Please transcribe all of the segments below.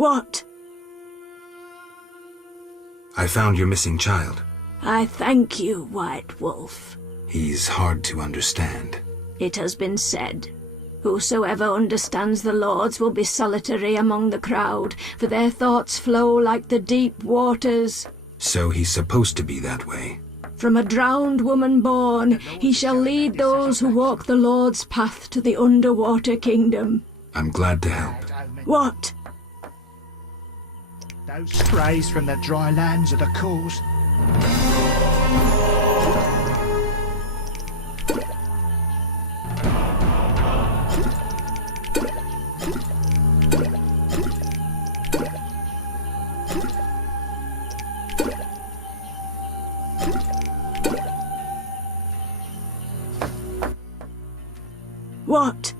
What? I found your missing child. I thank you, White Wolf. He's hard to understand. It has been said, whosoever understands the Lords will be solitary among the crowd, for their thoughts flow like the deep waters. So he's supposed to be that way. From a drowned woman born, he shall lead those who walk the Lord's path to the underwater kingdom. I'm glad to help. What? Those strays from the dry lands are the cause. What?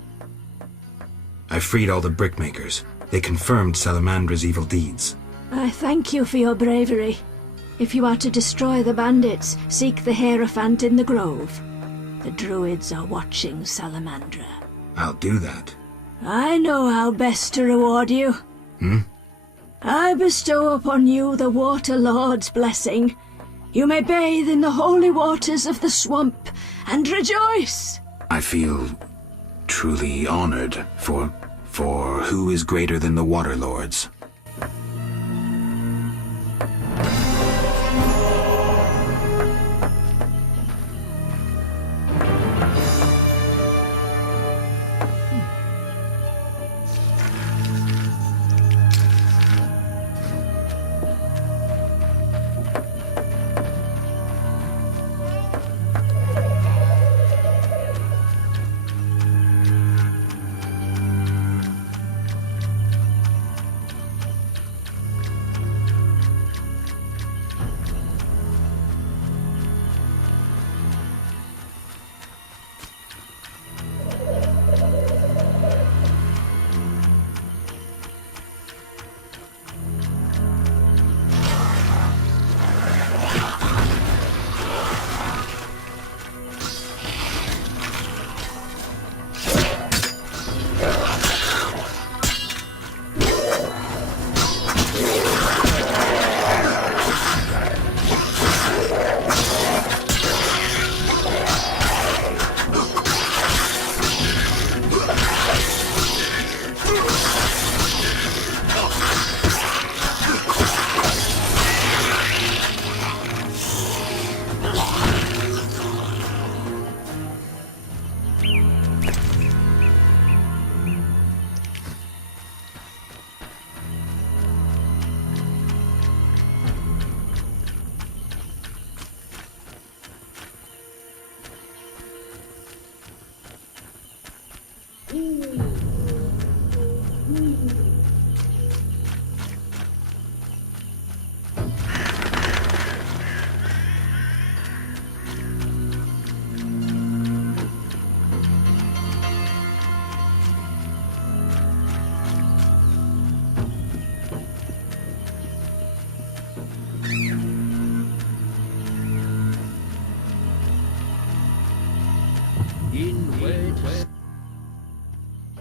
I freed all the brickmakers. They confirmed Salamandra's evil deeds. I thank you for your bravery. If you are to destroy the bandits, seek the Hierophant in the grove. The druids are watching Salamandra. I'll do that. I know how best to reward you. I bestow upon you the Water Lord's blessing. You may bathe in the holy waters of the swamp and rejoice. I feel truly honored for who is greater than the Water Lords?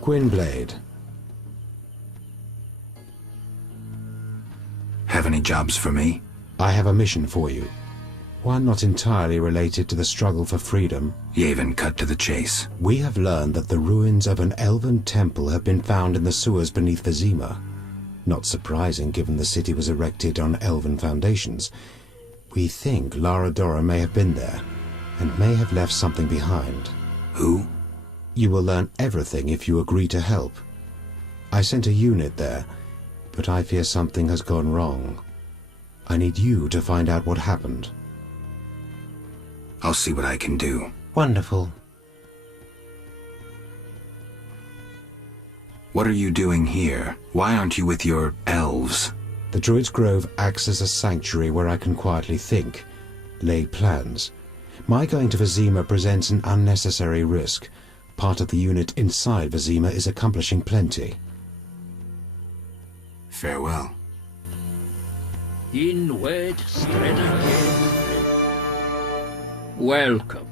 Gwynblade. Have any jobs for me? I have a mission for you. One not entirely related to the struggle for freedom. Yavin, cut to the chase. We have learned that the ruins of an elven temple have been found in the sewers beneath Vizima. Not surprising, given the city was erected on elven foundations. We think Laradora may have been there, and may have left something behind. Who? You will learn everything if you agree to help. I sent a unit there, but I fear something has gone wrong. I need you to find out what happened. I'll see what I can do. Wonderful. What are you doing here? Why aren't you with your elves? The Druid's Grove acts as a sanctuary where I can quietly think, lay plans. My going to Vizima presents an unnecessary risk. Part of the unit inside Vizima is accomplishing plenty. Farewell. Inward, welcome.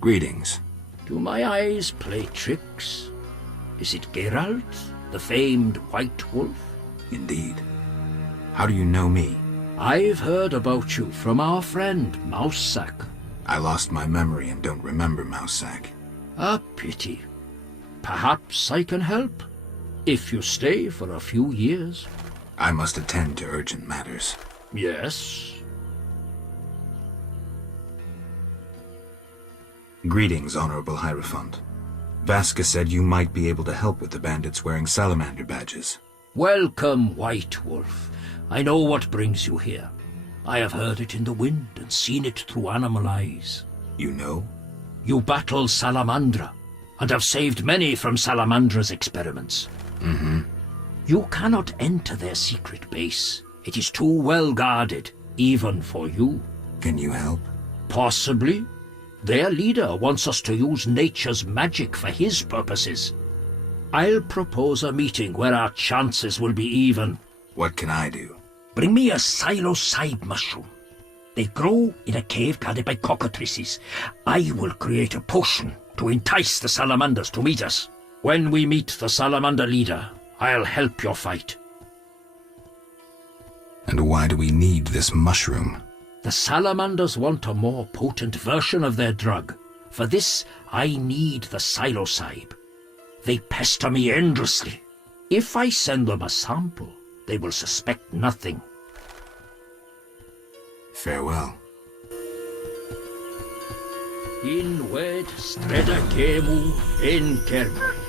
Greetings. Do my eyes play tricks? Is it Geralt, the famed White Wolf? Indeed. How do you know me? I've heard about you from our friend, Mousesack. I lost my memory and don't remember Mousesack. A pity. Perhaps I can help, if you stay for a few years. I must attend to urgent matters. Yes. Greetings, Honorable Hierophant. Vasca said you might be able to help with the bandits wearing salamander badges. Welcome, White Wolf. I know what brings you here. I have heard it in the wind and seen it through animal eyes. You know? You battle Salamandra, and have saved many from Salamandra's experiments. Mm-hmm. You cannot enter their secret base. It is too well guarded, even for you. Can you help? Possibly. Their leader wants us to use nature's magic for his purposes. I'll propose a meeting where our chances will be even. What can I do? Bring me a psilocybe mushroom. They grow in a cave guarded by cockatrices. I will create a potion to entice the salamanders to meet us. When we meet the salamander leader, I'll help your fight. And why do we need this mushroom? The salamanders want a more potent version of their drug. For this, I need the psilocybe. They pester me endlessly. If I send them a sample, they will suspect nothing. Farewell. In wed streda gemu in kerme.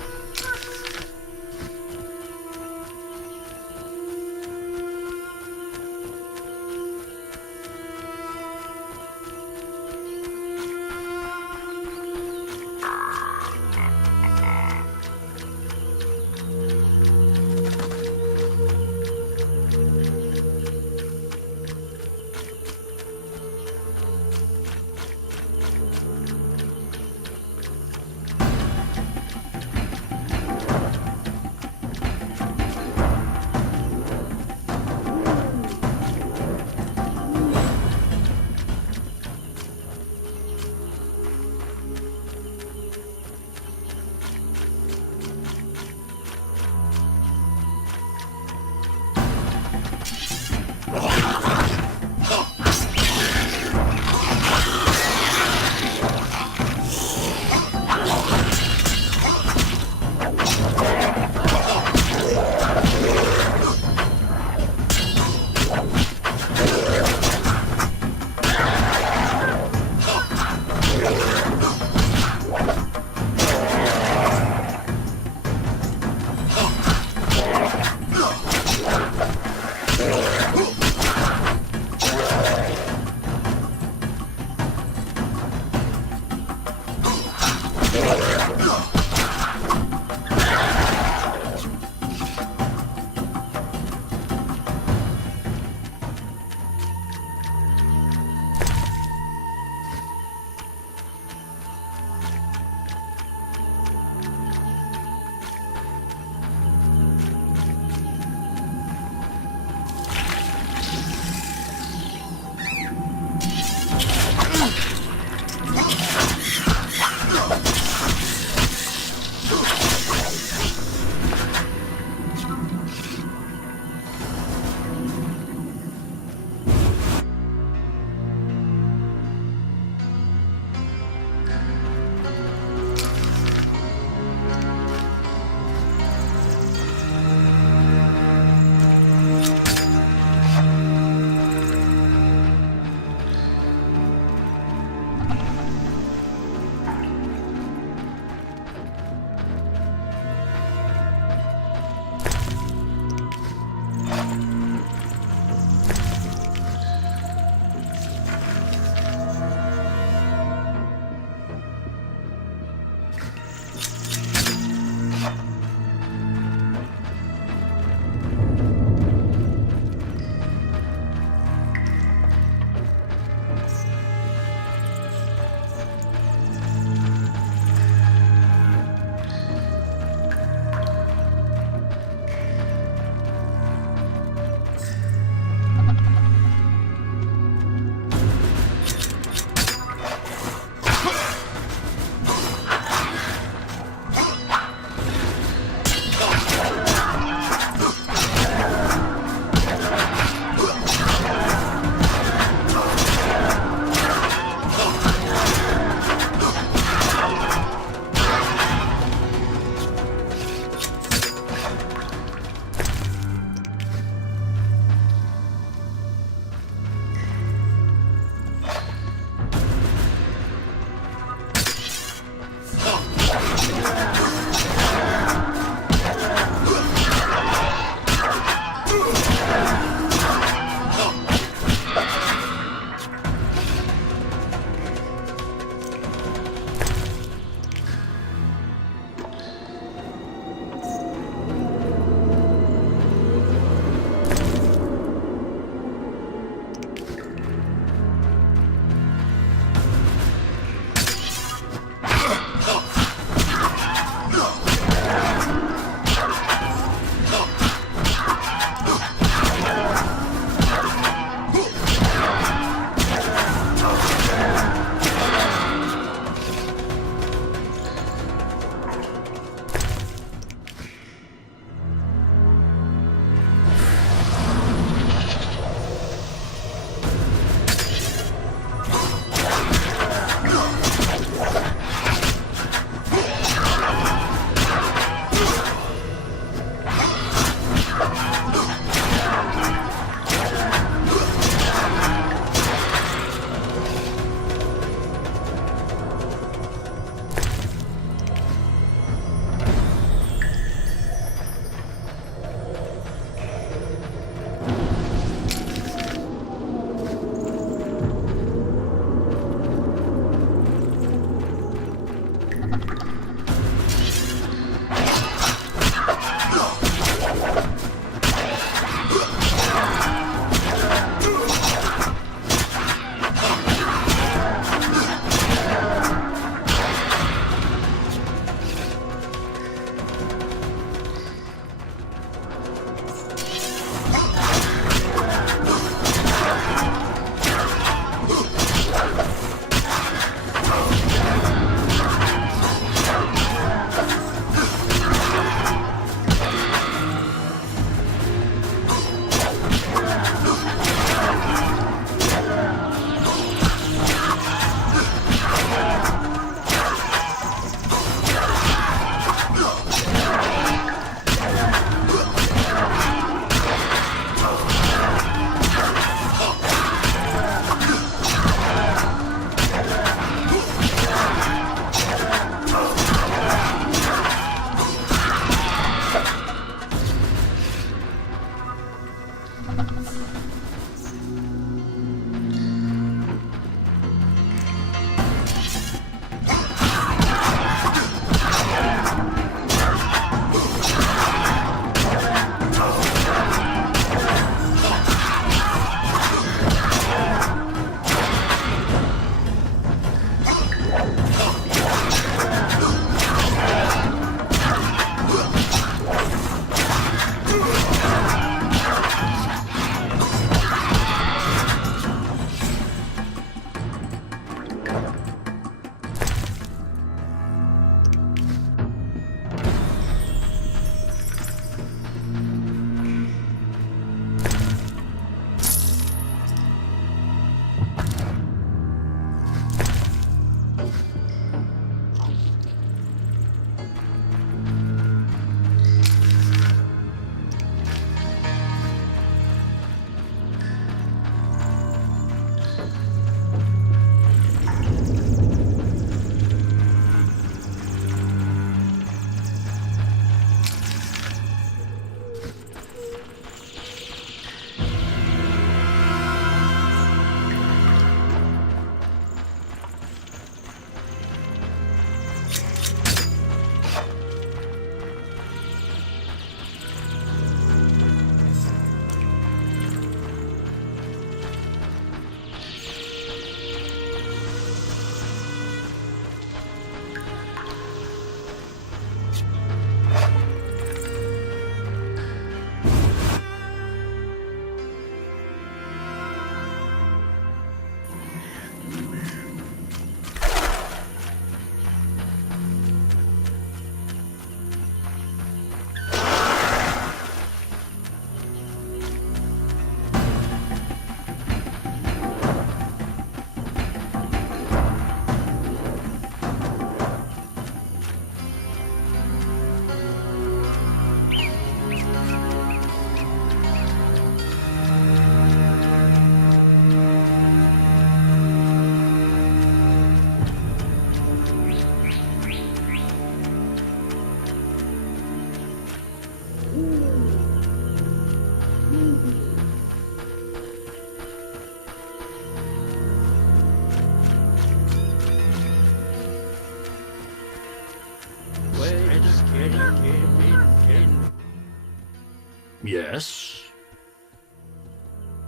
Yes?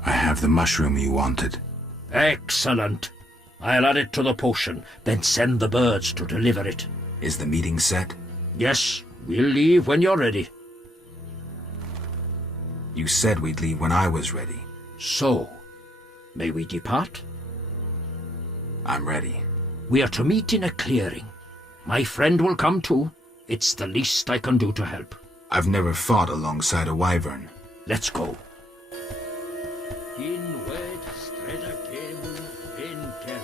I have the mushroom you wanted. Excellent. I'll add it to the potion, then send the birds to deliver it. Is the meeting set? Yes, we'll leave when you're ready. You said we'd leave when I was ready. So, may we depart? I'm ready. We are to meet in a clearing. My friend will come too. It's the least I can do to help. I've never fought alongside a wyvern. Let's go. In wed streda came in Ken.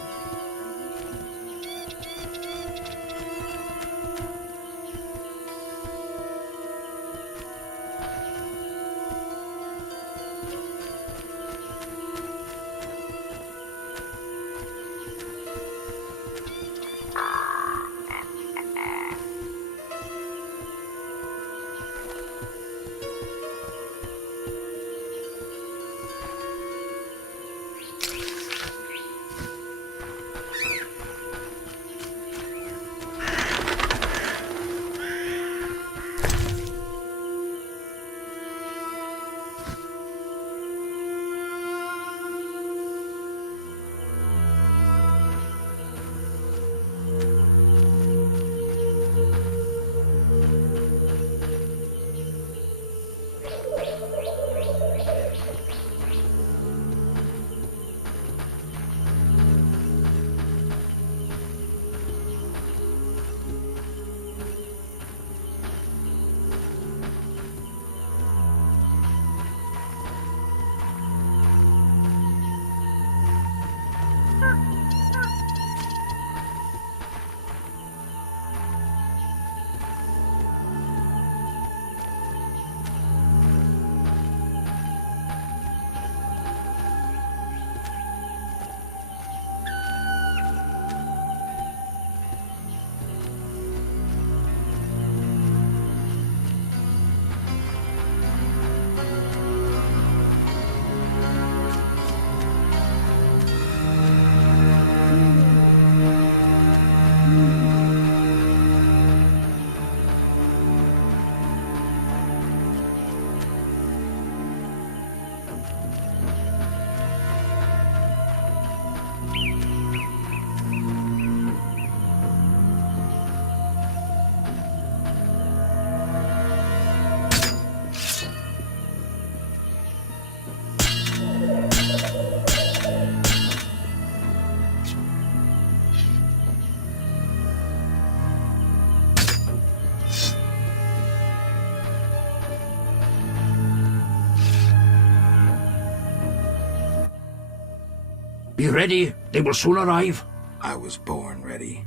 Be ready, they will soon arrive. I was born ready.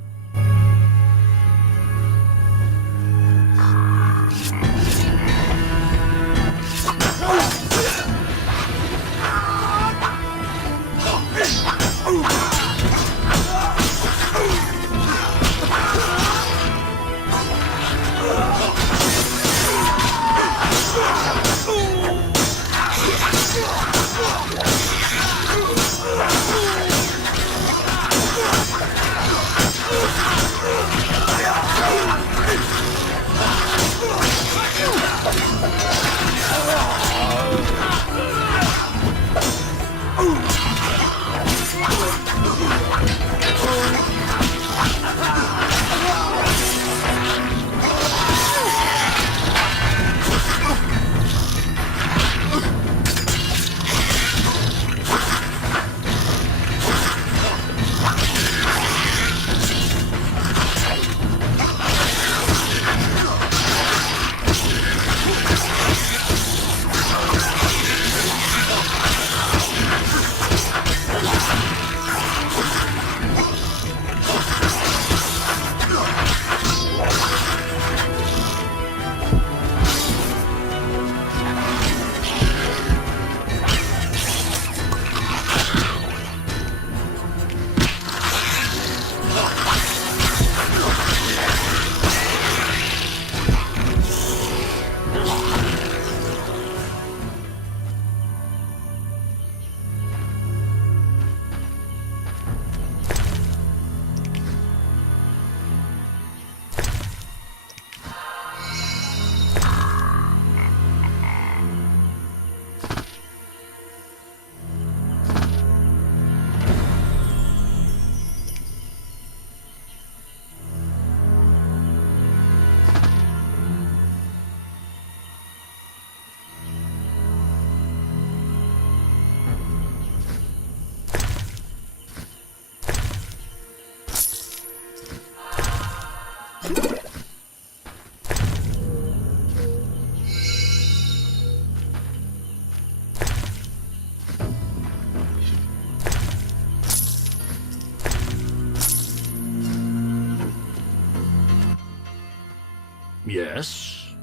Yes?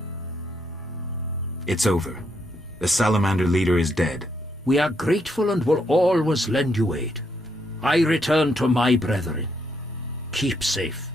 It's over. The salamander leader is dead. We are grateful and will always lend you aid. I return to my brethren. Keep safe.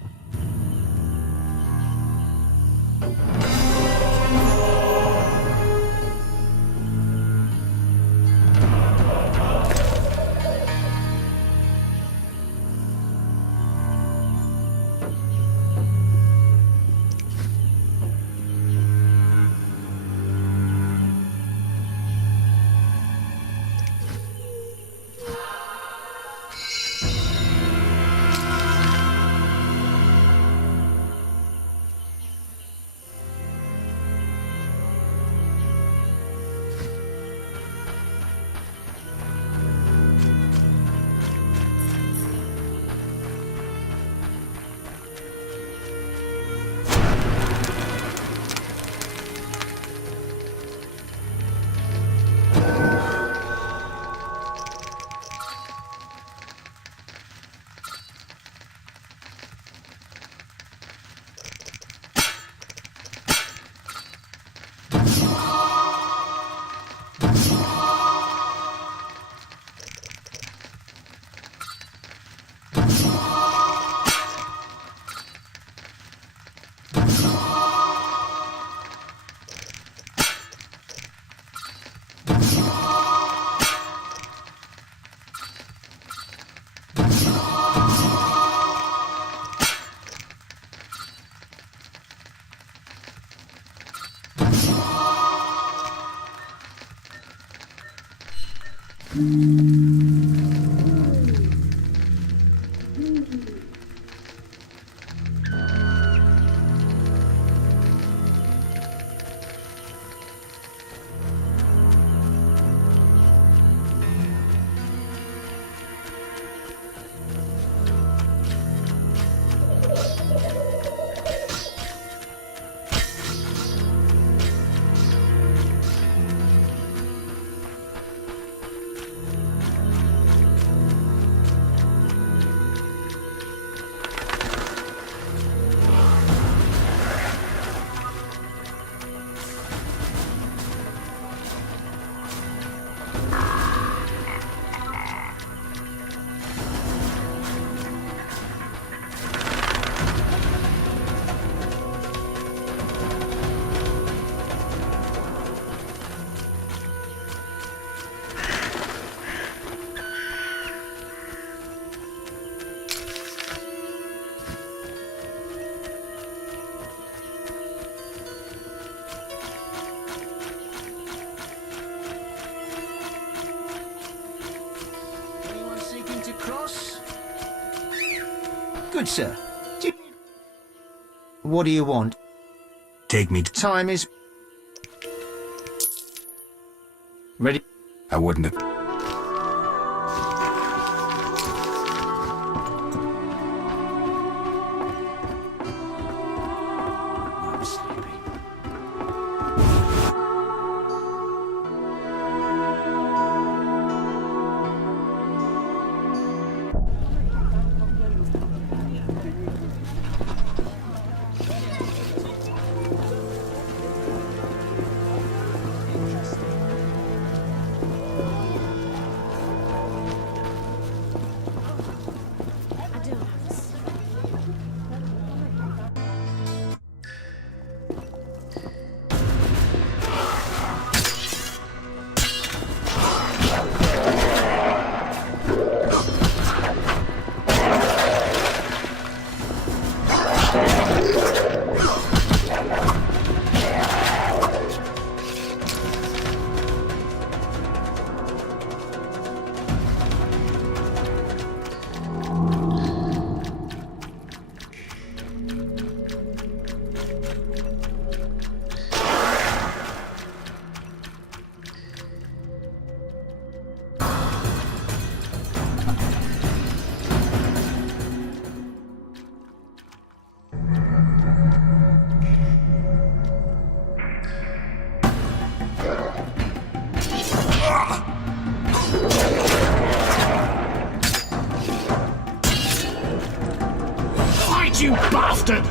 Good, sir. What do you want? Take me to... Time is... Ready? I wouldn't have... I'm sleepy. You bastard!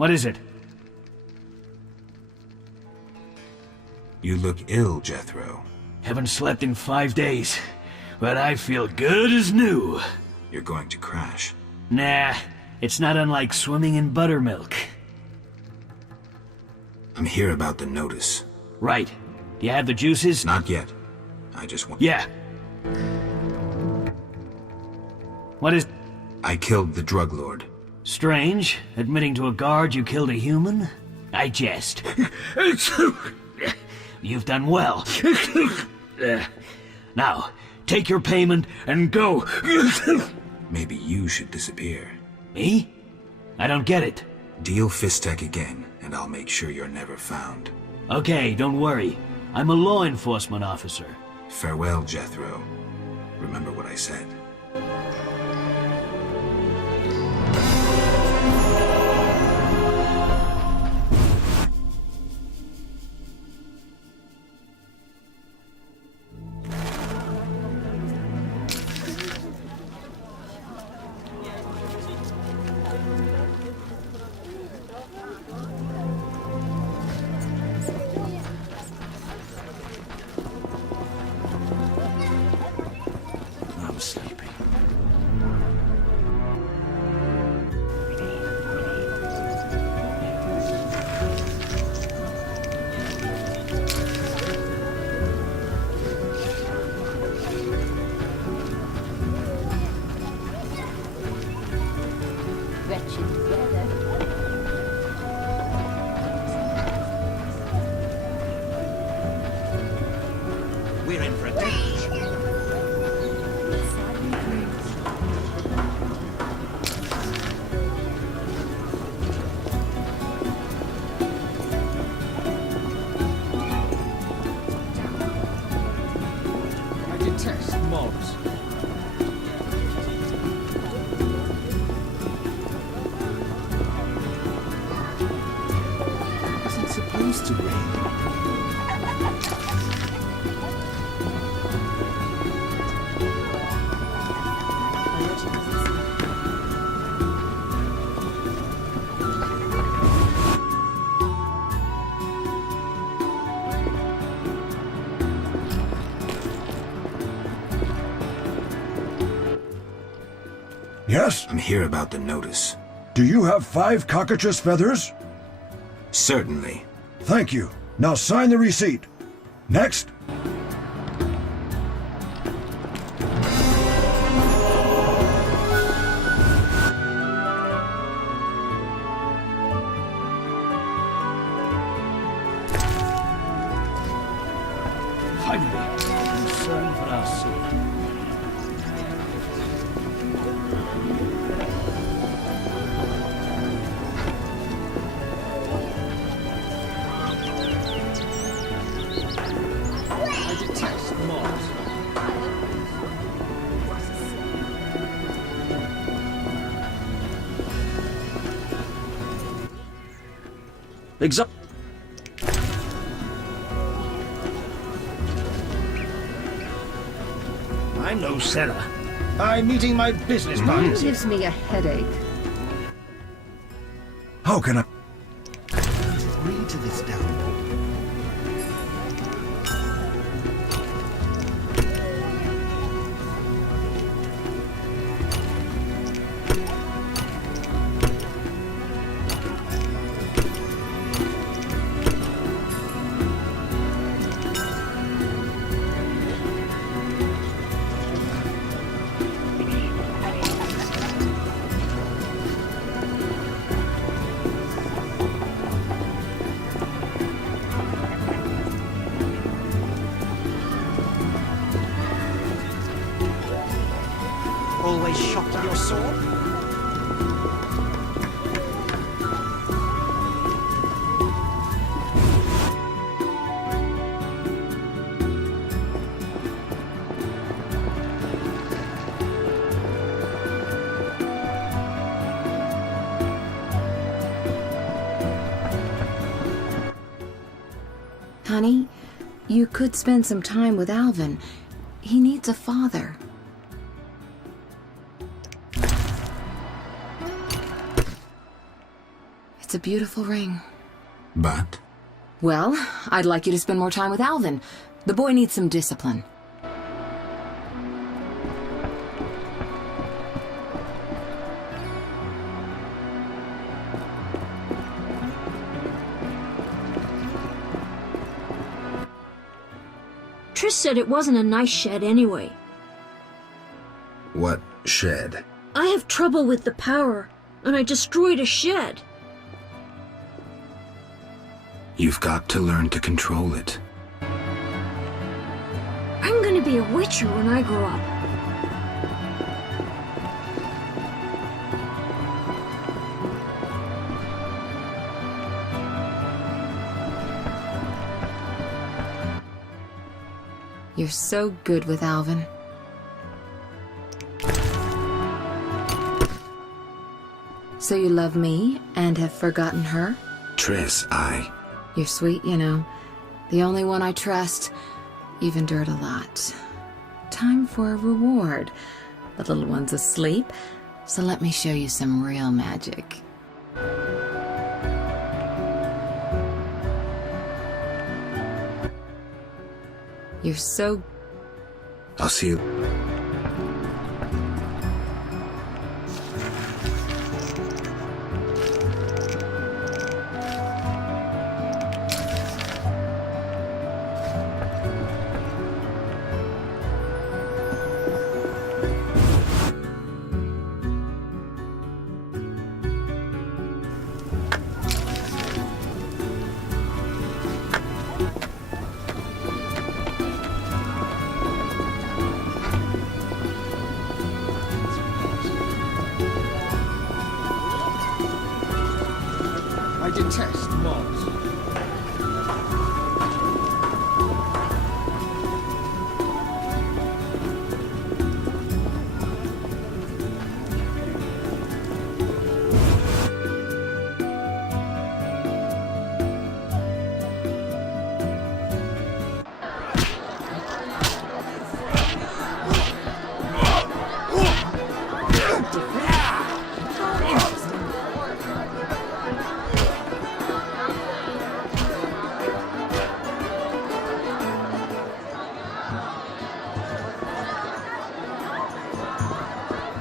What is it? You look ill, Jethro. Haven't slept in 5 days, but I feel good as new. You're going to crash. Nah, it's not unlike swimming in buttermilk. I'm here about the notice. Right. Do you have the juices? Not yet. I just want... Yeah. What is... I killed the drug lord. Strange, admitting to a guard you killed a human? I jest. You've done well. Now, take your payment and go. Maybe you should disappear. Me? I don't get it. Deal Fistek again, and I'll make sure you're never found. Okay, don't worry. I'm a law enforcement officer. Farewell, Jethro. Remember what I said. we're in for a day. I detest mobs. Isn't supposed to rain. Yes? I'm here about the notice. Do you have 5 cockatrice feathers? Certainly. Thank you. Now sign the receipt. Next. Finally, concern for our sake. I detest mobs. Exact. I'm no seller. I'm meeting my business partners. Gives me a headache. How can I... Agree to this downpour. Always shocked at your sword? Honey, you could spend some time with Alvin. He needs a father. It's a beautiful ring. But? Well, I'd like you to spend more time with Alvin. The boy needs some discipline. Trish said it wasn't a nice shed anyway. What shed? I have trouble with the power, and I destroyed a shed. You've got to learn to control it. I'm gonna be a witcher when I grow up. You're so good with Alvin. So you love me and have forgotten her? Triss, You're sweet, you know. The only one I trust. You've endured a lot. Time for a reward. The little one's asleep, so let me show you some real magic. You're so... I'll see you.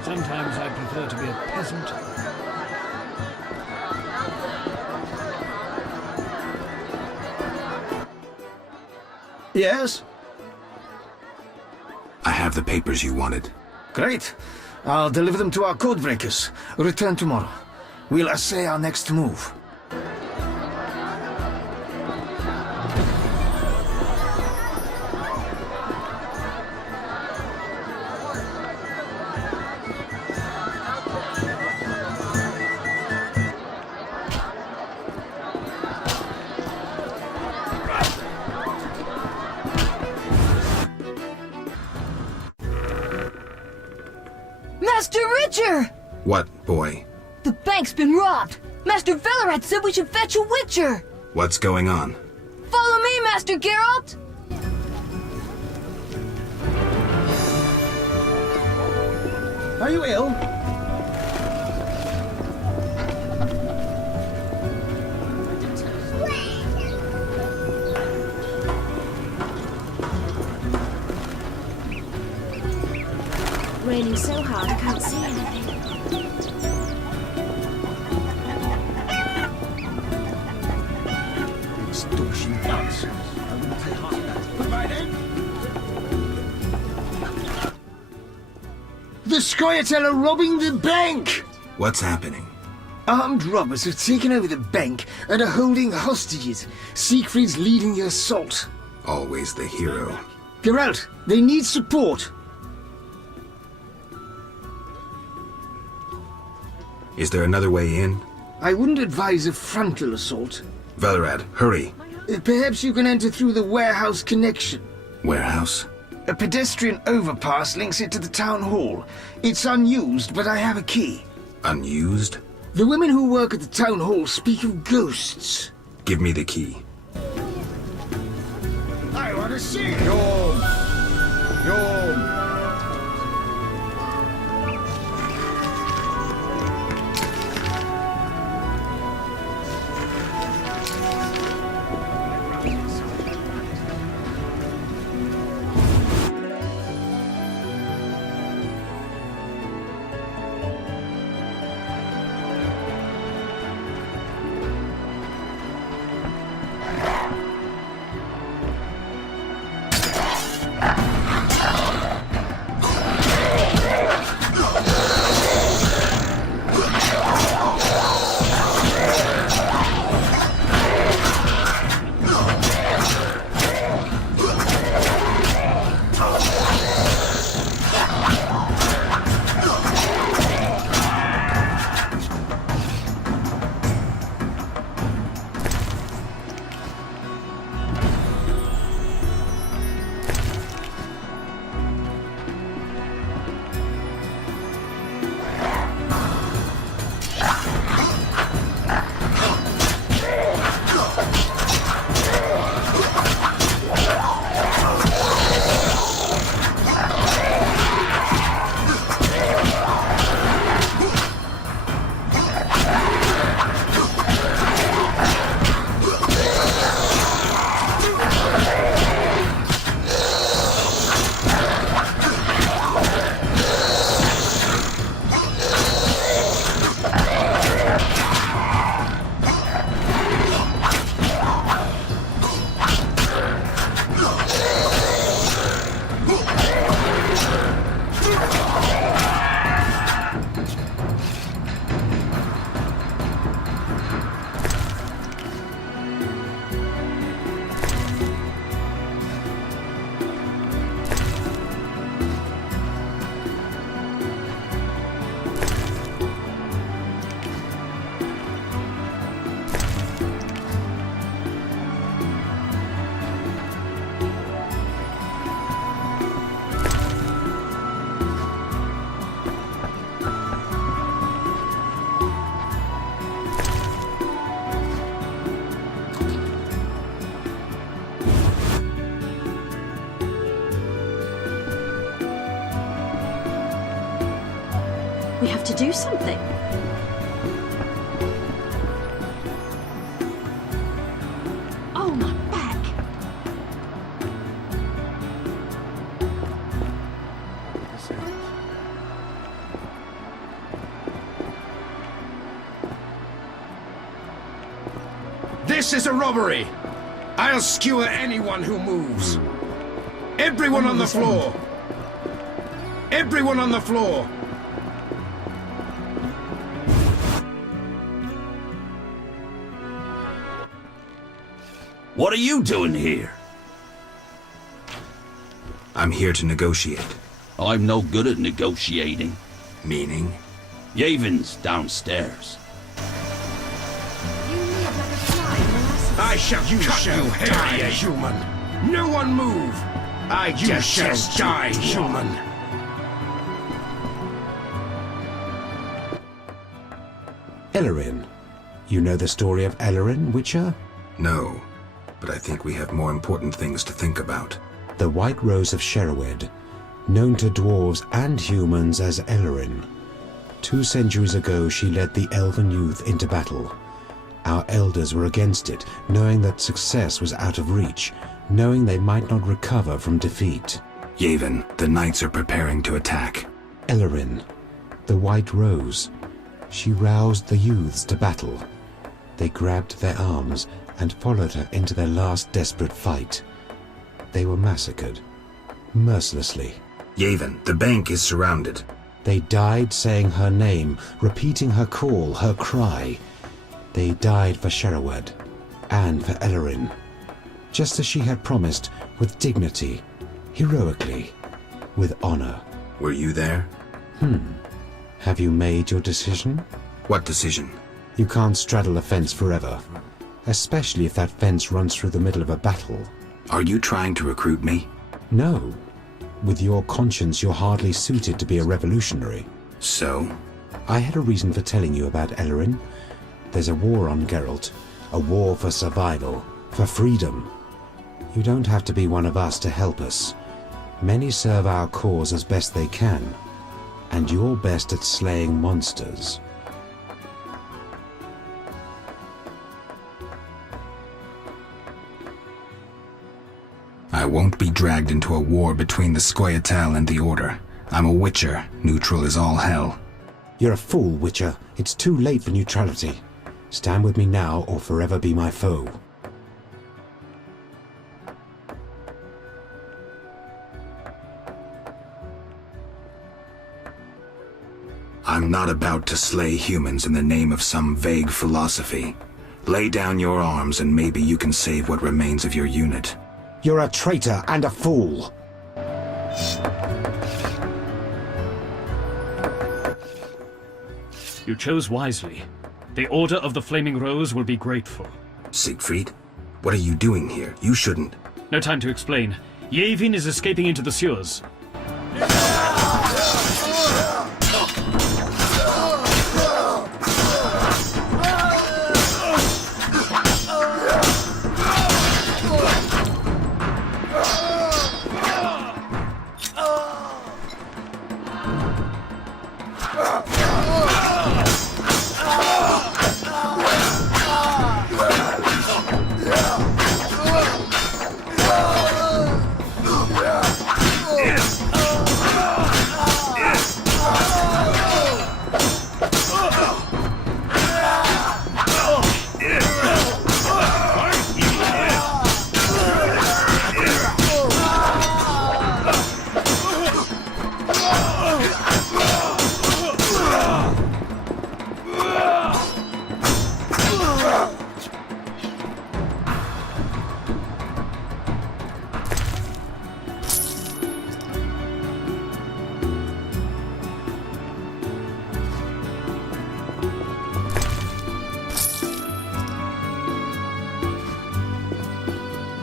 Sometimes I prefer to be a peasant. Yes? I have the papers you wanted. Great. I'll deliver them to our codebreakers. Return tomorrow. We'll assay our next move. Master Richard! What, boy? The bank's been robbed! Master Velarat said we should fetch a witcher! What's going on? Follow me, Master Geralt! Are you ill? Raining so hard I can't see anything. Extortion nonsense. I wouldn't take heart of that. Provided. The Scoia'tael are robbing the bank! What's happening? Armed robbers have taken over the bank and are holding hostages. Siegfried's leading the assault. Always the hero. Geralt, they need support. Is there another way in? I wouldn't advise a frontal assault. Velerad, hurry. Perhaps you can enter through the warehouse connection. Warehouse? A pedestrian overpass links it to the town hall. It's unused, but I have a key. Unused? The women who work at the town hall speak of ghosts. Give me the key. I want to see it. Yawn. We have to do something. Oh, my back. This is a robbery! I'll skewer anyone who moves. Everyone on the floor! Everyone on the floor! What are you doing here? I'm here to negotiate. I'm no good at negotiating. Meaning? Yavon's downstairs. I shall cut you, die, human! No one move! I shall die, human! Ellerin. You know the story of Ellerin, Witcher? No, but I think we have more important things to think about. The White Rose of Sherwood, known to dwarves and humans as Ellerin. 2 centuries ago she led the elven youth into battle. Our elders were against it, knowing that success was out of reach, knowing they might not recover from defeat. Yavin, the knights are preparing to attack. Ellerin, the White Rose. She roused the youths to battle. They grabbed their arms and followed her into their last desperate fight. They were massacred, mercilessly. Yavin, the bank is surrounded. They died saying her name, repeating her call, her cry. They died for Sherwood and for Ellerin, just as she had promised, with dignity, heroically, with honor. Were you there? Have you made your decision? What decision? You can't straddle a fence forever, especially if that fence runs through the middle of a battle. Are you trying to recruit me? No. With your conscience, you're hardly suited to be a revolutionary. So? I had a reason for telling you about Ellerin. There's a war on Geralt, a war for survival, for freedom. You don't have to be one of us to help us. Many serve our cause as best they can, and you're best at slaying monsters. I won't be dragged into a war between the Scoia'tael and the Order. I'm a Witcher. Neutral is all hell. You're a fool, Witcher. It's too late for neutrality. Stand with me now or forever be my foe. I'm not about to slay humans in the name of some vague philosophy. Lay down your arms and maybe you can save what remains of your unit. You're a traitor and a fool! You chose wisely. The Order of the Flaming Rose will be grateful. Siegfried, what are you doing here? You shouldn't... No time to explain. Yavin is escaping into the sewers.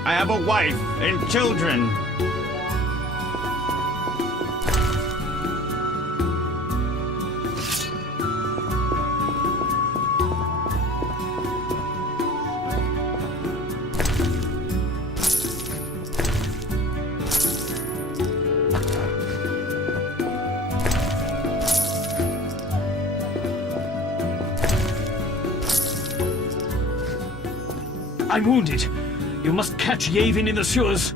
I have a wife and children. I'm wounded. You must catch Yavin in the sewers.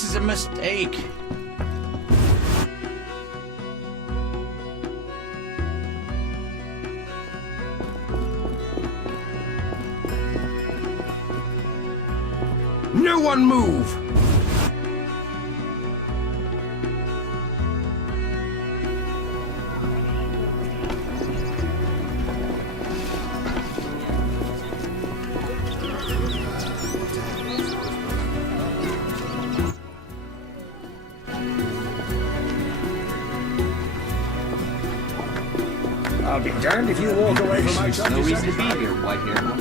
This is a mistake. No one move! I'll be damned if you walk away from my son. No reason to be here, white-haired one.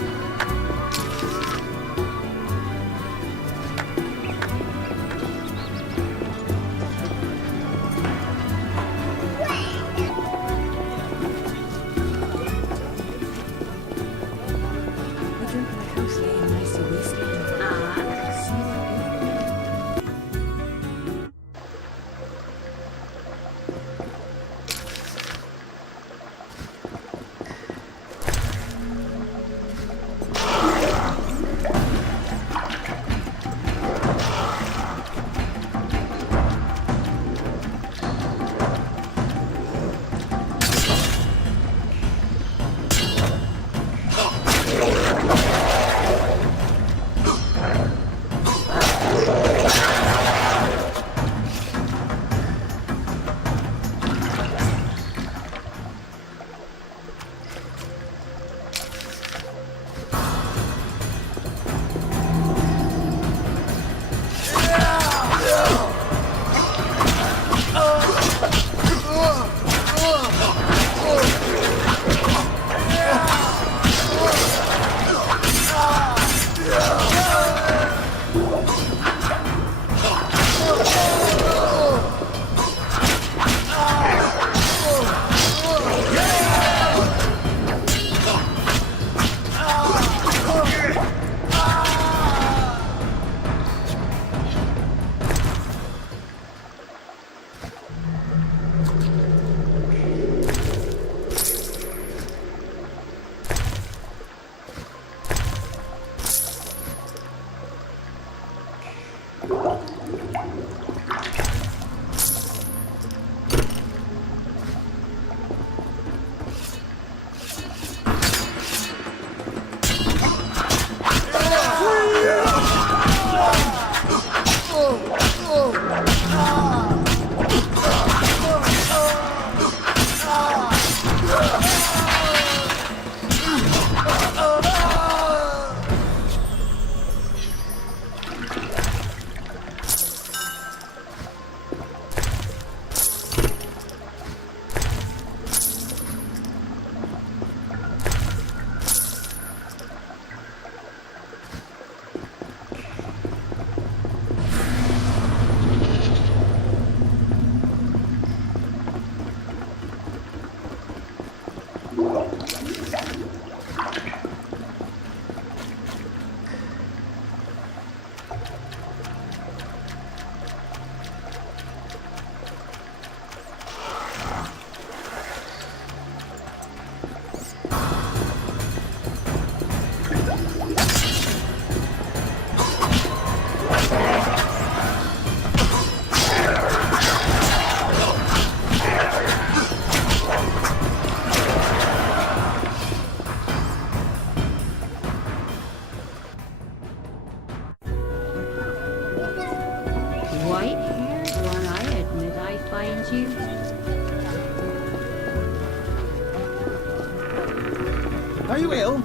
Are you ill?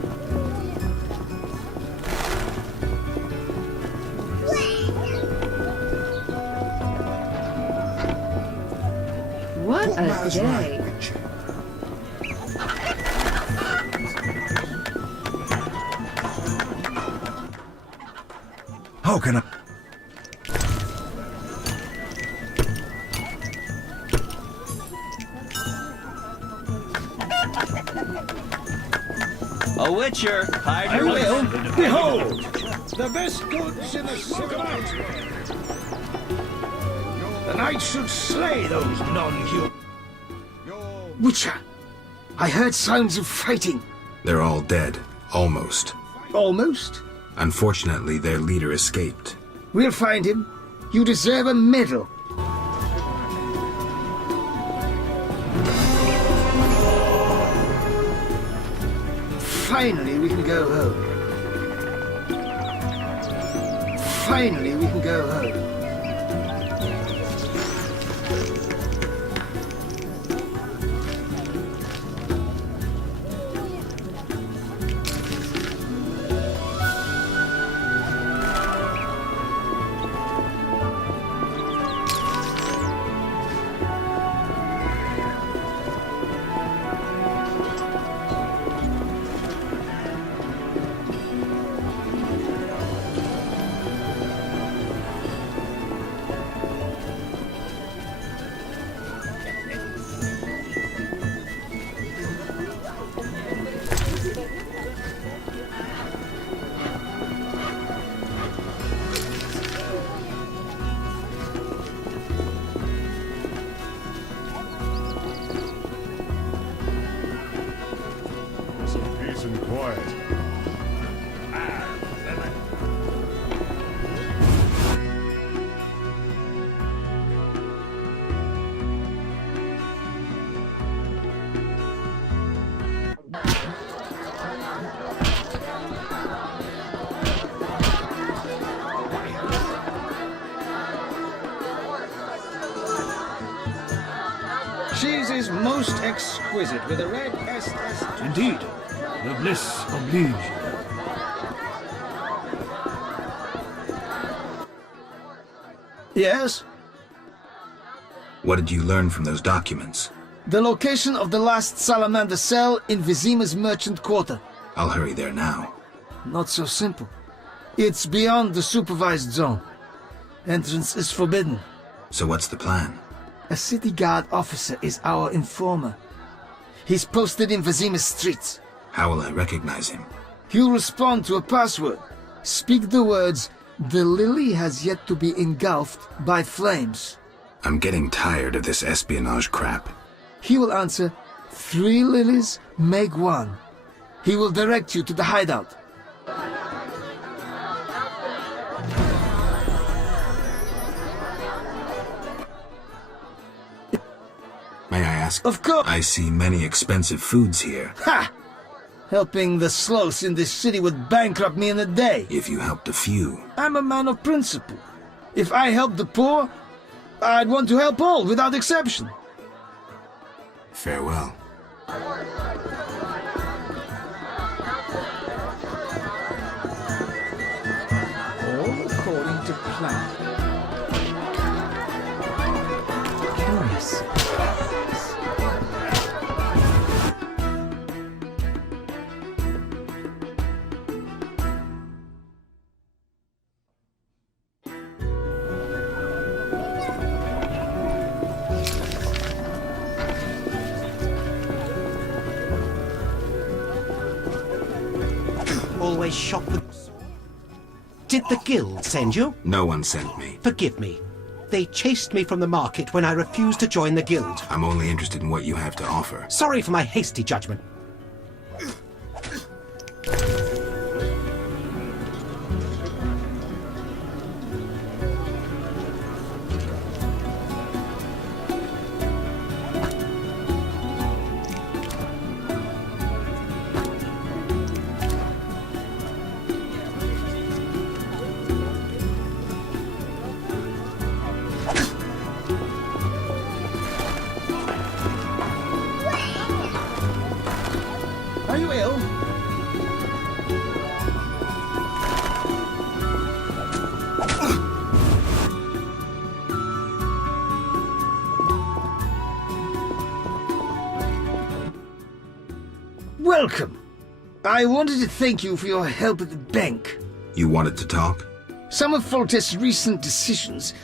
What a day. How can I? A witcher, hide I your will. Behold, the best goods in the city. The knights should slay those non-human. Witcher, I heard sounds of fighting. They're all dead. Almost. Almost? Unfortunately, their leader escaped. We'll find him. You deserve a medal. Finally, we can go home. Finally, we can go home. Cheese is most exquisite with a red SS. Indeed. The bliss oblige. Yes? What did you learn from those documents? The location of the last salamander cell in Vizima's merchant quarter. I'll hurry there now. Not so simple. It's beyond the supervised zone. Entrance is forbidden. So what's the plan? A city guard officer is our informer. He's posted in Vizima's streets. How will I recognize him? He'll respond to a password. Speak the words, "The lily has yet to be engulfed by flames." I'm getting tired of this espionage crap. He will answer, "3 lilies make 1." He will direct you to the hideout. May I ask? Of course. I see many expensive foods here. Ha! Helping the sloths in this city would bankrupt me in a day. If you helped a few. I'm a man of principle. If I help the poor, I'd want to help all without exception. Farewell. All according to plan. Curious. Always shop the... Did the guild send you? No one sent me. Forgive me. They chased me from the market when I refused to join the guild. I'm only interested in what you have to offer. Sorry for my hasty judgment. Are you ill? Welcome. I wanted to thank you for your help at the bank. You wanted to talk? Some of Foltest's recent decisions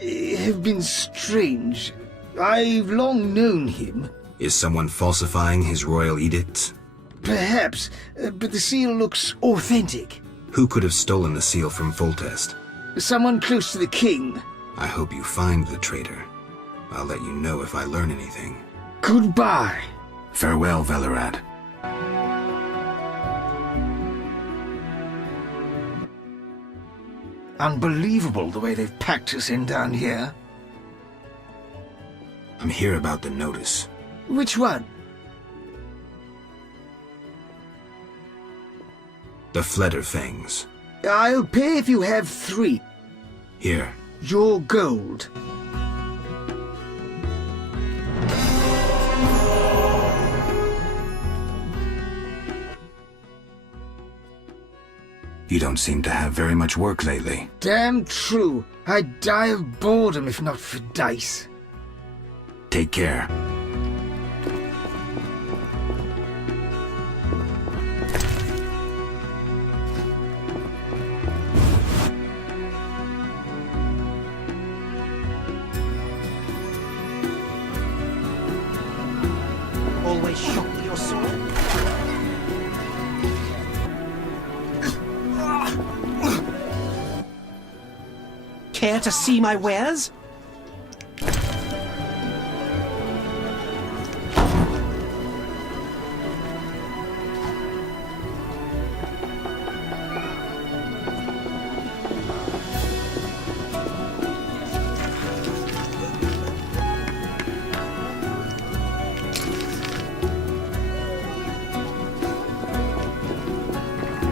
have been strange. I've long known him. Is someone falsifying his royal edicts? Perhaps, but the seal looks authentic. Who could have stolen the seal from Foltest? Someone close to the king. I hope you find the traitor. I'll let you know if I learn anything. Goodbye. Farewell, Velerad. Unbelievable the way they've packed us in down here. I'm here about the notice. Which one? The Fledder things. I'll pay if you have 3. Here. Your gold. You don't seem to have very much work lately. Damn true. I'd die of boredom if not for dice. Take care. Always shop with your sword? Care to see my wares?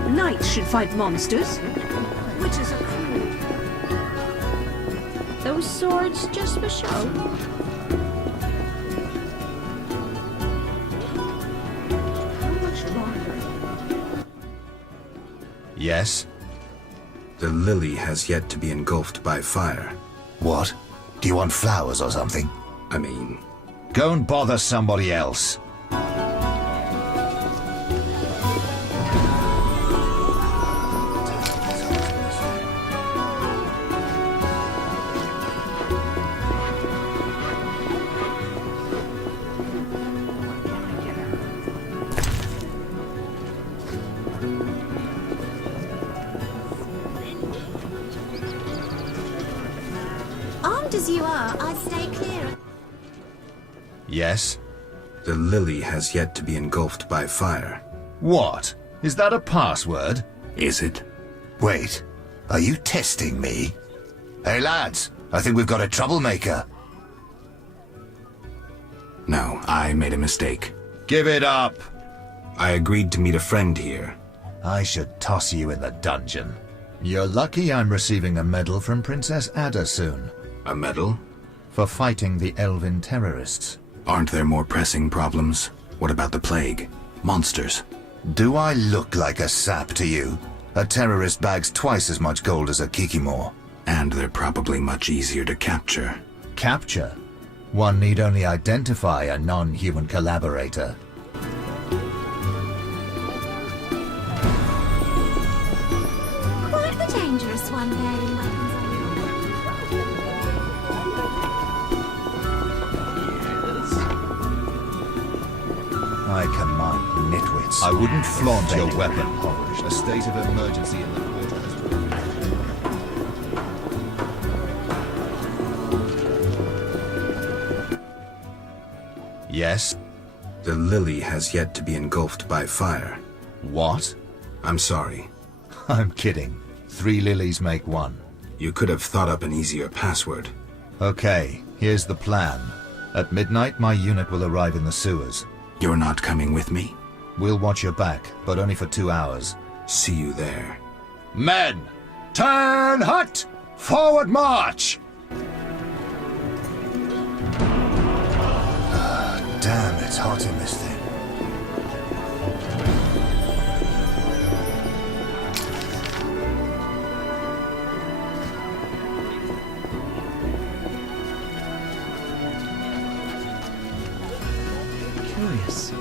Knights should fight monsters. Witches are cruel. Those swords just for show. How much longer? Yes? The lily has yet to be engulfed by fire. What? Do you want flowers or something? I mean... Go and bother somebody else. Armed as you are, I'd stay clear. Yes? The lily has yet to be engulfed by fire. What? Is that a password? Is it? Wait, are you testing me? Hey lads, I think we've got a troublemaker. No, I made a mistake. Give it up! I agreed to meet a friend here. I should toss you in the dungeon. You're lucky I'm receiving a medal from Princess Ada soon. A medal? For fighting the elven terrorists. Aren't there more pressing problems? What about the plague? Monsters? Do I look like a sap to you? A terrorist bags twice as much gold as a kikimor. And they're probably much easier to capture. Capture? One need only identify a non-human collaborator. Quite the dangerous one bearing weapons on you. I command nitwits. I wouldn't flaunt your Fate weapon. impoverished. A state of emergency in the quarter has Yes? The lily has yet to be engulfed by fire. What? I'm sorry. I'm kidding. 3 lilies make 1. You could have thought up an easier password. Okay, here's the plan. At midnight, my unit will arrive in the sewers. You're not coming with me? We'll watch your back, but only for 2 hours. See you there. Men! Turn hut! Forward march! Damn, it's hot in this thing. Curious.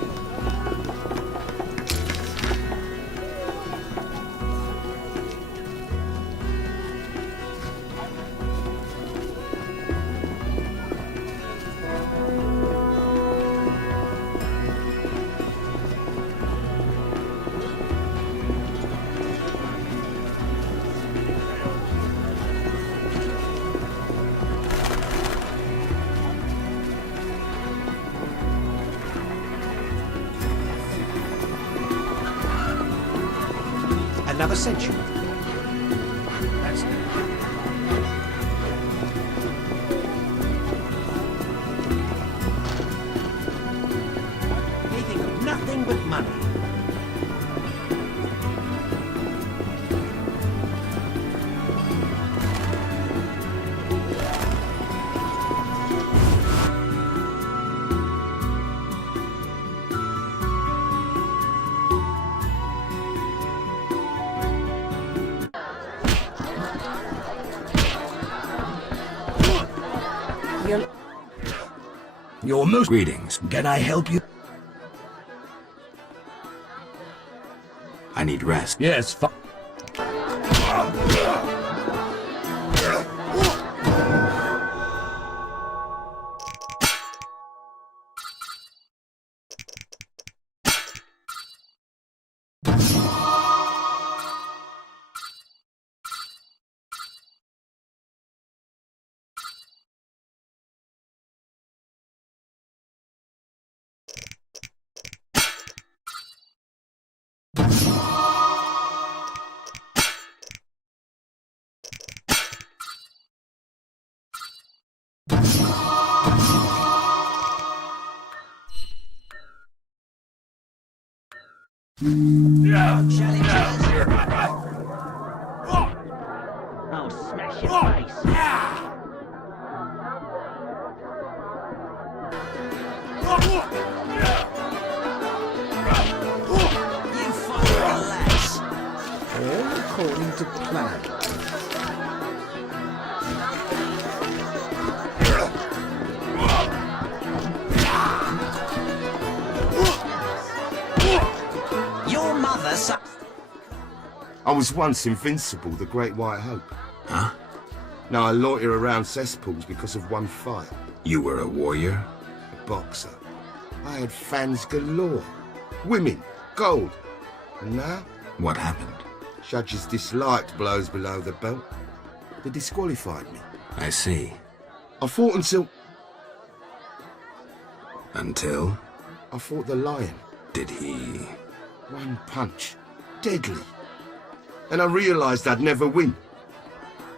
Another century. That's You're most... Greetings. Can I help you? I need rest. Yes, I'll smash your face. You fucking lads. All according to plan. Your mother I was once invincible, the Great White Hope. Huh? Now I loiter around cesspools because of one fight. You were a warrior? A boxer. I had fans galore. Women, gold. And now? What happened? Judges disliked blows below the belt. They disqualified me. I see. I fought until... Until? I fought the lion. Did he... One punch. Deadly. And I realised I'd never win.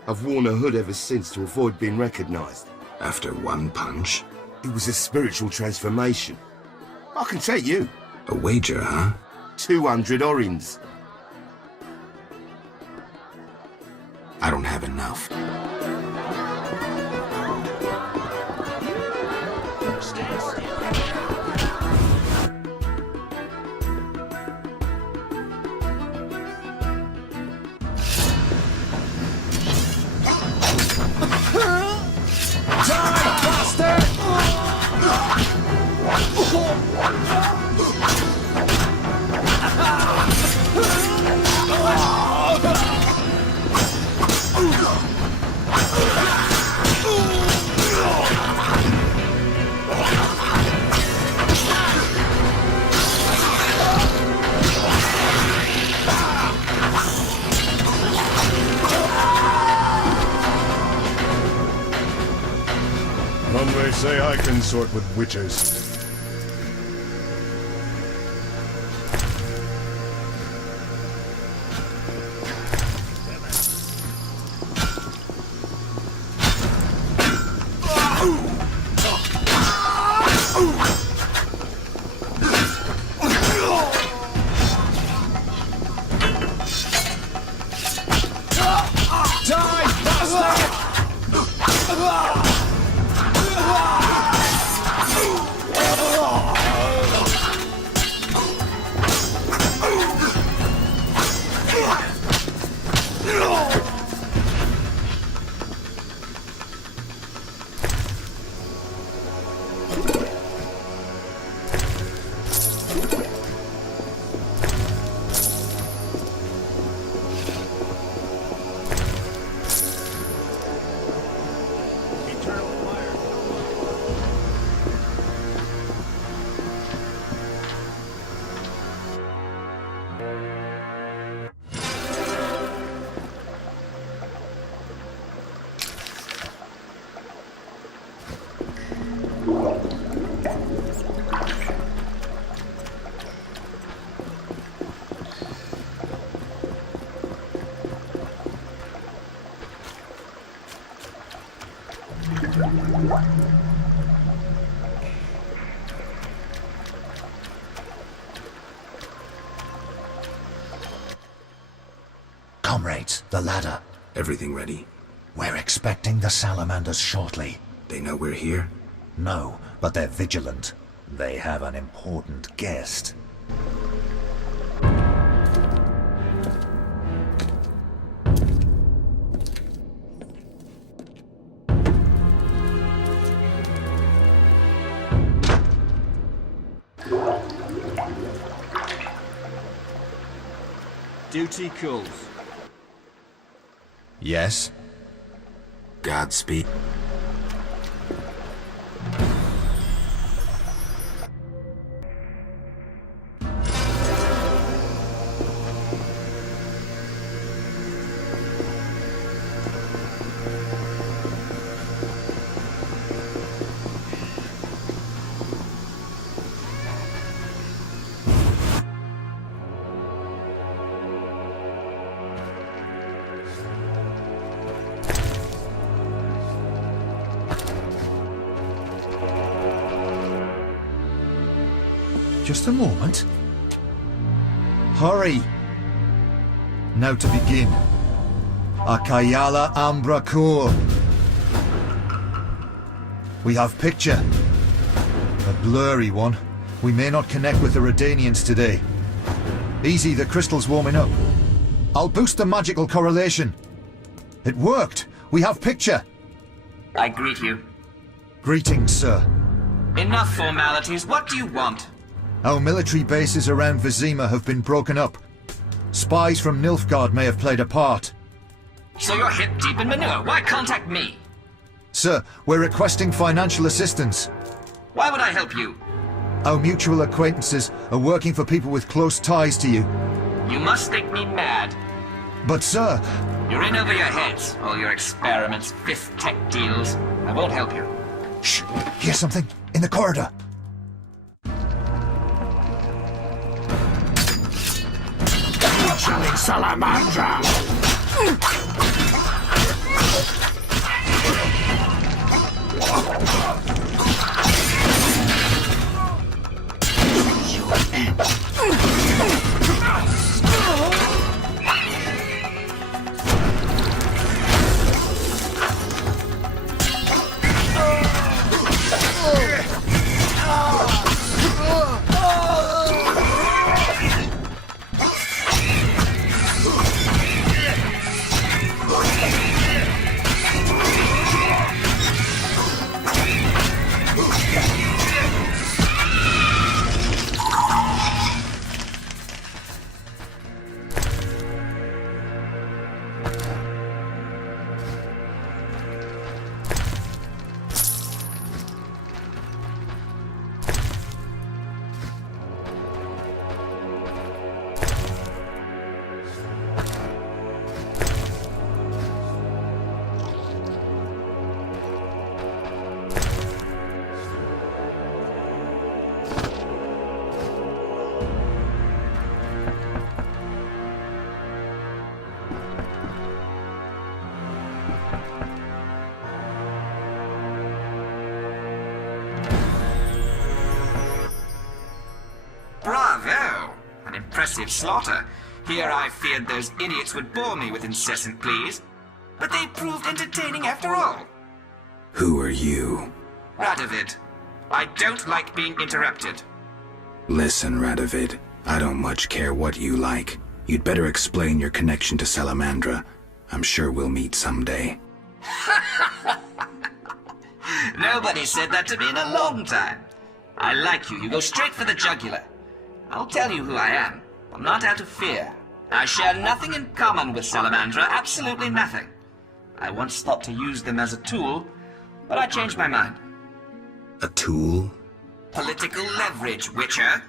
I've worn a hood ever since to avoid being recognised. After one punch? It was a spiritual transformation. I can take you. A wager, huh? 200 orins. I don't have enough. Some may say I consort with witches. Comrades, the ladder. Everything ready? We're expecting the salamanders shortly. They know we're here? No, but they're vigilant. They have an important guest. Duty calls. Yes? Godspeed. Just a moment. Hurry! Now to begin. Akayala Ambra Core. We have picture. A blurry one. We may not connect with the Redanians today. Easy, the crystal's warming up. I'll boost the magical correlation. It worked! We have picture! I greet you. Greetings, sir. Enough formalities. What do you want? Our military bases around Vizima have been broken up. Spies from Nilfgaard may have played a part. So you're hip deep in manure. Why contact me? Sir, we're requesting financial assistance. Why would I help you? Our mutual acquaintances are working for people with close ties to you. You must think me mad. But sir... You're in over your heads. All your experiments, fifth tech deals. I won't help you. Shh! Hear something? In the corridor. Salamandra! Bravo! An impressive slaughter. Here I feared those idiots would bore me with incessant pleas. But they proved entertaining after all. Who are you? Radovid. I don't like being interrupted. Listen, Radovid. I don't much care what you like. You'd better explain your connection to Salamandra. I'm sure we'll meet someday. Nobody said that to me in a long time. I like you. You go straight for the jugular. I'll tell you who I am. I'm not out of fear. I share nothing in common with Salamandra, absolutely nothing. I once thought to use them as a tool, but I changed my mind. A tool? Political leverage, Witcher.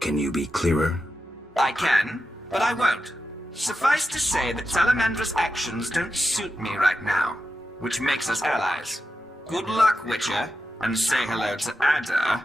Can you be clearer? I can, but I won't. Suffice to say that Salamandra's actions don't suit me right now, which makes us allies. Good luck, Witcher, and say hello to Ada.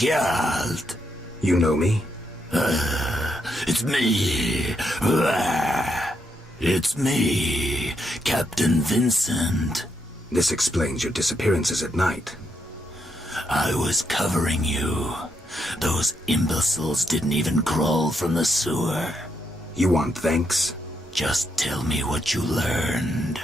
Geralt. You know me? It's me. It's me, Captain Vincent. This explains your disappearances at night. I was covering you. Those imbeciles didn't even crawl from the sewer. You want thanks? Just tell me what you learned.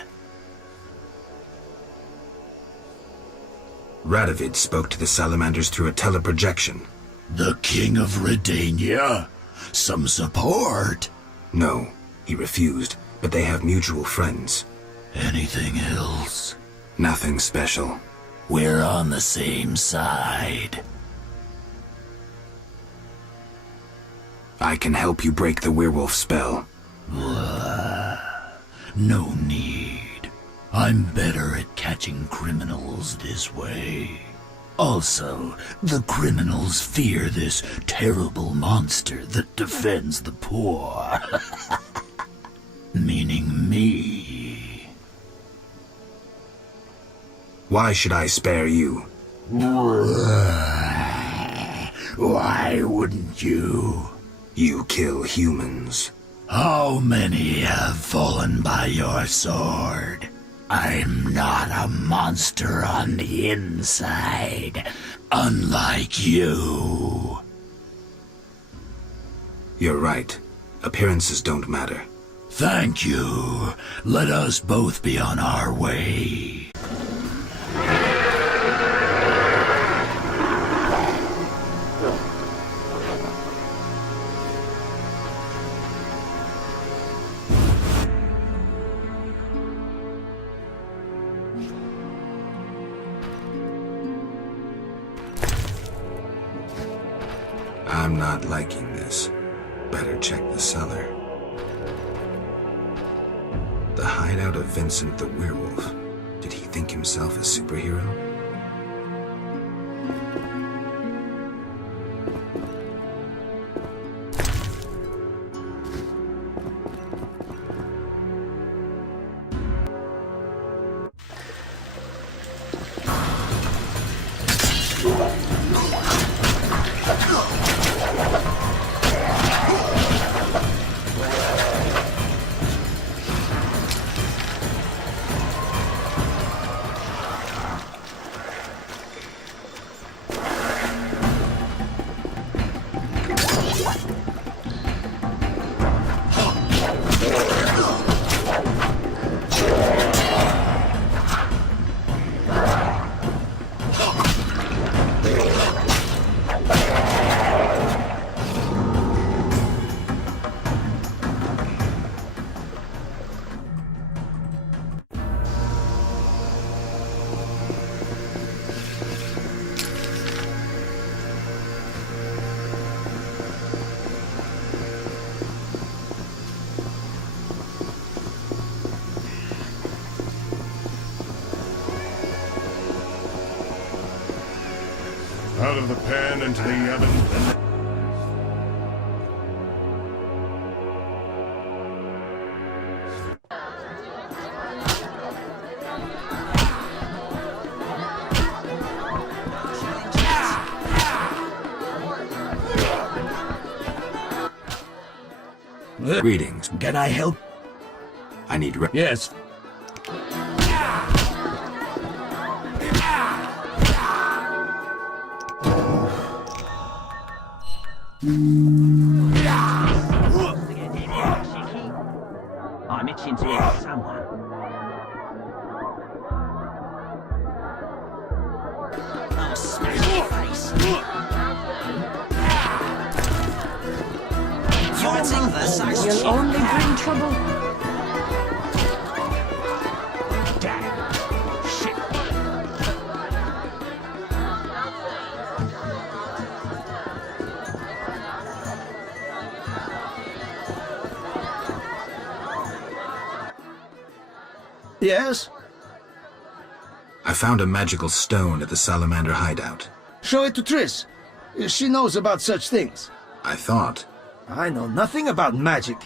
Radovid spoke to the salamanders through a teleprojection. The King of Redania? Some support? No, he refused, but they have mutual friends. Anything else? Nothing special. We're on the same side. I can help you break the werewolf spell. No need. I'm better at catching criminals this way. Also, the criminals fear this terrible monster that defends the poor. Meaning me. Why should I spare you? Why wouldn't you? You kill humans. How many have fallen by your sword? I'm not a monster on the inside, unlike you. You're right. Appearances don't matter. Thank you. Let us both be on our way. I'm not liking this. Better check the cellar. The hideout of Vincent the Werewolf. Did he think himself a superhero? Out of the pan into the oven, and... Greetings. Can I help? I need Yes. I'm itching to hear someone. Oh, smash your face. You'll only bring trouble. Damn. Shit. Yes? I found a magical stone at the salamander hideout. Show it to Triss. She knows about such things. I thought. I know nothing about magic.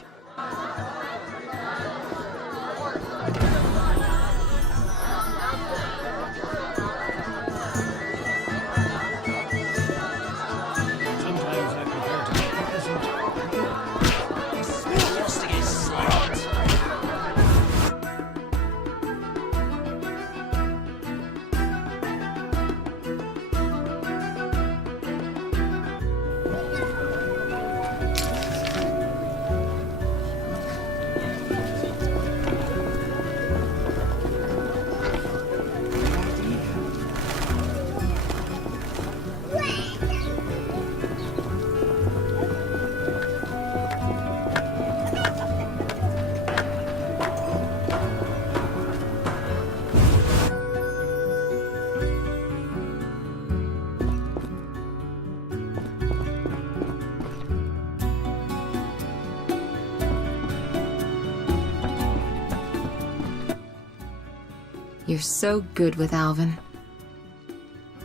You're so good with Alvin.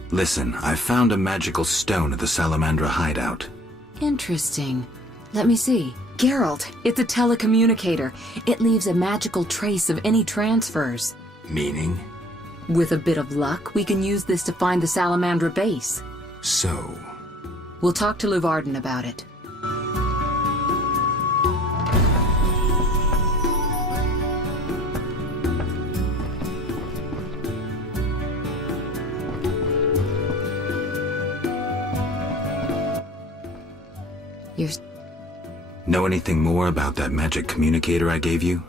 Listen, I found a magical stone at the Salamandra hideout. Interesting. Let me see. Geralt, it's a telecommunicator. It leaves a magical trace of any transfers. Meaning? With a bit of luck, we can use this to find the Salamandra base. So? We'll talk to Luvarden about it. Know anything more about that magic communicator I gave you?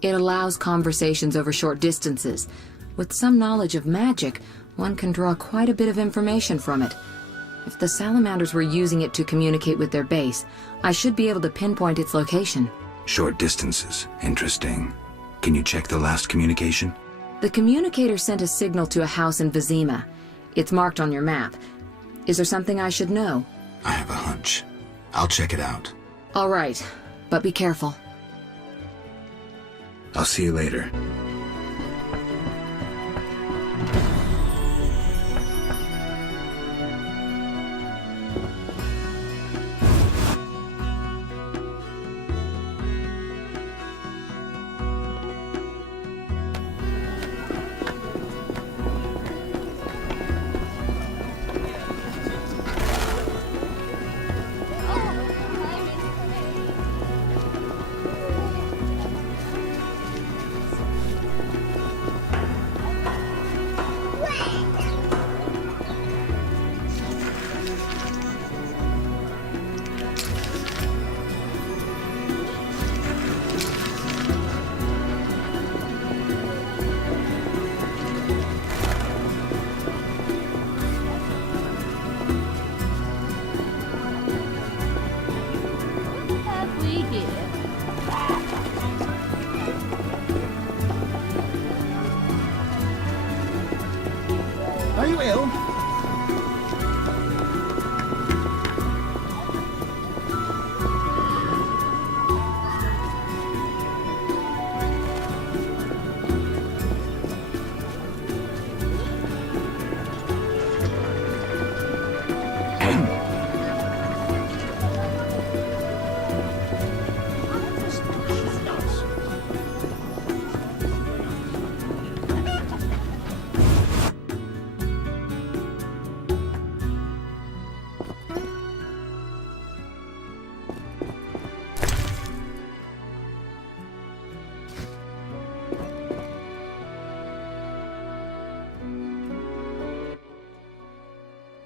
It allows conversations over short distances. With some knowledge of magic, one can draw quite a bit of information from it. If the salamanders were using it to communicate with their base, I should be able to pinpoint its location. Short distances. Interesting. Can you check the last communication? The communicator sent a signal to a house in Vizima. It's marked on your map. Is there something I should know? I have a hunch. I'll check it out. All right, but be careful. I'll see you later.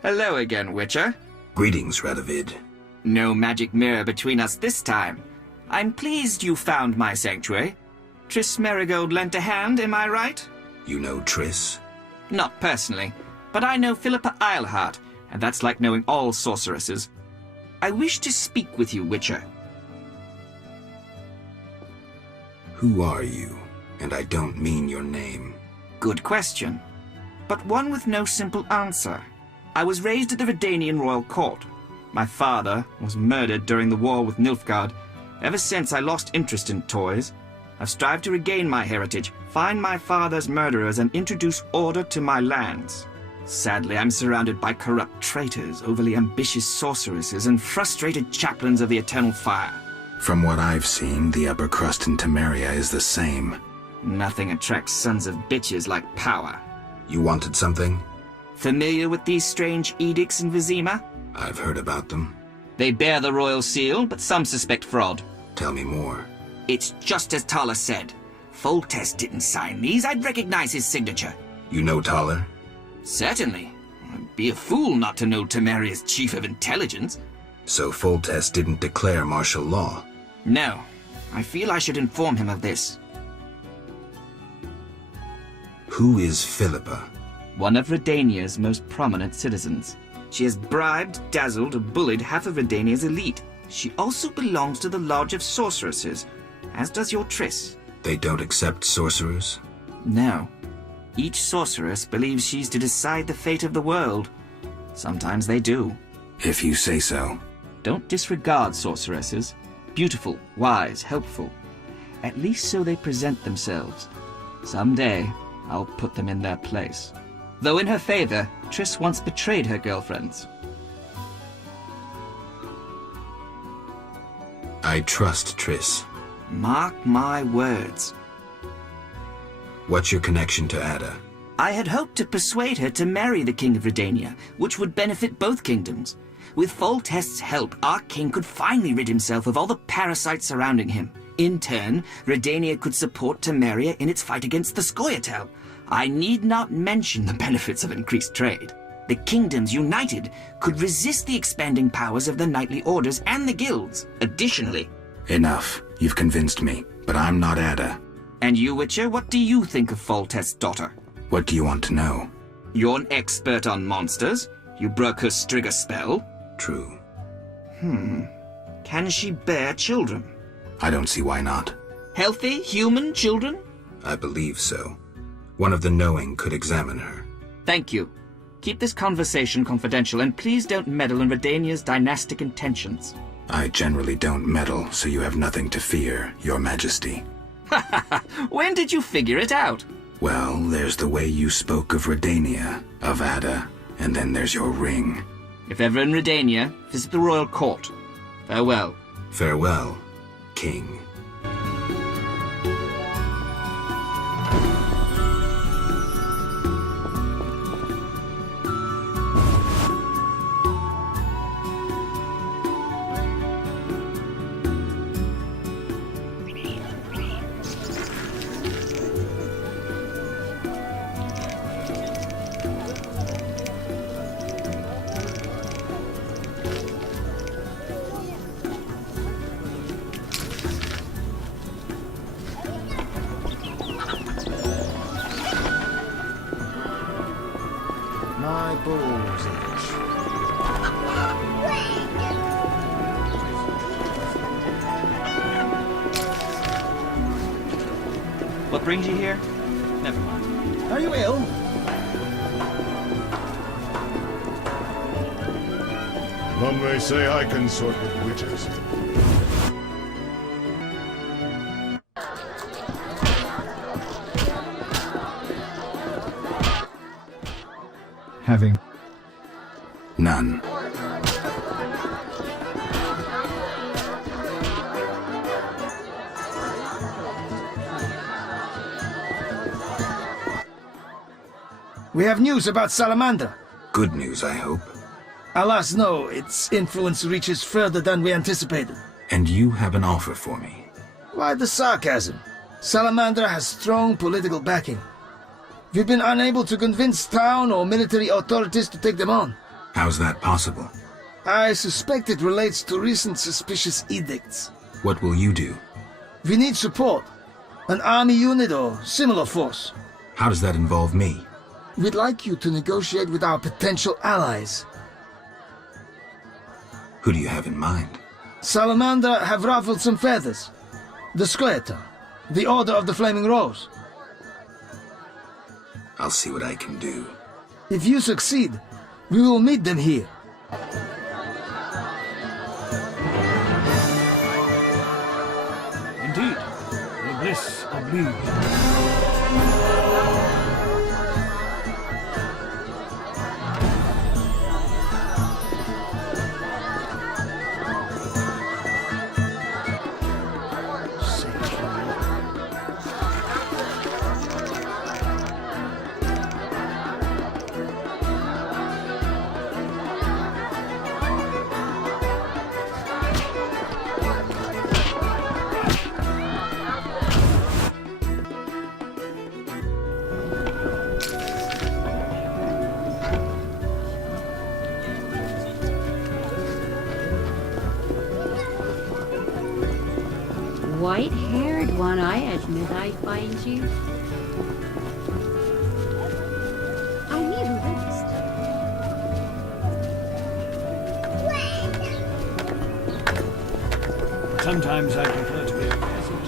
Hello again, Witcher. Greetings, Radovid. No magic mirror between us this time. I'm pleased you found my sanctuary. Triss Merigold lent a hand, am I right? You know Triss? Not personally, but I know Philippa Eilhart, and that's like knowing all sorceresses. I wish to speak with you, Witcher. Who are you? And I don't mean your name. Good question, but one with no simple answer. I was raised at the Redanian royal court. My father was murdered during the war with Nilfgaard. Ever since I lost interest in toys, I've strived to regain my heritage, find my father's murderers, and introduce order to my lands. Sadly, I'm surrounded by corrupt traitors, overly ambitious sorceresses, and frustrated chaplains of the Eternal Fire. From what I've seen, the upper crust in Temeria is the same. Nothing attracts sons of bitches like power. You wanted something? Familiar with these strange edicts in Vizima? I've heard about them. They bear the royal seal, but some suspect fraud. Tell me more. It's just as Thaler said. Foltest didn't sign these. I'd recognize his signature. You know Thaler? Certainly. I'd be a fool not to know Temeria's chief of intelligence. So Foltest didn't declare martial law? No. I feel I should inform him of this. Who is Philippa? One of Redania's most prominent citizens. She has bribed, dazzled, or bullied half of Redania's elite. She also belongs to the Lodge of Sorceresses, as does your Triss. They don't accept sorcerers? No. Each sorceress believes she's to decide the fate of the world. Sometimes they do. If you say so. Don't disregard sorceresses. Beautiful, wise, helpful. At least so they present themselves. Someday, I'll put them in their place. Though in her favor, Triss once betrayed her girlfriends. I trust Triss. Mark my words. What's your connection to Ada? I had hoped to persuade her to marry the King of Redania, which would benefit both kingdoms. With Foltest's help, our king could finally rid himself of all the parasites surrounding him. In turn, Redania could support Temeria in its fight against the Scoia'tael. I need not mention the benefits of increased trade. The kingdoms united could resist the expanding powers of the knightly orders and the guilds. Additionally... Enough. You've convinced me. But I'm not Ada. And you, Witcher, what do you think of Foltest's daughter? What do you want to know? You're an expert on monsters. You broke her Strigger spell. True. Can she bear children? I don't see why not. Healthy, human children? I believe so. One of the knowing could examine her. Thank you. Keep this conversation confidential, and please don't meddle in Redania's dynastic intentions. I generally don't meddle, so you have nothing to fear, Your Majesty. When did you figure it out? Well, there's the way you spoke of Redania, of Ada, and then there's your ring. If ever in Redania, visit the royal court. Farewell. Farewell, King. My balls itch. What brings you here? Never mind. Are you ill? One may say I consort with witches. None. We have news about Salamandra. Good news, I hope. Alas, no. Its influence reaches further than we anticipated. And you have an offer for me. Why the sarcasm? Salamandra has strong political backing. We've been unable to convince town or military authorities to take them on. How's that possible? I suspect it relates to recent suspicious edicts. What will you do? We need support. An army unit or similar force. How does that involve me? We'd like you to negotiate with our potential allies. Who do you have in mind? Salamandra have ruffled some feathers. The Squatter, the Order of the Flaming Rose. I'll see what I can do. If you succeed, we will meet them here. Indeed, the bliss oblige. White-haired one, I admit I find you. I need rest. Sometimes I prefer to be a peasant.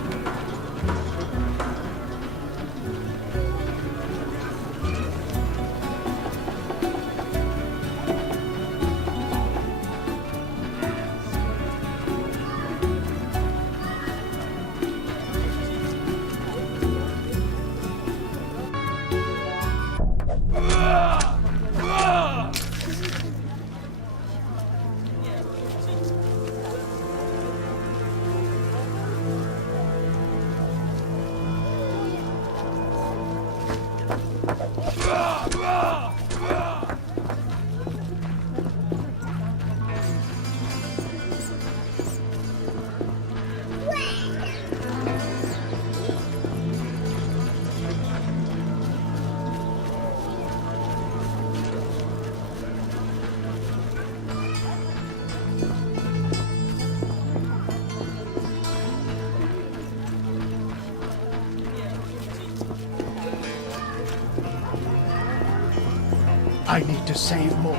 I need to save more.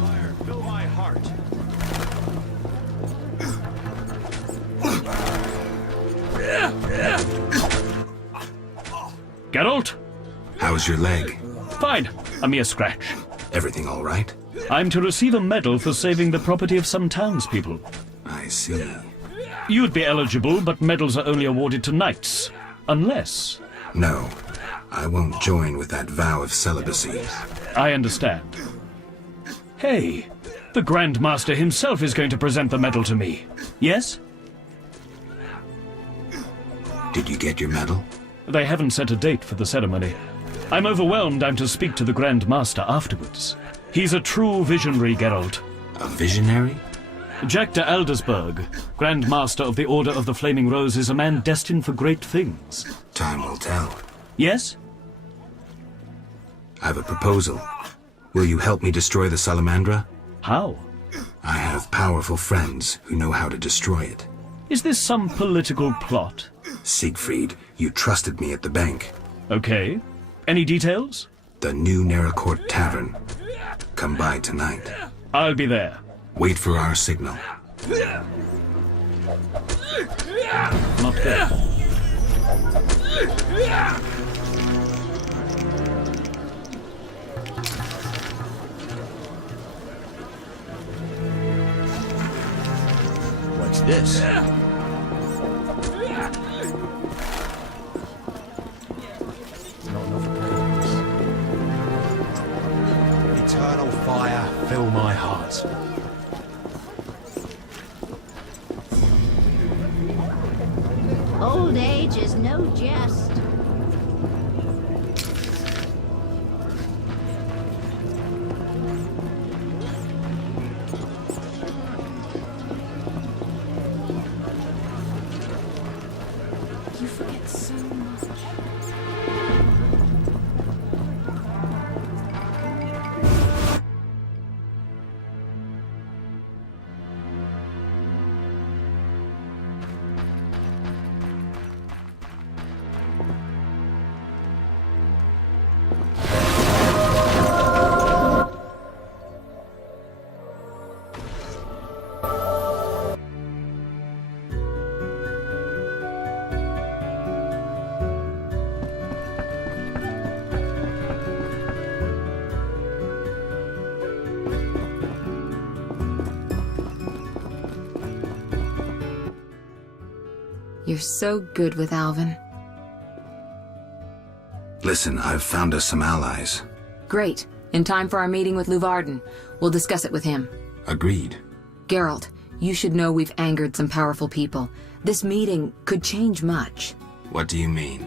Fire, fill my heart. Geralt? How's your leg? Fine. A mere scratch. Everything all right? I'm to receive a medal for saving the property of some townspeople. I see. You'd be eligible, but medals are only awarded to knights. Unless... No, I won't join with that vow of celibacy. I understand. Hey, the Grand Master himself is going to present the medal to me. Yes? Did you get your medal? They haven't set a date for the ceremony. I'm overwhelmed I'm to speak to the Grand Master afterwards. He's a true visionary, Geralt. A visionary? Jack de Aldersberg, Grand Master of the Order of the Flaming Rose, is a man destined for great things. Time will tell. Yes? I have a proposal. Will you help me destroy the Salamandra? How? I have powerful friends who know how to destroy it. Is this some political plot? Siegfried, you trusted me at the bank. Okay. Any details? The new Neracourt Tavern. Come by tonight. I'll be there. Wait for our signal. Not good. What's this? Not enough papers. Eternal fire, fill my heart. Old age is no jest. You're so good with Alvin. Listen, I've found us some allies. Great. In time for our meeting with Luvarden. We'll discuss it with him. Agreed. Geralt, you should know we've angered some powerful people. This meeting could change much. What do you mean?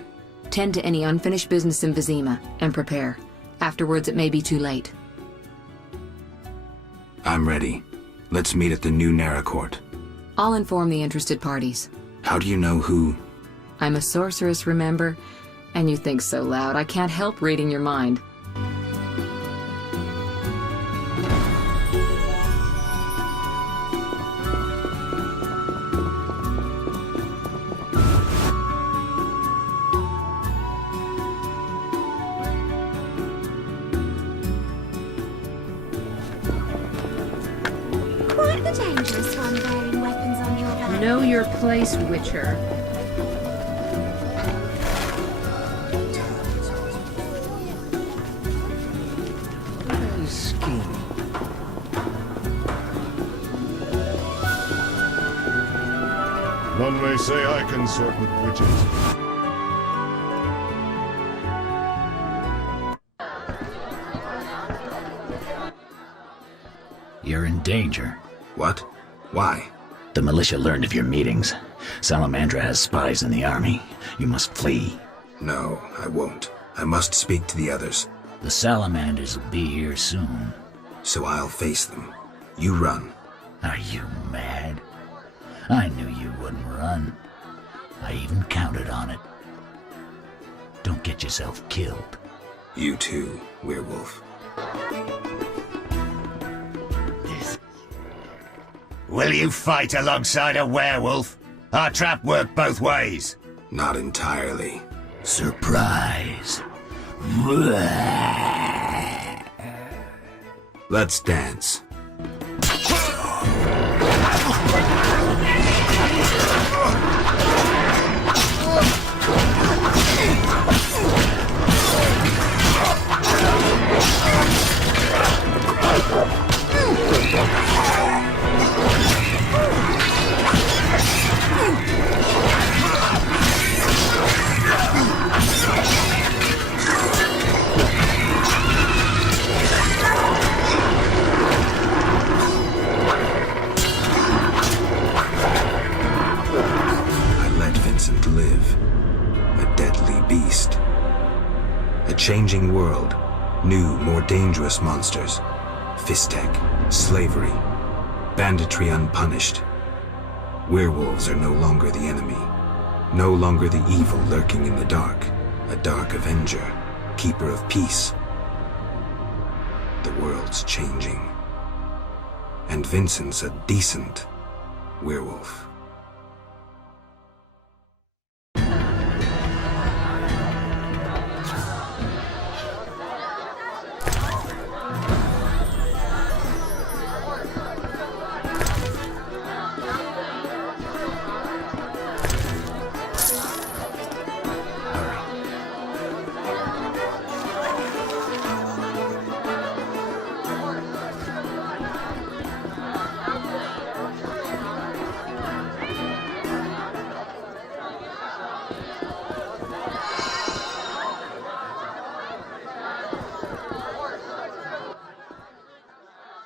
Tend to any unfinished business in Vizima, and prepare. Afterwards, it may be too late. I'm ready. Let's meet at the new Naracourt. I'll inform the interested parties. How do you know who? I'm a sorceress, remember? And you think so loud, I can't help reading your mind. Quite the dangerous one wearing weapons on your back. Know your place, Witcher. None may say I consort with witches. You're in danger. What? Why? The militia learned of your meetings. Salamandra has spies in the army. You must flee. No, I won't. I must speak to the others. The salamanders will be here soon. So I'll face them. You run. Are you mad? I knew you wouldn't run. I even counted on it. Don't get yourself killed. You too, werewolf. Will you fight alongside a werewolf? Our trap worked both ways. Not entirely. Surprise. Let's dance. Changing world, new, more dangerous monsters, Fistek, slavery, banditry unpunished. Werewolves are no longer the enemy, no longer the evil lurking in the dark, a dark avenger, keeper of peace. The world's changing, and Vincent's a decent werewolf.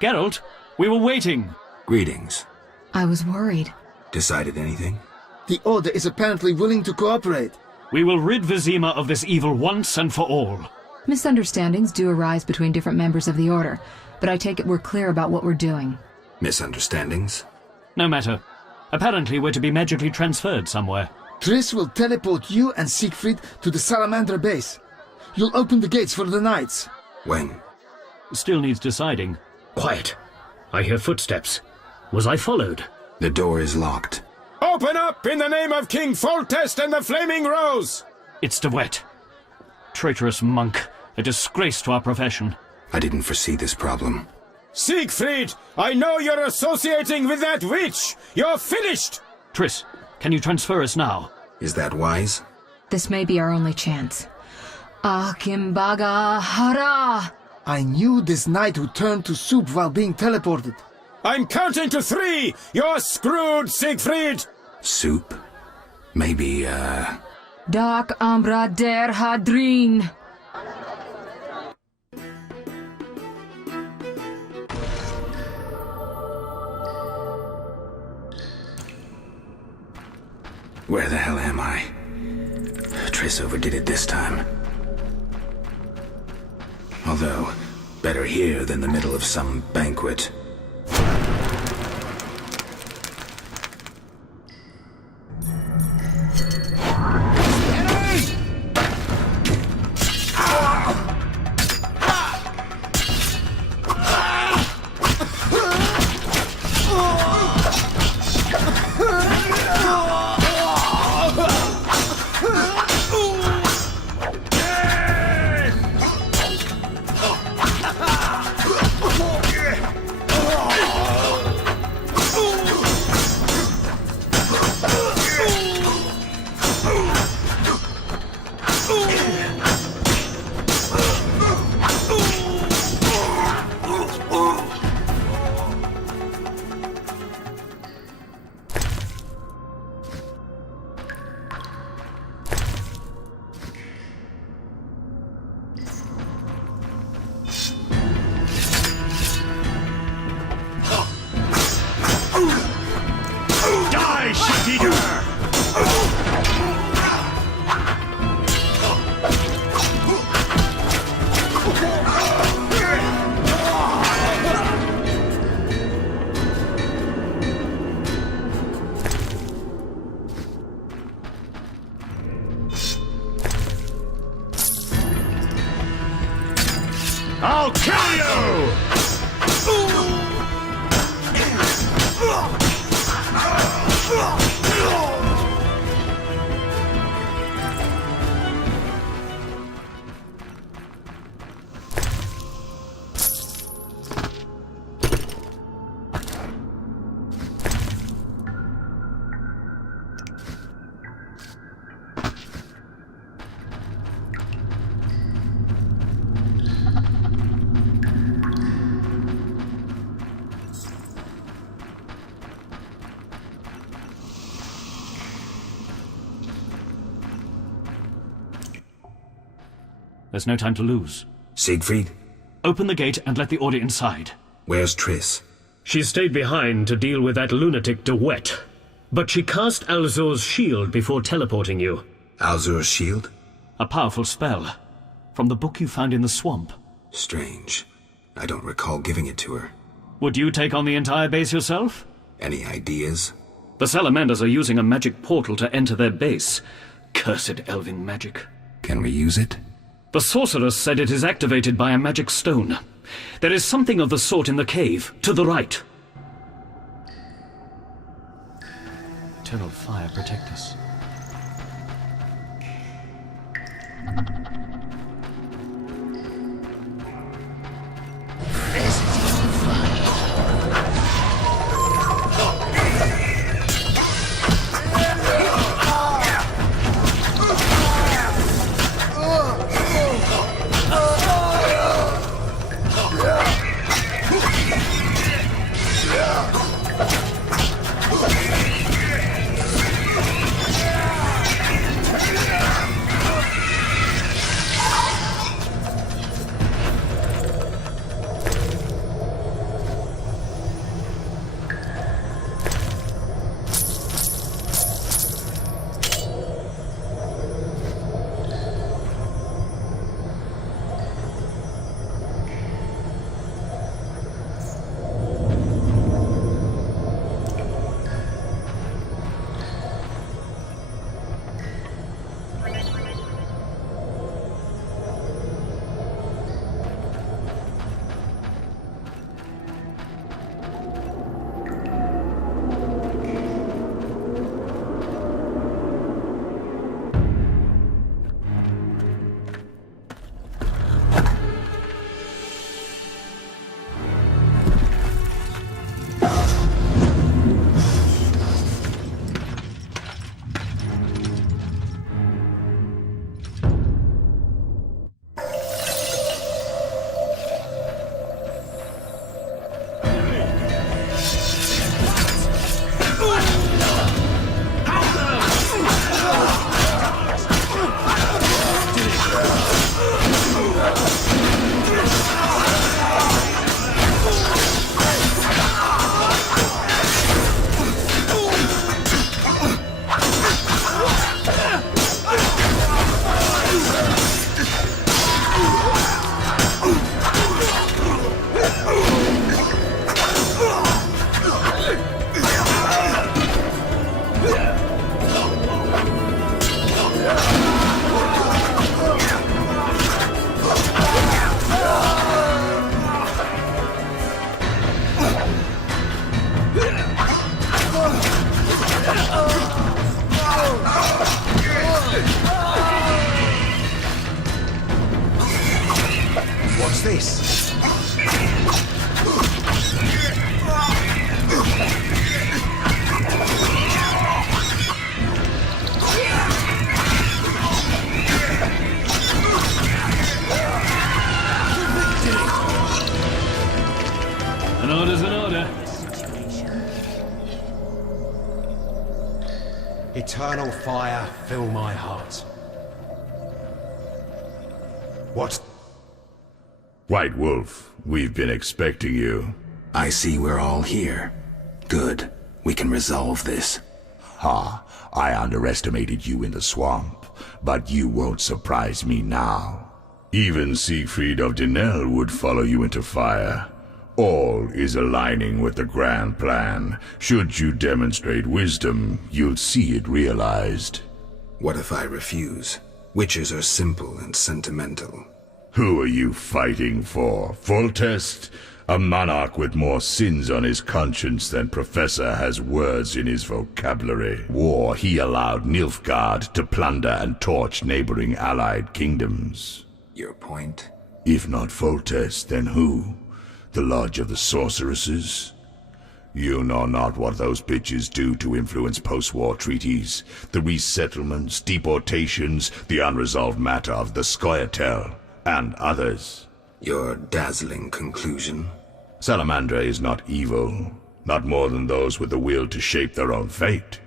Geralt, we were waiting. Greetings. I was worried. Decided anything? The Order is apparently willing to cooperate. We will rid Vizima of this evil once and for all. Misunderstandings do arise between different members of the Order, but I take it we're clear about what we're doing. Misunderstandings? No matter. Apparently we're to be magically transferred somewhere. Triss will teleport you and Siegfried to the Salamandra base. You'll open the gates for the knights. When? Still needs deciding. Quiet. I hear footsteps. Was I followed? The door is locked. Open up in the name of King Foltest and the Flaming Rose! It's DeWet. Traitorous monk. A disgrace to our profession. I didn't foresee this problem. Siegfried! I know you're associating with that witch! You're finished! Triss, can you transfer us now? Is that wise? This may be our only chance. Kimbaga hara! I knew this knight who turned to soup while being teleported. I'm counting to 3! You're screwed, Siegfried! Soup? Maybe, Dark Ambra der Hadrin! Where the hell am I? Triss overdid it this time. Although, better here than the middle of some banquet. I'll kill you! There's no time to lose. Siegfried? Open the gate and let the order inside. Where's Triss? She stayed behind to deal with that lunatic De Wet. But she cast Alzur's shield before teleporting you. Alzur's shield? A powerful spell. From the book you found in the swamp. Strange. I don't recall giving it to her. Would you take on the entire base yourself? Any ideas? The Salamanders are using a magic portal to enter their base. Cursed elven magic. Can we use it? The sorceress said it is activated by a magic stone. There is something of the sort in the cave, to the right. Eternal fire protect us. What's this? An order's an order. Eternal fire, fill my heart. What? White Wolf, we've been expecting you. I see we're all here. Good. We can resolve this. Ha! I underestimated you in the swamp, but you won't surprise me now. Even Siegfried of Denel would follow you into fire. All is aligning with the grand plan. Should you demonstrate wisdom, you'll see it realized. What if I refuse? Witches are simple and sentimental. Who are you fighting for? Foltest? A monarch with more sins on his conscience than Professor has words in his vocabulary. War he allowed Nilfgaard to plunder and torch neighboring allied kingdoms. Your point? If not Foltest, then who? The Lodge of the Sorceresses? You know not what those bitches do to influence post-war treaties, the resettlements, deportations, the unresolved matter of the Scoia'tael, and others. Your dazzling conclusion? Salamandra is not evil, not more than those with the will to shape their own fate.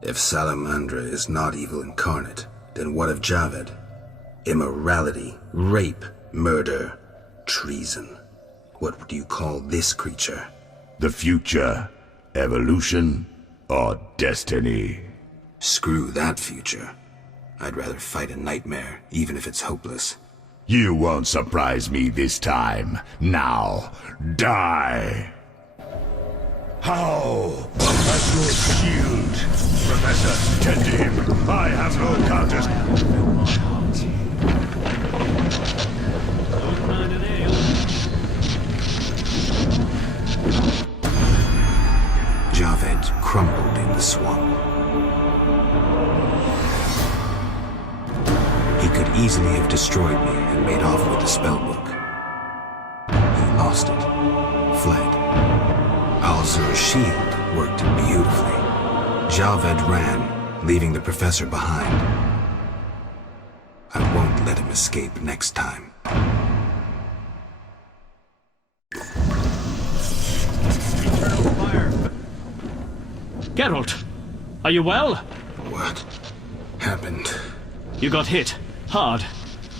If Salamandra is not evil incarnate, then what of Javed? Immorality, rape, murder, treason. What would you call this creature? The future, evolution, or destiny? Screw that future. I'd rather fight a nightmare, even if it's hopeless. You won't surprise me this time. Now, die! How? At your shield! Professor, tend to him. I have no counters. Javed crumbled in the swamp. He could easily have destroyed me and made off with the spellbook. He lost it, fled. Alzur's shield worked beautifully. Javed ran, leaving the professor behind. I won't let him escape next time. Geralt, are you well? What happened? You got hit. Hard.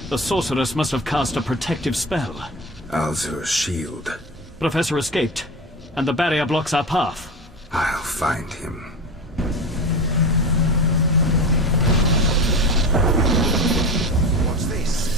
The sorceress must have cast a protective spell. Alzur's shield. Professor escaped, and the barrier blocks our path. I'll find him. What's this?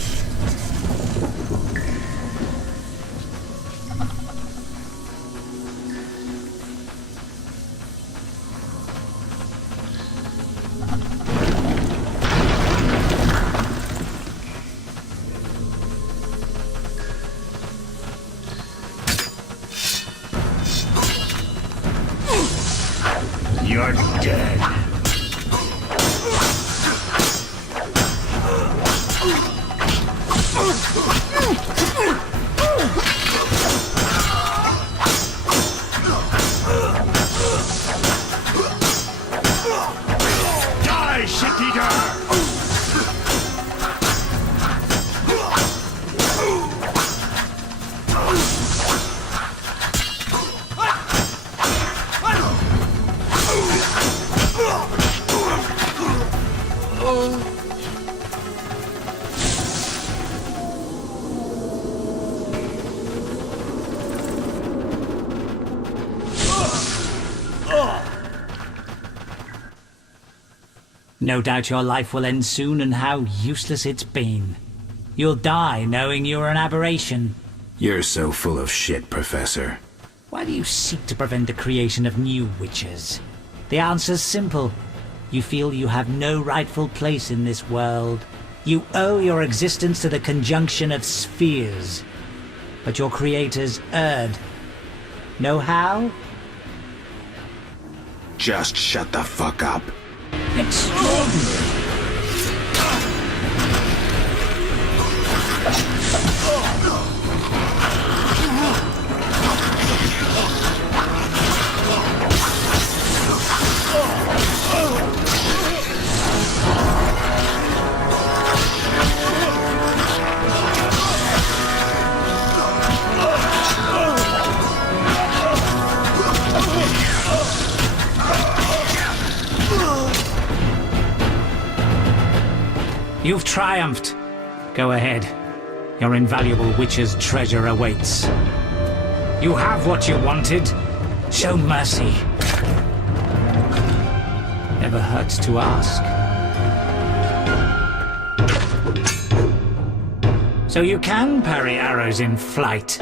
You're dead. Die, shit-eater! No doubt your life will end soon, and how useless it's been. You'll die knowing you're an aberration. You're so full of shit, Professor. Why do you seek to prevent the creation of new witches? The answer's simple. You feel you have no rightful place in this world. You owe your existence to the conjunction of spheres. But your creators erred. Know how? Just shut the fuck up. Extraordinary! You've triumphed. Go ahead. Your invaluable witch's treasure awaits. You have what you wanted. Show mercy. Never hurts to ask. So you can parry arrows in flight.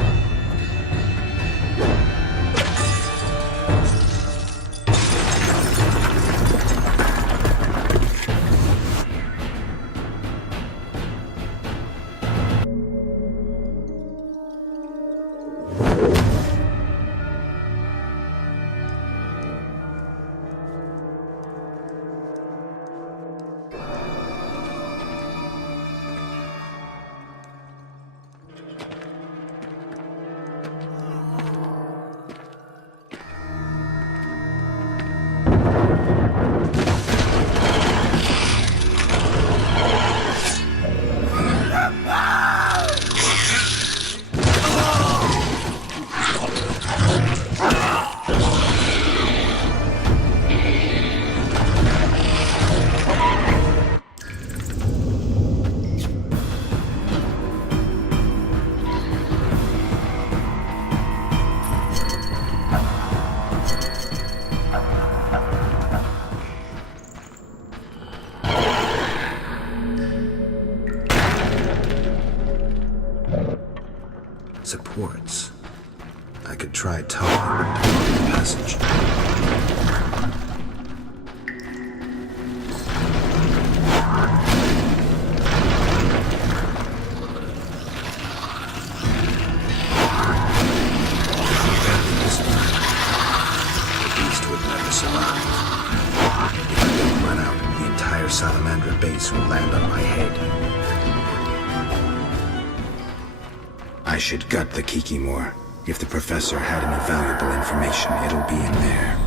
Supports. I could try tunneling the passage. The beast would never survive. If I don't run out, the entire Salamandra base will land on my head. I should gut the Kikimor. If the professor had any valuable information, it'll be in there.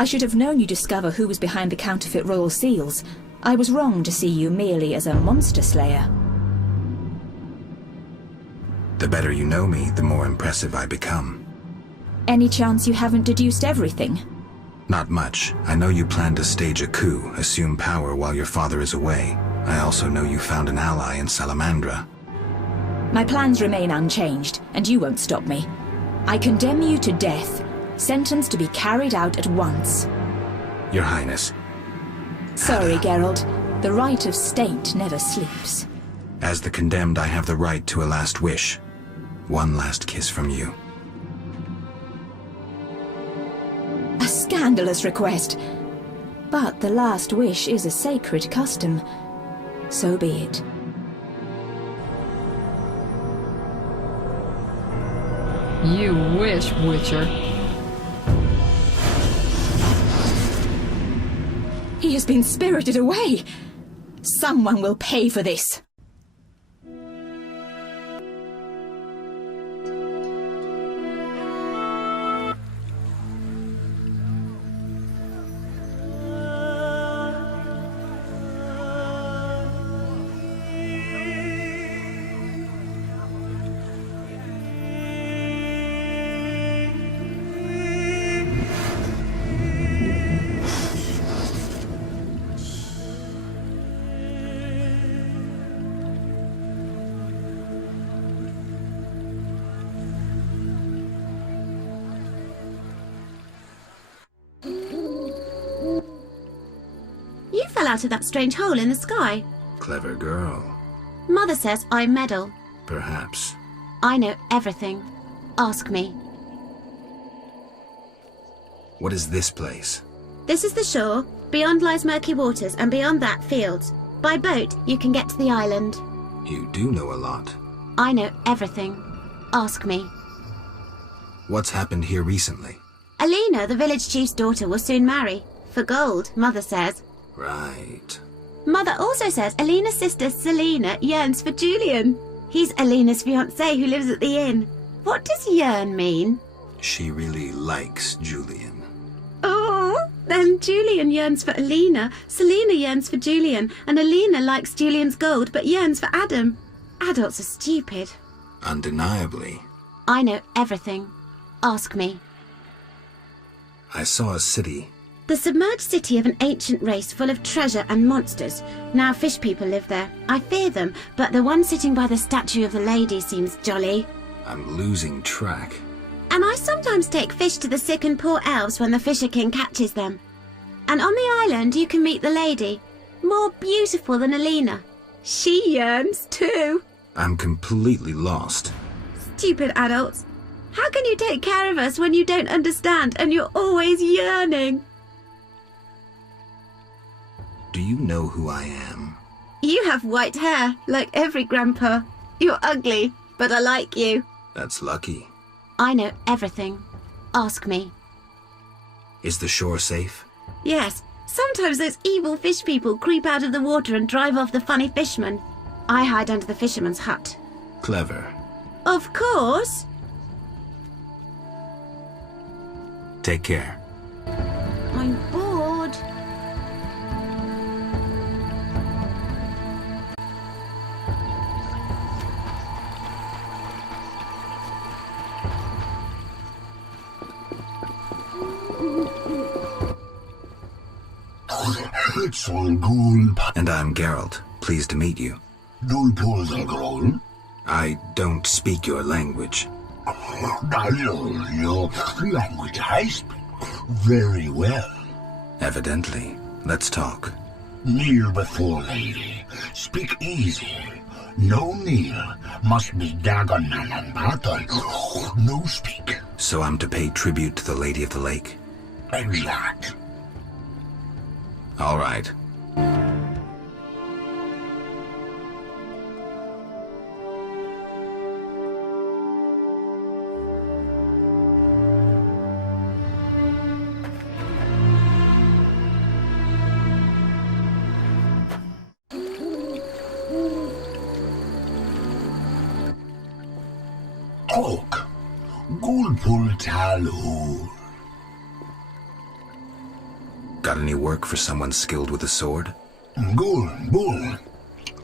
I should have known you'd discover who was behind the counterfeit royal seals. I was wrong to see you merely as a monster slayer. The better you know me, the more impressive I become. Any chance you haven't deduced everything? Not much. I know you plan to stage a coup, assume power while your father is away. I also know you found an ally in Salamandra. My plans remain unchanged, and you won't stop me. I condemn you to death, sentenced to be carried out at once. Your Highness. Sorry, Geralt. The right of state never sleeps. As the condemned, I have the right to a last wish. One last kiss from you. A scandalous request. But the last wish is a sacred custom. So be it. You wish, Witcher. He has been spirited away. Someone will pay for this. Out of that strange hole in the sky. Clever girl. Mother says I meddle. Perhaps. I know everything. Ask me. What is this place? This is the shore. Beyond lies murky waters, and beyond that, fields. By boat, you can get to the island. You do know a lot. I know everything. Ask me. What's happened here recently? Alina, the village chief's daughter, will soon marry. For gold, Mother says. Right. Mother also says Alina's sister Selena yearns for Julian. He's Alina's fiancé who lives at the inn. What does yearn mean? She really likes Julian. Oh, then Julian yearns for Alina, Selena yearns for Julian, and Alina likes Julian's gold but yearns for Adam. Adults are stupid. Undeniably. I know everything. Ask me. I saw a city. The submerged city of an ancient race full of treasure and monsters. Now fish people live there. I fear them, but the one sitting by the statue of the lady seems jolly. I'm losing track. And I sometimes take fish to the sick and poor elves when the Fisher King catches them. And on the island you can meet the lady. More beautiful than Alina. She yearns too. I'm completely lost. Stupid adults. How can you take care of us when you don't understand and you're always yearning? Do you know who I am? You have white hair, like every grandpa. You're ugly, but I like you. That's lucky. I know everything. Ask me. Is the shore safe? Yes. Sometimes those evil fish people creep out of the water and drive off the funny fishermen. I hide under the fisherman's hut. Clever. Of course. Take care. I'm bored. And I'm Geralt. Pleased to meet you. I don't speak your language. Your language I speak very well. Evidently. Let's talk. Kneel before lady. Speak easy. No kneel. Must be Dagonan and battle. No speak. So I'm to pay tribute to the Lady of the Lake? Exact. All right. Oak. Gulpul Talhul. Got any work for someone skilled with a sword? Ghoul, bull.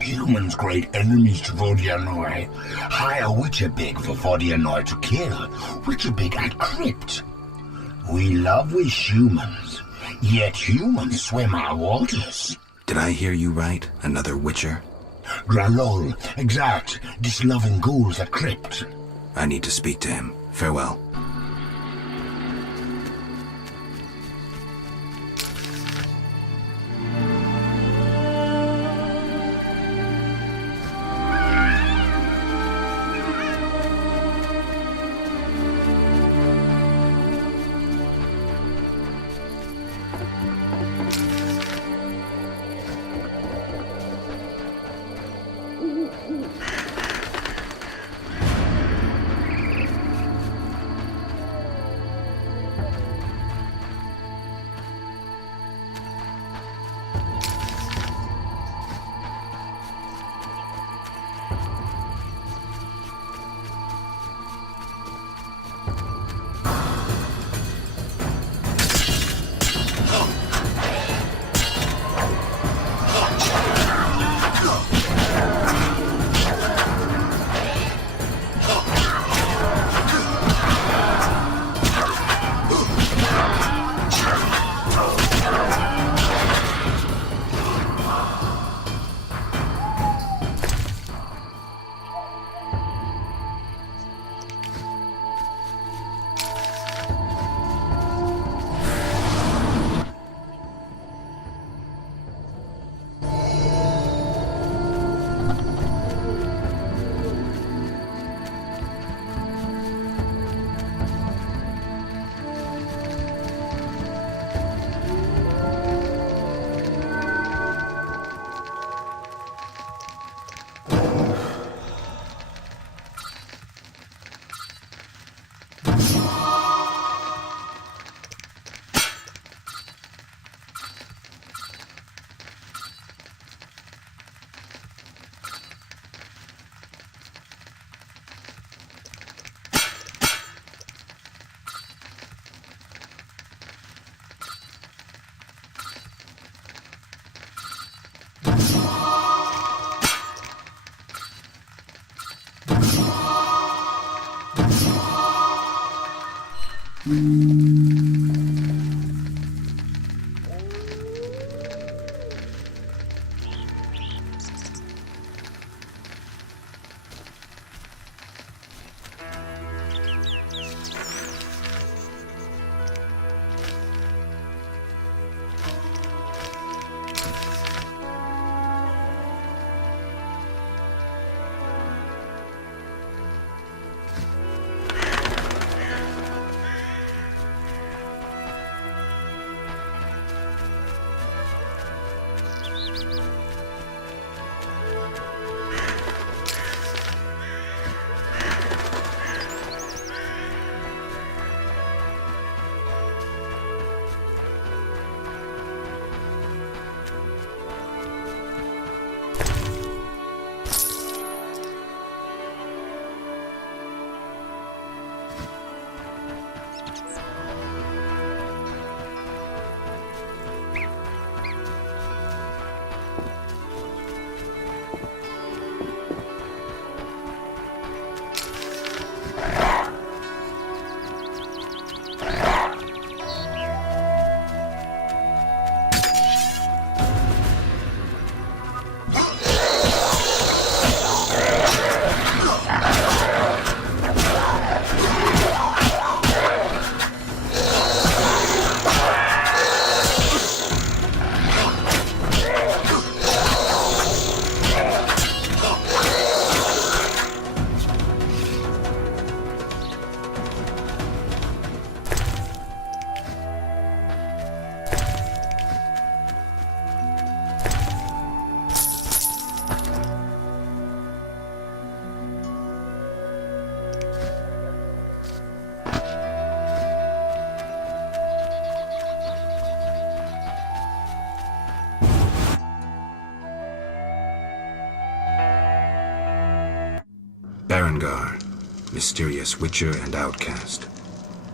Humans great enemies to Vodianoi. Hire Witcher Big for Vodianoi to kill. Witcher Big at crypt. We love we humans, yet humans swim our waters. Did I hear you right? Another Witcher? Gralol, exact. Disloving ghouls at crypt. I need to speak to him. Farewell. Berengar, mysterious witcher and outcast.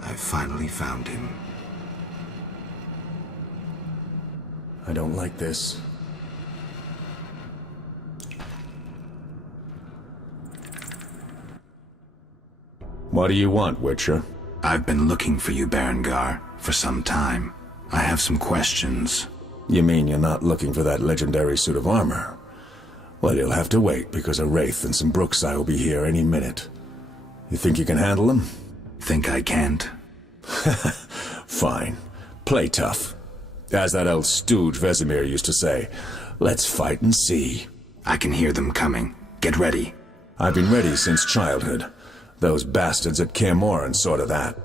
I've finally found him. I don't like this. What do you want, Witcher? I've been looking for you, Berengar, for some time. I have some questions. You mean you're not looking for that legendary suit of armor? Well, you'll have to wait, because a Wraith and some Brookside will be here any minute. You think you can handle them? Think I can't? Fine. Play tough. As that old stooge Vesemir used to say, let's fight and see. I can hear them coming. Get ready. I've been ready since childhood. Those bastards at Kaer Morhen saw to that.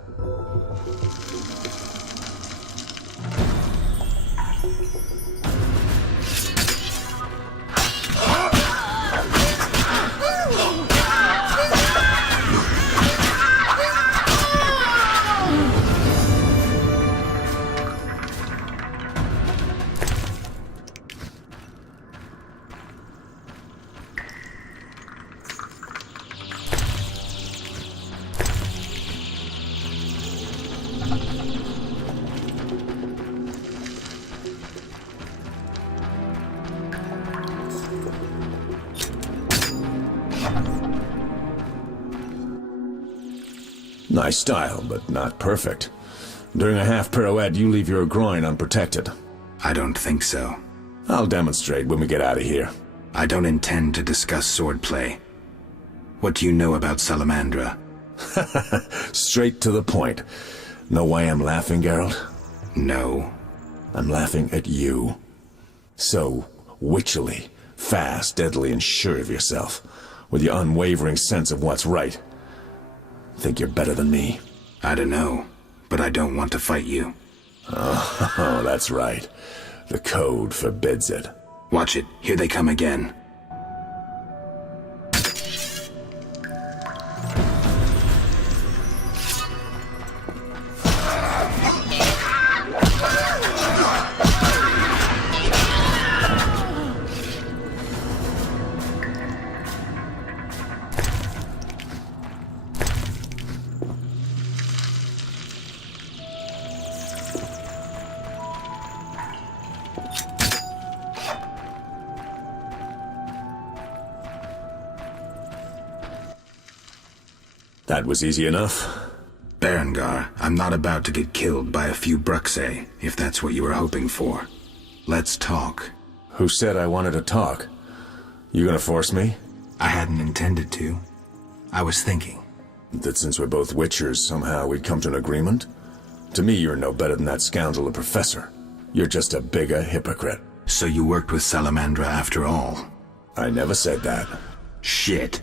Nice style, but not perfect. During a half pirouette, you leave your groin unprotected. I don't think so. I'll demonstrate when we get out of here. I don't intend to discuss swordplay. What do you know about Salamandra? Straight to the point. Know why I'm laughing, Geralt? No. I'm laughing at you. So witchily, fast, deadly, and sure of yourself, with your unwavering sense of what's right. Think you're better than me? I don't know, but I don't want to fight you. Oh, that's right. The code forbids it. Watch it. Here they come again. That was easy enough. Berengar, I'm not about to get killed by a few Bruxay, if that's what you were hoping for. Let's talk. Who said I wanted to talk? You gonna force me? I hadn't intended to. I was thinking. That since we're both Witchers, somehow we'd come to an agreement? To me, you're no better than that scoundrel, the Professor. You're just a bigger hypocrite. So you worked with Salamandra after all? I never said that. Shit.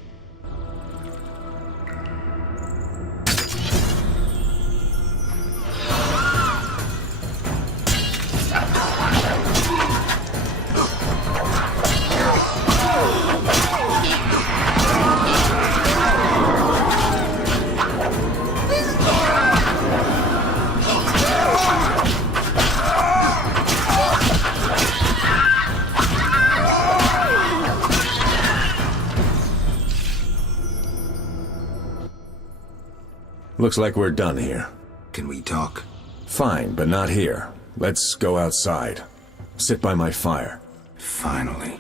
Looks like we're done here. Can we talk? Fine, but not here. Let's go outside. Sit by my fire. Finally.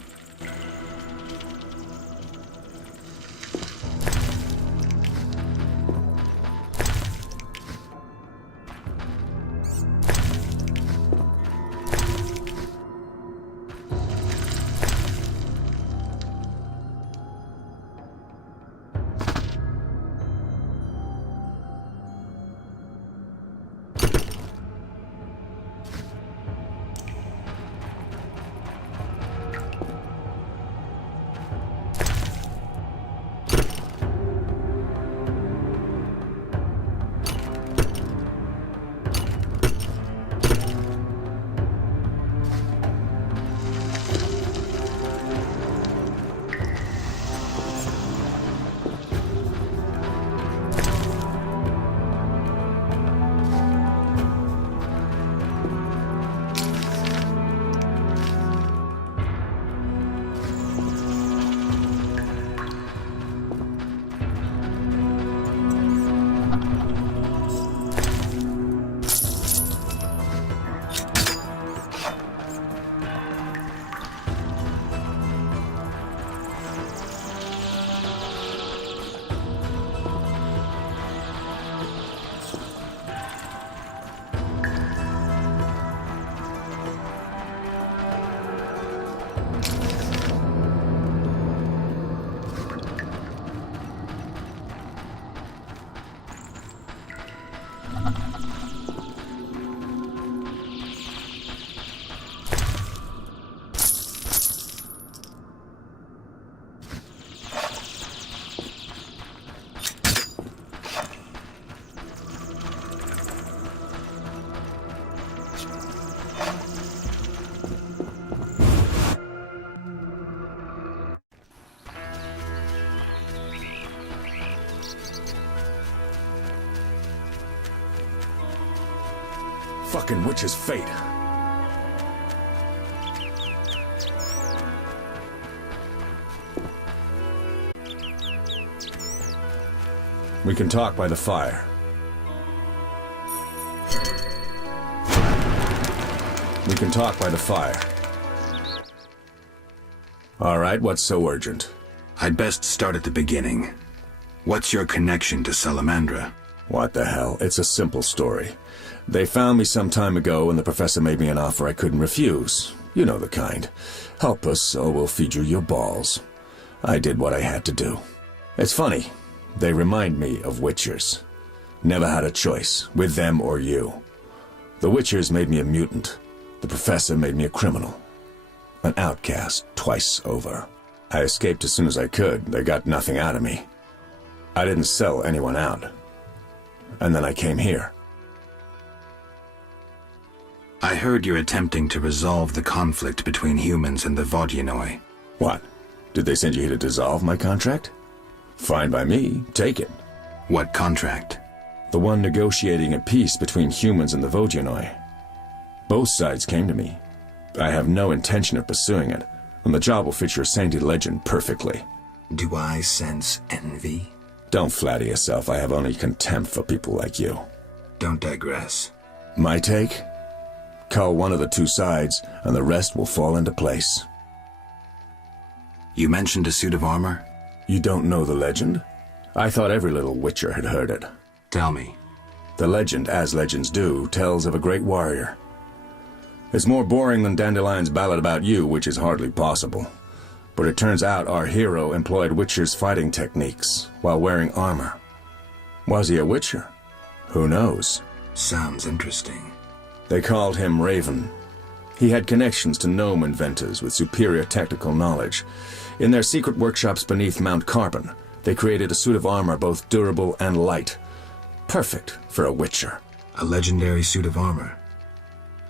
Fucking witch's fate. We can talk by the fire. We can talk by the fire. All right, what's so urgent? I'd best start at the beginning. What's your connection to Salamandra? What the hell? It's a simple story. They found me some time ago and the professor made me an offer I couldn't refuse. You know the kind. Help us or we'll feed you your balls. I did what I had to do. It's funny. They remind me of Witchers. Never had a choice, with them or you. The Witchers made me a mutant. The professor made me a criminal. An outcast twice over. I escaped as soon as I could. They got nothing out of me. I didn't sell anyone out. And then I came here. I heard you're attempting to resolve the conflict between humans and the Vodyanoi. What? Did they send you here to dissolve my contract? Fine by me. Take it. What contract? The one negotiating a peace between humans and the Vodyanoi. Both sides came to me. I have no intention of pursuing it, and the job will fit your sandy legend perfectly. Do I sense envy? Don't flatter yourself. I have only contempt for people like you. Don't digress. My take? Cull one of the two sides, and the rest will fall into place. You mentioned a suit of armor? You don't know the legend? I thought every little Witcher had heard it. Tell me. The legend, as legends do, tells of a great warrior. It's more boring than Dandelion's ballad about you, which is hardly possible. But it turns out our hero employed Witcher's fighting techniques while wearing armor. Was he a Witcher? Who knows? Sounds interesting. They called him Raven. He had connections to gnome inventors with superior technical knowledge. In their secret workshops beneath Mount Carbon, they created a suit of armor both durable and light. Perfect for a Witcher. A legendary suit of armor.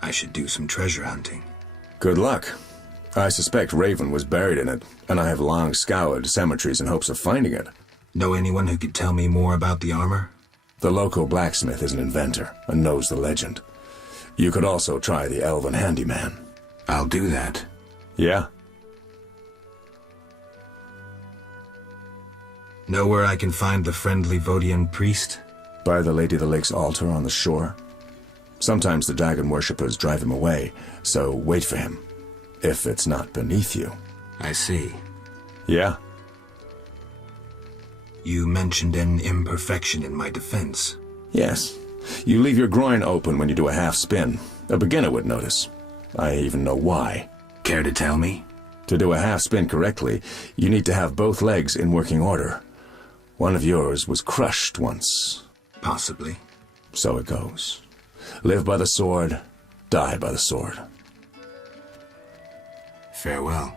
I should do some treasure hunting. Good luck. I suspect Raven was buried in it, and I have long scoured cemeteries in hopes of finding it. Know anyone who could tell me more about the armor? The local blacksmith is an inventor and knows the legend. You could also try the elven handyman. I'll do that. Yeah? Know where I can find the friendly Vodian priest? By the Lady of the Lake's altar on the shore. Sometimes the dragon worshippers drive him away, so wait for him. If it's not beneath you. I see. Yeah? You mentioned an imperfection in my defense. Yes. You leave your groin open when you do a half spin. A beginner would notice. I even know why. Care to tell me? To do a half spin correctly, you need to have both legs in working order. One of yours was crushed once. Possibly. So it goes. Live by the sword, die by the sword. Farewell.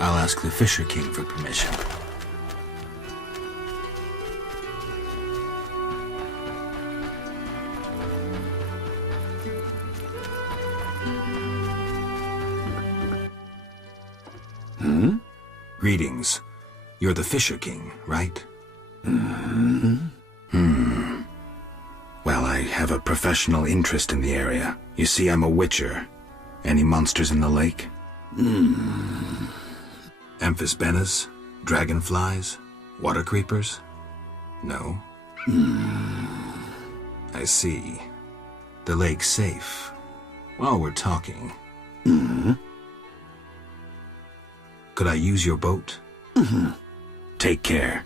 I'll ask the Fisher King for permission. Greetings. You're the Fisher King, right? Well, I have a professional interest in the area. You see, I'm a witcher. Any monsters in the lake? Amphisbaenas? Dragonflies? Water creepers? No? I see. The lake's safe. While we're talking... Could I use your boat? Take care.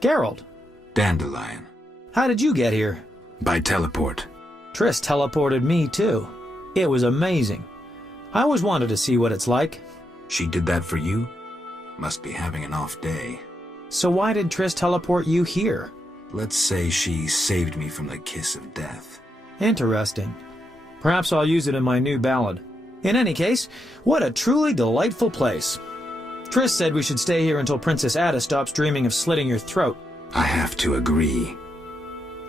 Geralt. Dandelion. How did you get here? By teleport. Triss teleported me too. It was amazing. I always wanted to see what it's like. She did that for you? Must be having an off day. So why did Triss teleport you here? Let's say she saved me from the kiss of death. Interesting. Perhaps I'll use it in my new ballad. In any case, what a truly delightful place. Triss said we should stay here until Princess Ada stops dreaming of slitting your throat. I have to agree.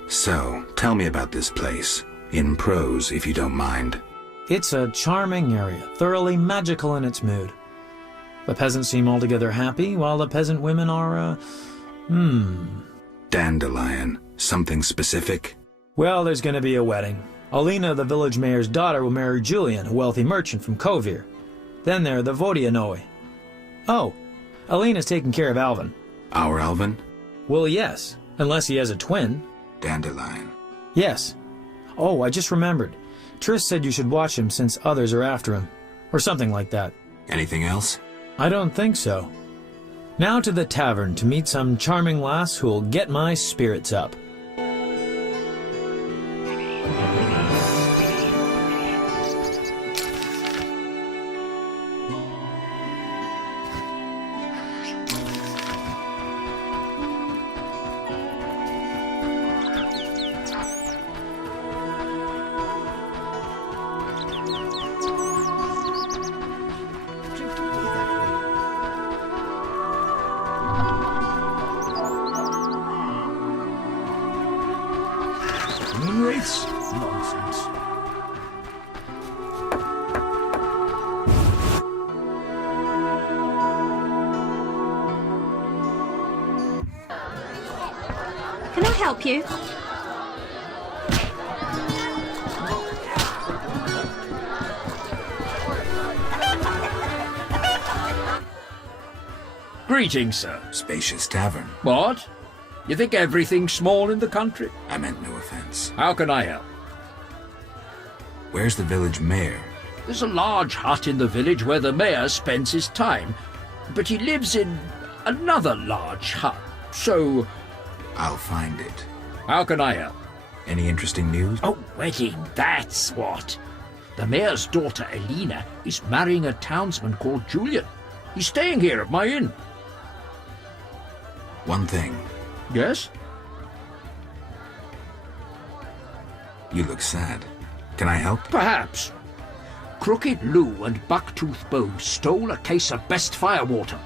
So, tell me about this place. In prose, if you don't mind. It's a charming area, thoroughly magical in its mood. The peasants seem altogether happy, while the peasant women are, Dandelion. Something specific? Well, there's gonna be a wedding. Alina, the village mayor's daughter, will marry Julian, a wealthy merchant from Kovir. Then there are the Vodianoi. Oh, Alina's taking care of Alvin. Our Alvin? Well, yes, unless he has a twin. Dandelion. Yes. Oh, I just remembered. Triss said you should watch him since others are after him. Or something like that. Anything else? I don't think so. Now to the tavern to meet some charming lass who'll get my spirits up. Nonsense. Can I help you? Greetings, sir. Spacious tavern. What? You think everything's small in the country? I meant no offense. How can I help? Where's the village mayor? There's a large hut in the village where the mayor spends his time, but he lives in another large hut, so... I'll find it. How can I help? Any interesting news? Oh, wedding, that's what. The mayor's daughter, Elena, is marrying a townsman called Julian. He's staying here at my inn. One thing. Yes? You look sad. Can I help? Perhaps. Crooked Lou and Bucktooth Bow stole a case of best firewater.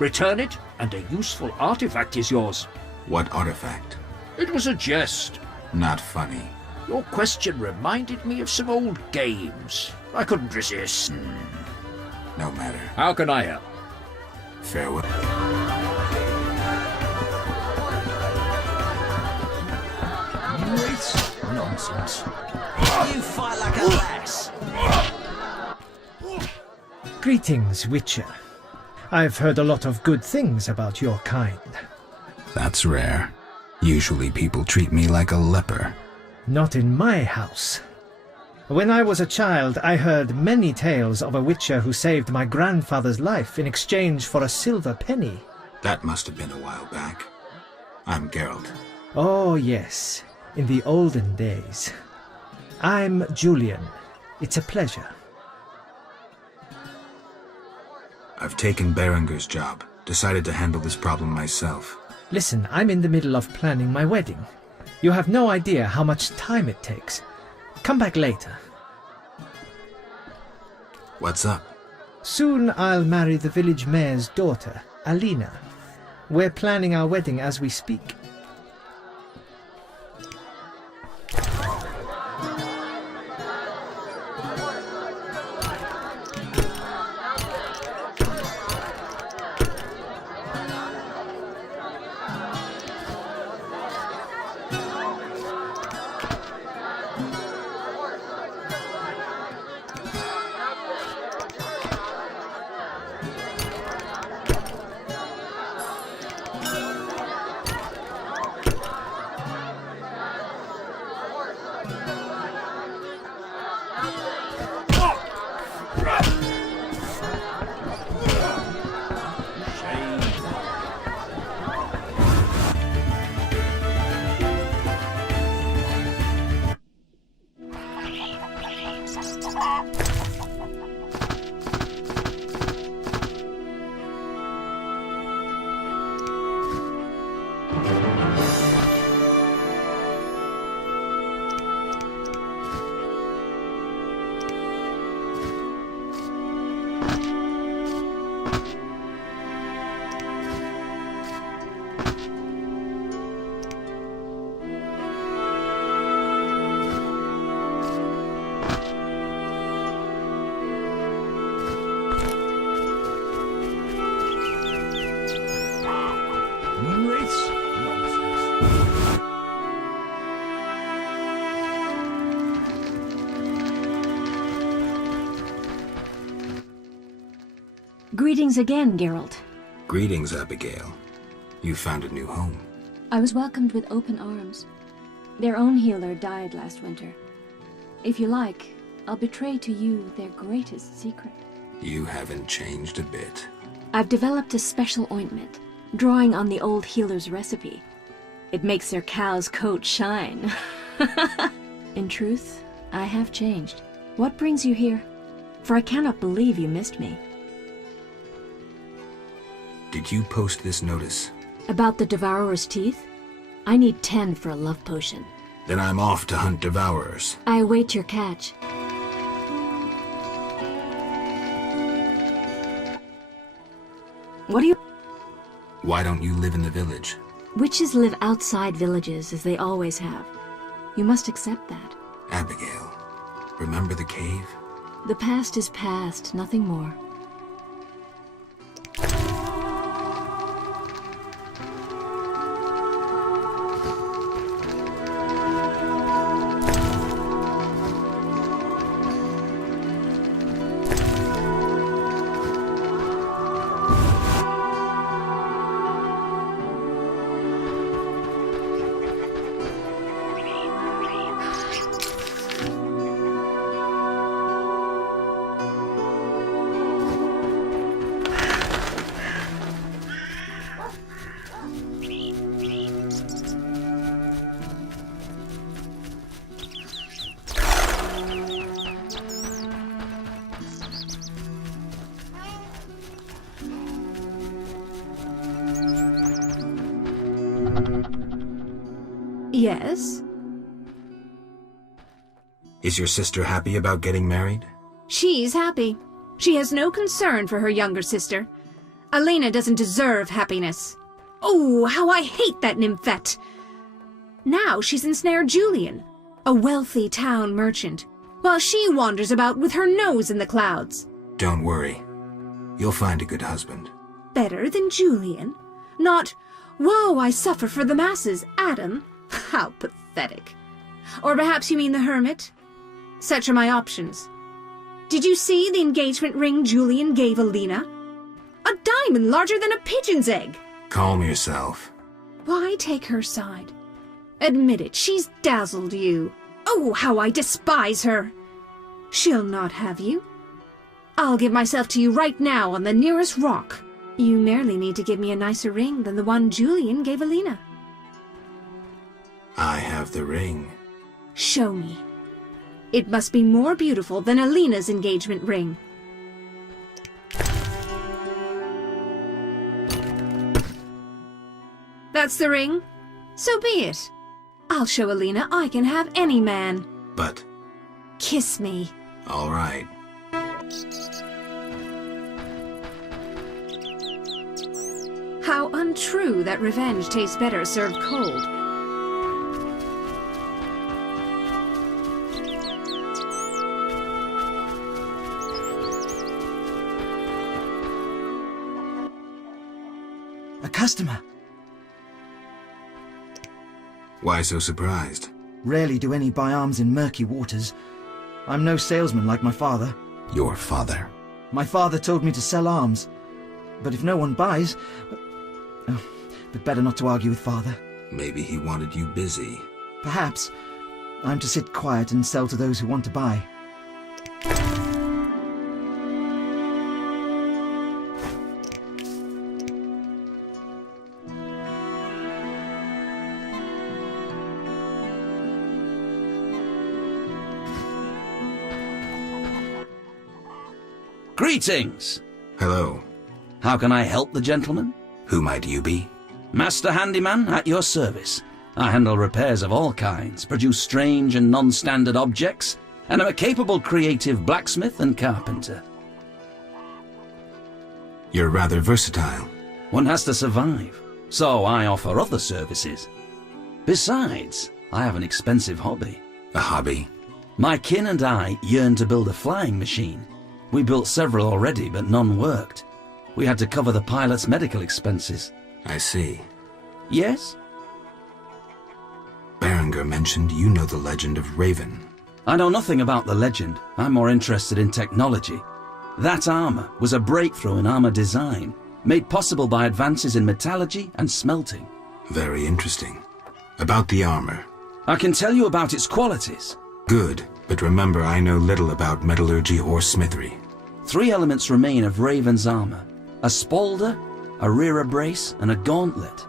Return it, and a useful artifact is yours. What artifact? It was a jest. Not funny. Your question reminded me of some old games. I couldn't resist. No matter. How can I help? Farewell. Nonsense. You fight like a lass. Greetings, Witcher. I've heard a lot of good things about your kind. That's rare. Usually people treat me like a leper. Not in my house. When I was a child, I heard many tales of a Witcher who saved my grandfather's life in exchange for a silver penny. That must have been a while back. I'm Geralt. Oh, yes. In the olden days. I'm Julian. It's a pleasure. I've taken Berenger's job. Decided to handle this problem myself. Listen, I'm in the middle of planning my wedding. You have no idea how much time it takes. Come back later. What's up? Soon I'll marry the village mayor's daughter, Alina. We're planning our wedding as we speak. Greetings again, Geralt. Greetings, Abigail. You found a new home. I was welcomed with open arms. Their own healer died last winter. If you like, I'll betray to you their greatest secret. You haven't changed a bit. I've developed a special ointment, drawing on the old healer's recipe. It makes their cow's coat shine. In truth, I have changed. What brings you here? For I cannot believe you missed me. Did you post this notice? About the Devourer's teeth? I need 10 for a love potion. Then I'm off to hunt Devourers. I await your catch. What do you... Why don't you live in the village? Witches live outside villages, as they always have. You must accept that. Abigail, remember the cave? The past is past, nothing more. Yes? Is your sister happy about getting married? She's happy. She has no concern for her younger sister. Alina doesn't deserve happiness. Oh, how I hate that nymphette! Now she's ensnared Julian. A wealthy town merchant, while she wanders about with her nose in the clouds. Don't worry. You'll find a good husband. Better than Julian? Not, woe, I suffer for the masses, Adam. How pathetic. Or perhaps you mean the hermit? Such are my options. Did you see the engagement ring Julian gave Alina? A diamond larger than a pigeon's egg. Calm yourself. Why take her side? Admit it, she's dazzled you. Oh, how I despise her. She'll not have you. I'll give myself to you right now on the nearest rock. You merely need to give me a nicer ring than the one Julian gave Alina. I have the ring. Show me. It must be more beautiful than Alina's engagement ring. That's the ring? So be it. I'll show Alina I can have any man. But... Kiss me. All right. How untrue that revenge tastes better served cold. A customer. Why so surprised? Rarely do any buy arms in murky waters. I'm no salesman like my father. Your father? My father told me to sell arms. But if no one buys... Oh, but better not to argue with father. Maybe he wanted you busy. Perhaps. I'm to sit quiet and sell to those who want to buy. Greetings! Hello. How can I help the gentleman? Who might you be? Master Handyman at your service. I handle repairs of all kinds, produce strange and non-standard objects, and am a capable creative blacksmith and carpenter. You're rather versatile. One has to survive, so I offer other services. Besides, I have an expensive hobby. A hobby? My kin and I yearn to build a flying machine. We built several already, but none worked. We had to cover the pilot's medical expenses. I see. Yes? Berenger mentioned you know the legend of Raven. I know nothing about the legend. I'm more interested in technology. That armor was a breakthrough in armor design, made possible by advances in metallurgy and smelting. Very interesting. About the armor. I can tell you about its qualities. Good, but remember I know little about metallurgy or smithery. 3 elements remain of Raven's armor: a spalder, a rear brace, and a gauntlet.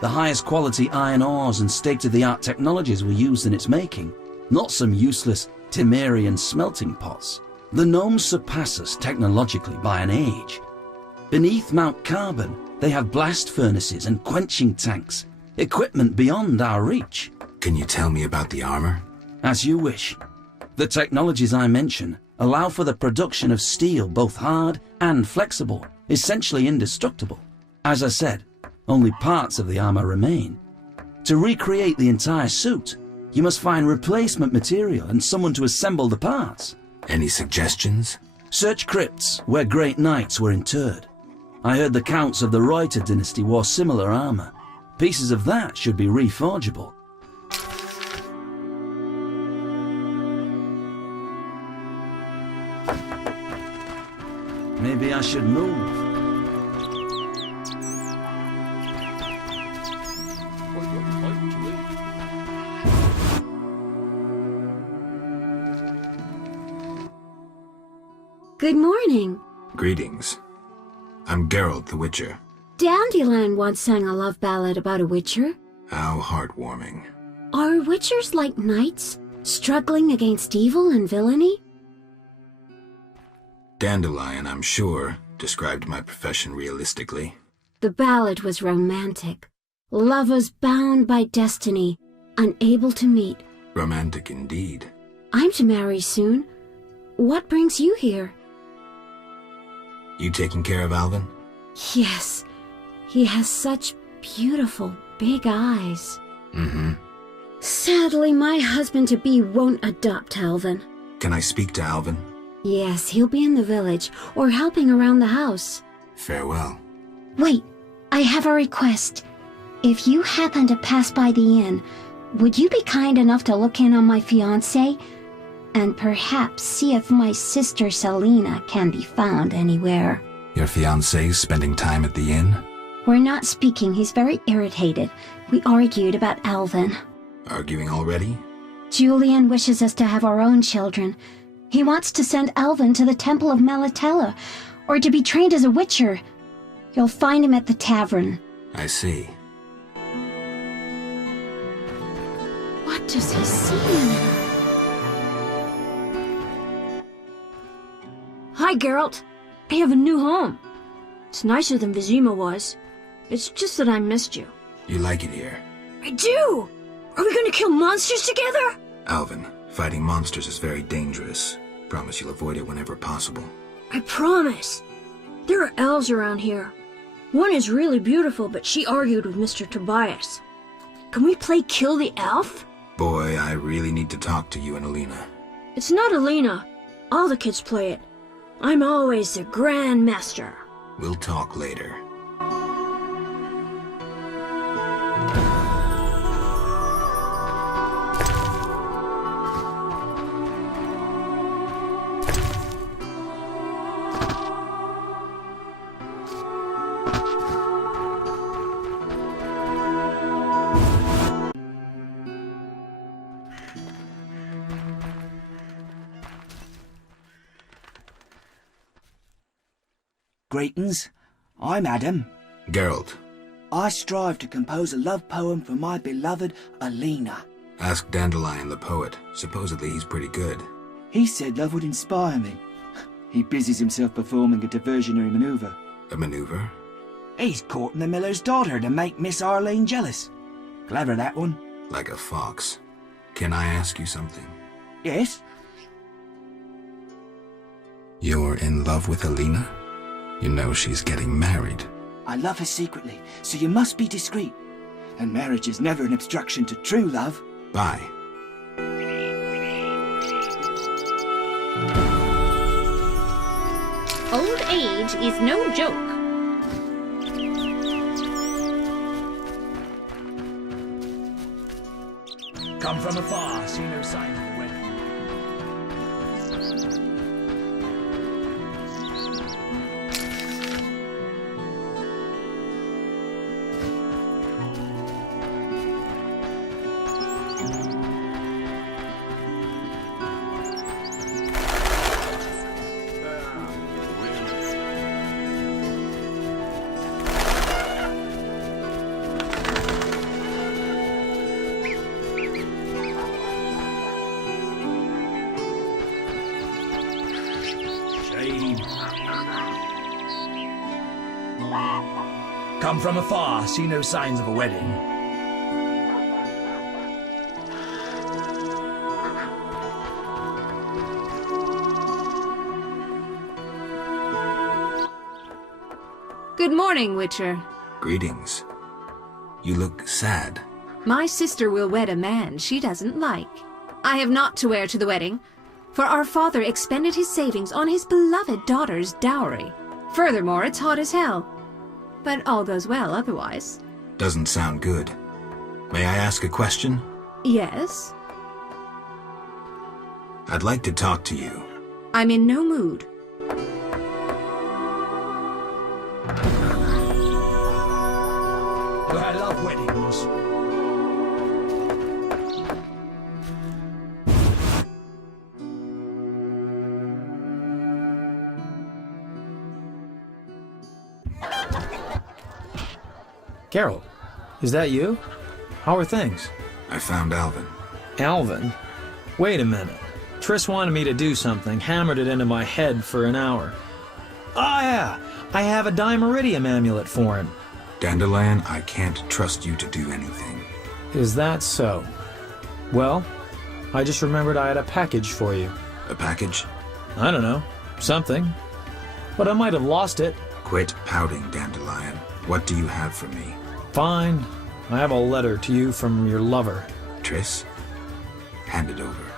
The highest quality iron ores and state-of-the-art technologies were used in its making, not some useless Temerian smelting pots. The gnomes surpass us technologically by an age. Beneath Mount Carbon, they have blast furnaces and quenching tanks, equipment beyond our reach. Can you tell me about the armor? As you wish. The technologies I mention allow for the production of steel both hard and flexible, essentially indestructible. As I said, only parts of the armor remain. To recreate the entire suit, you must find replacement material and someone to assemble the parts. Any suggestions? Search crypts where great knights were interred. I heard the counts of the Reuter dynasty wore similar armor. Pieces of that should be reforgeable. Maybe I should move. Good morning. Greetings. I'm Geralt the Witcher. Dandelion once sang a love ballad about a witcher. How heartwarming. Are witchers like knights, struggling against evil and villainy? Dandelion, I'm sure, described my profession realistically. The ballad was romantic. Lovers bound by destiny, unable to meet. Romantic indeed. I'm to marry soon. What brings you here? You taking care of Alvin? Yes. He has such beautiful, big eyes. Mm-hmm. Sadly, my husband-to-be won't adopt Alvin. Can I speak to Alvin? Yes, he'll be in the village, or helping around the house. Farewell. Wait, I have a request. If you happen to pass by the inn, would you be kind enough to look in on my fiancé? And perhaps see if my sister Selena can be found anywhere. Your fiancé's spending time at the inn? We're not speaking, he's very irritated. We argued about Alvin. Arguing already? Julian wishes us to have our own children. He wants to send Alvin to the Temple of Melatella, or to be trained as a witcher. You'll find him at the tavern. I see. What does he see in her? Hi, Geralt. I have a new home. It's nicer than Vizima was. It's just that I missed you. You like it here? I do! Are we gonna kill monsters together? Alvin, fighting monsters is very dangerous. Promise you'll avoid it whenever possible. I promise. There are elves around here. One is really beautiful, but she argued with Mr. Tobias. Can we play Kill the Elf? Boy, I really need to talk to you and Alina. It's not Alina. All the kids play it. I'm always the Grand Master. We'll talk later. Greetings, I'm Adam. Geralt. I strive to compose a love poem for my beloved Alina. Ask Dandelion the poet. Supposedly he's pretty good. He said love would inspire me. He busies himself performing a diversionary maneuver. A maneuver? He's courting the miller's daughter to make Miss Arlene jealous. Clever, that one. Like a fox. Can I ask you something? Yes? You're in love with Alina? You know she's getting married. I love her secretly, so you must be discreet. And marriage is never an obstruction to true love. Bye. Old age is no joke. Come from afar, see no sign of a wedding. Come from afar, see no signs of a wedding. Good morning, Witcher. Greetings. You look sad. My sister will wed a man she doesn't like. I have naught to wear to the wedding, for our father expended his savings on his beloved daughter's dowry. Furthermore, it's hot as hell. But all goes well otherwise. Doesn't sound good. May I ask a question? Yes? I'd like to talk to you. I'm in no mood. I love weddings. Geralt, is that you? How are things? I found Alvin. Alvin? Wait a minute. Triss wanted me to do something, hammered it into my head for an hour. Ah, yeah! I have a Dimeridium amulet for him. Dandelion, I can't trust you to do anything. Is that so? Well, I just remembered I had a package for you. A package? I don't know. Something. But I might have lost it. Quit pouting, Dandelion. What do you have for me? Fine. I have a letter to you from your lover. Triss. Hand it over.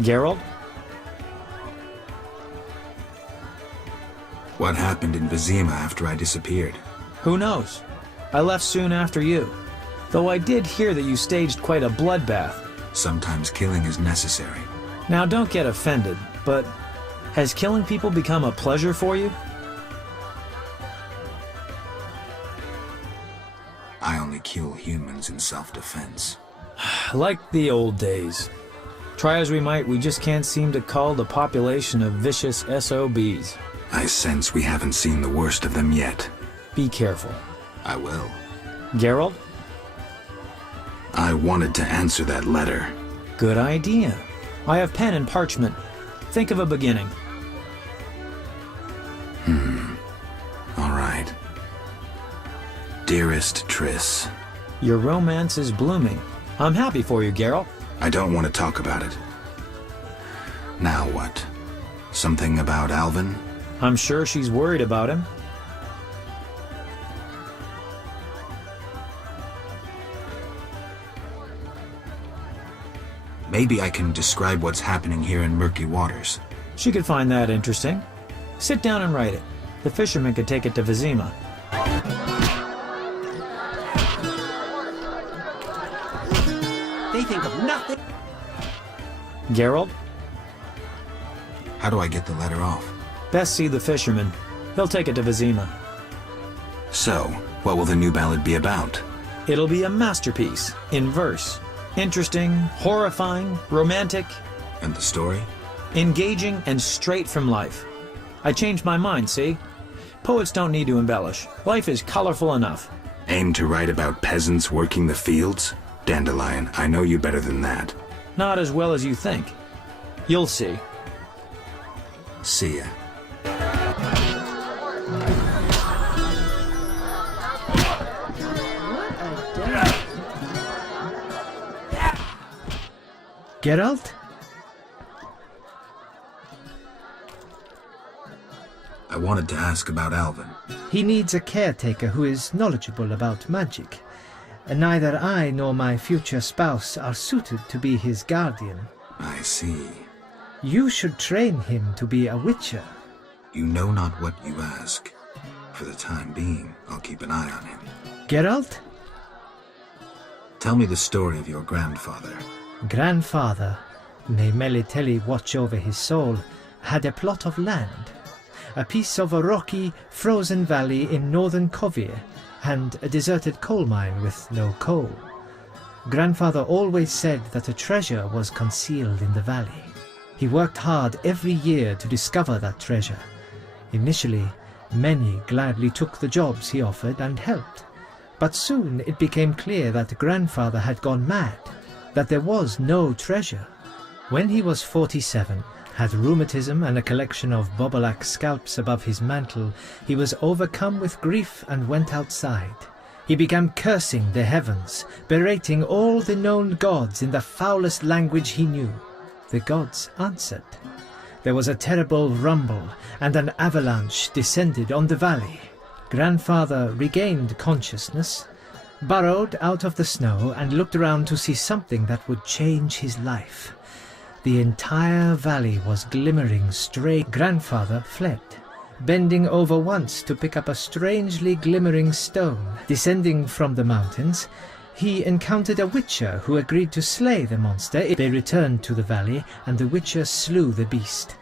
Geralt? What happened in Vizima after I disappeared? Who knows? I left soon after you. Though I did hear that you staged quite a bloodbath. Sometimes killing is necessary. Now don't get offended, but has killing people become a pleasure for you? I only kill humans in self-defense. Like the old days. Try as we might, we just can't seem to cull the population of vicious SOBs. I sense we haven't seen the worst of them yet. Be careful. I will. Geralt? I wanted to answer that letter. Good idea. I have pen and parchment. Think of a beginning. All right. Dearest Triss. Your romance is blooming. I'm happy for you, Geralt. I don't want to talk about it. Now what? Something about Alvin? I'm sure she's worried about him. Maybe I can describe what's happening here in Murky Waters. She could find that interesting. Sit down and write it. The fisherman could take it to Vizima. They think of nothing. Geralt? How do I get the letter off? Best see the fisherman. He'll take it to Vizima. So, what will the new ballad be about? It'll be a masterpiece, in verse. Interesting, horrifying, romantic. And the story? Engaging and straight from life. I changed my mind, see? Poets don't need to embellish. Life is colorful enough. Aim to write about peasants working the fields? Dandelion, I know you better than that. Not as well as you think. You'll see. See ya. Geralt? I wanted to ask about Alvin. He needs a caretaker who is knowledgeable about magic. Neither I nor my future spouse are suited to be his guardian. I see. You should train him to be a witcher. You know not what you ask. For the time being, I'll keep an eye on him. Geralt? Tell me the story of your grandfather. Grandfather, may Melitele watch over his soul, had a plot of land. A piece of a rocky, frozen valley in northern Kovir, and a deserted coal mine with no coal. Grandfather always said that a treasure was concealed in the valley. He worked hard every year to discover that treasure. Initially, many gladly took the jobs he offered and helped. But soon it became clear that Grandfather had gone mad, that there was no treasure. When he was 47, had rheumatism and a collection of Bobolak scalps above his mantle, he was overcome with grief and went outside. He began cursing the heavens, berating all the known gods in the foulest language he knew. The gods answered. There was a terrible rumble, and an avalanche descended on the valley. Grandfather regained consciousness, burrowed out of the snow, and looked around to see something that would change his life. The entire valley was glimmering straight. Grandfather fled, bending over once to pick up a strangely glimmering stone. Descending from the mountains, He encountered a witcher who agreed to slay the monster. They returned to the valley, and the witcher slew the beast.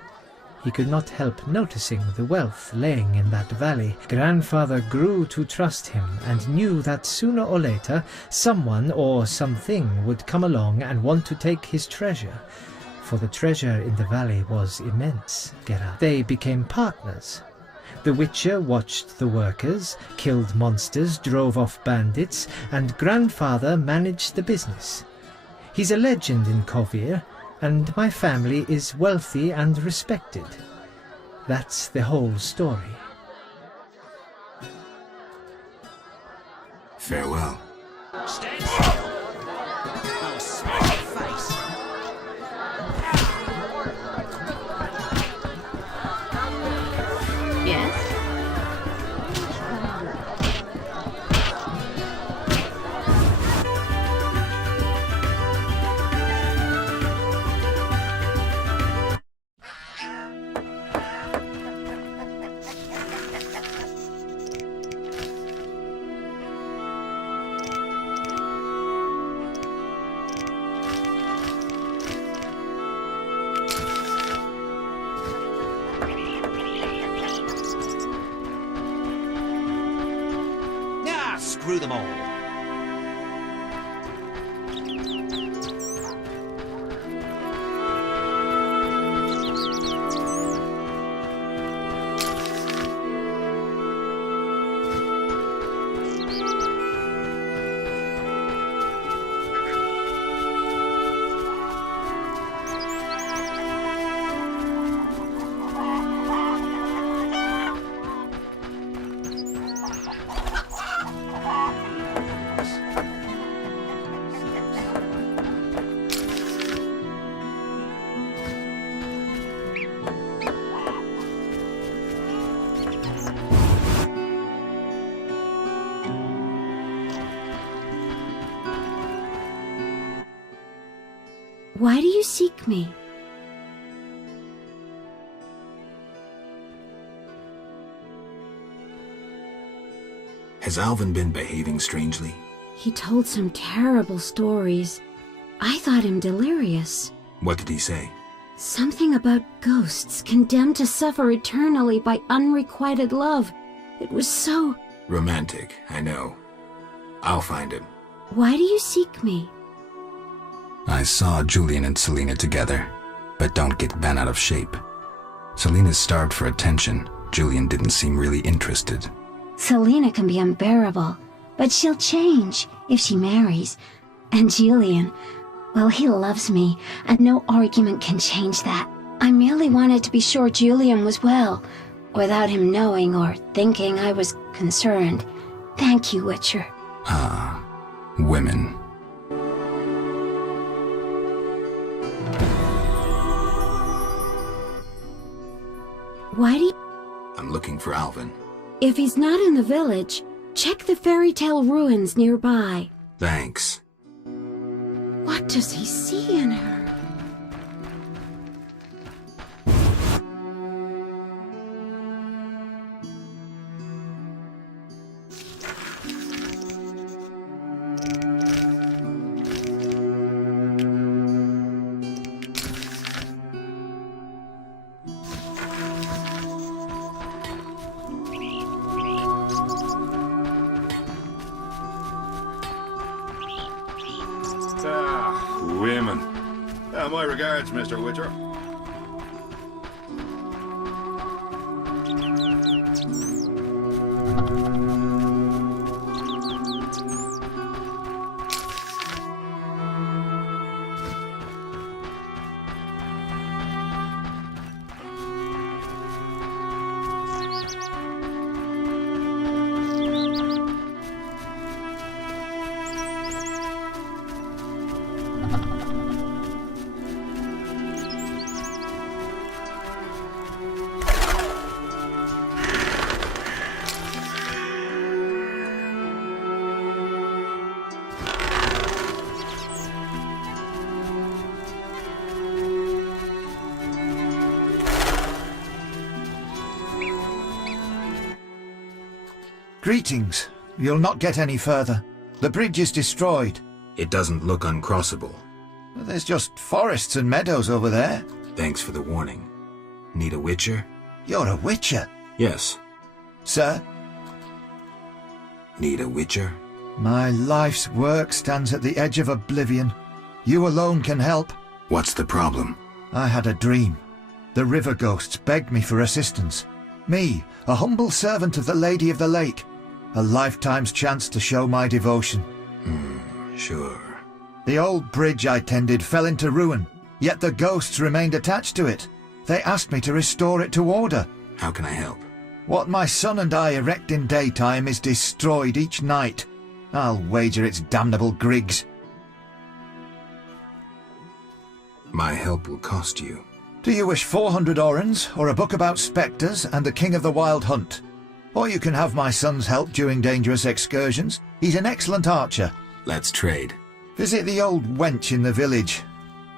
He could not help noticing the wealth laying in that valley. Grandfather grew to trust him and knew that sooner or later someone or something would come along and want to take his treasure. For the treasure in the valley was immense, Geralt. They became partners. The witcher watched the workers, killed monsters, drove off bandits, and Grandfather managed the business. He's a legend in Kovir, and my family is wealthy and respected. That's the whole story. Farewell. Stand still! I'll smash your face! Yes? Screw them all. Why do you seek me? Has Alvin been behaving strangely? He told some terrible stories. I thought him delirious. What did he say? Something about ghosts condemned to suffer eternally by unrequited love. It was so... Romantic, I know. I'll find him. Why do you seek me? I saw Julian and Selena together, but don't get bent out of shape. Selena's starved for attention. Julian didn't seem really interested. Selena can be unbearable, but she'll change if she marries. And Julian, well, he loves me, and no argument can change that. I merely wanted to be sure Julian was well, without him knowing or thinking I was concerned. Thank you, Witcher. Ah, women. Why do you... I'm looking for Alvin. If he's not in the village, check the fairy tale ruins nearby. Thanks. What does he see in her? Women. My regards, Mr. Witcher. Greetings. You'll not get any further. The bridge is destroyed. It doesn't look uncrossable. There's just forests and meadows over there. Thanks for the warning. Need a witcher? You're a witcher? Yes. Sir? Need a witcher? My life's work stands at the edge of oblivion. You alone can help. What's the problem? I had a dream. The river ghosts begged me for assistance. Me, a humble servant of the Lady of the Lake. A lifetime's chance to show my devotion. Sure. The old bridge I tended fell into ruin, yet the ghosts remained attached to it. They asked me to restore it to order. How can I help? What my son and I erect in daytime is destroyed each night. I'll wager it's damnable Griggs. My help will cost you. Do you wish 400 orens, or a book about spectres and the King of the Wild Hunt? Or you can have my son's help during dangerous excursions. He's an excellent archer. Let's trade. Visit the old wench in the village.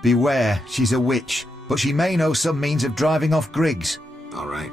Beware, she's a witch, but she may know some means of driving off Griggs. All right.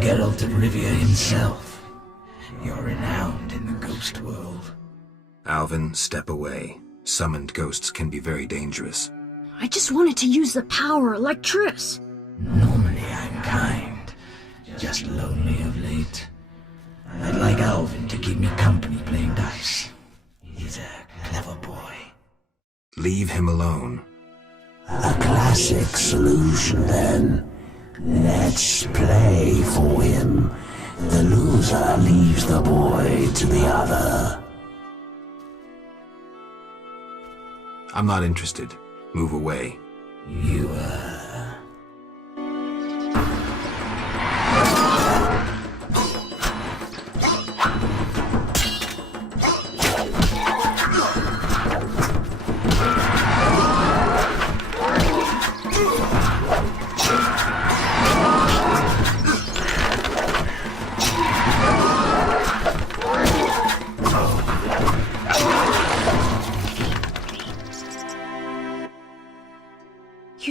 Geralt of Rivia himself. You're renowned in the ghost world. Alvin, step away. Summoned ghosts can be very dangerous. I just wanted to use the power like Triss. Normally I'm kind, just lonely of late. I'd like Alvin to keep me company playing dice. He's a clever boy. Leave him alone. A classic solution, then. Let's play for him. The loser leaves the boy to the other. I'm not interested. Move away. You,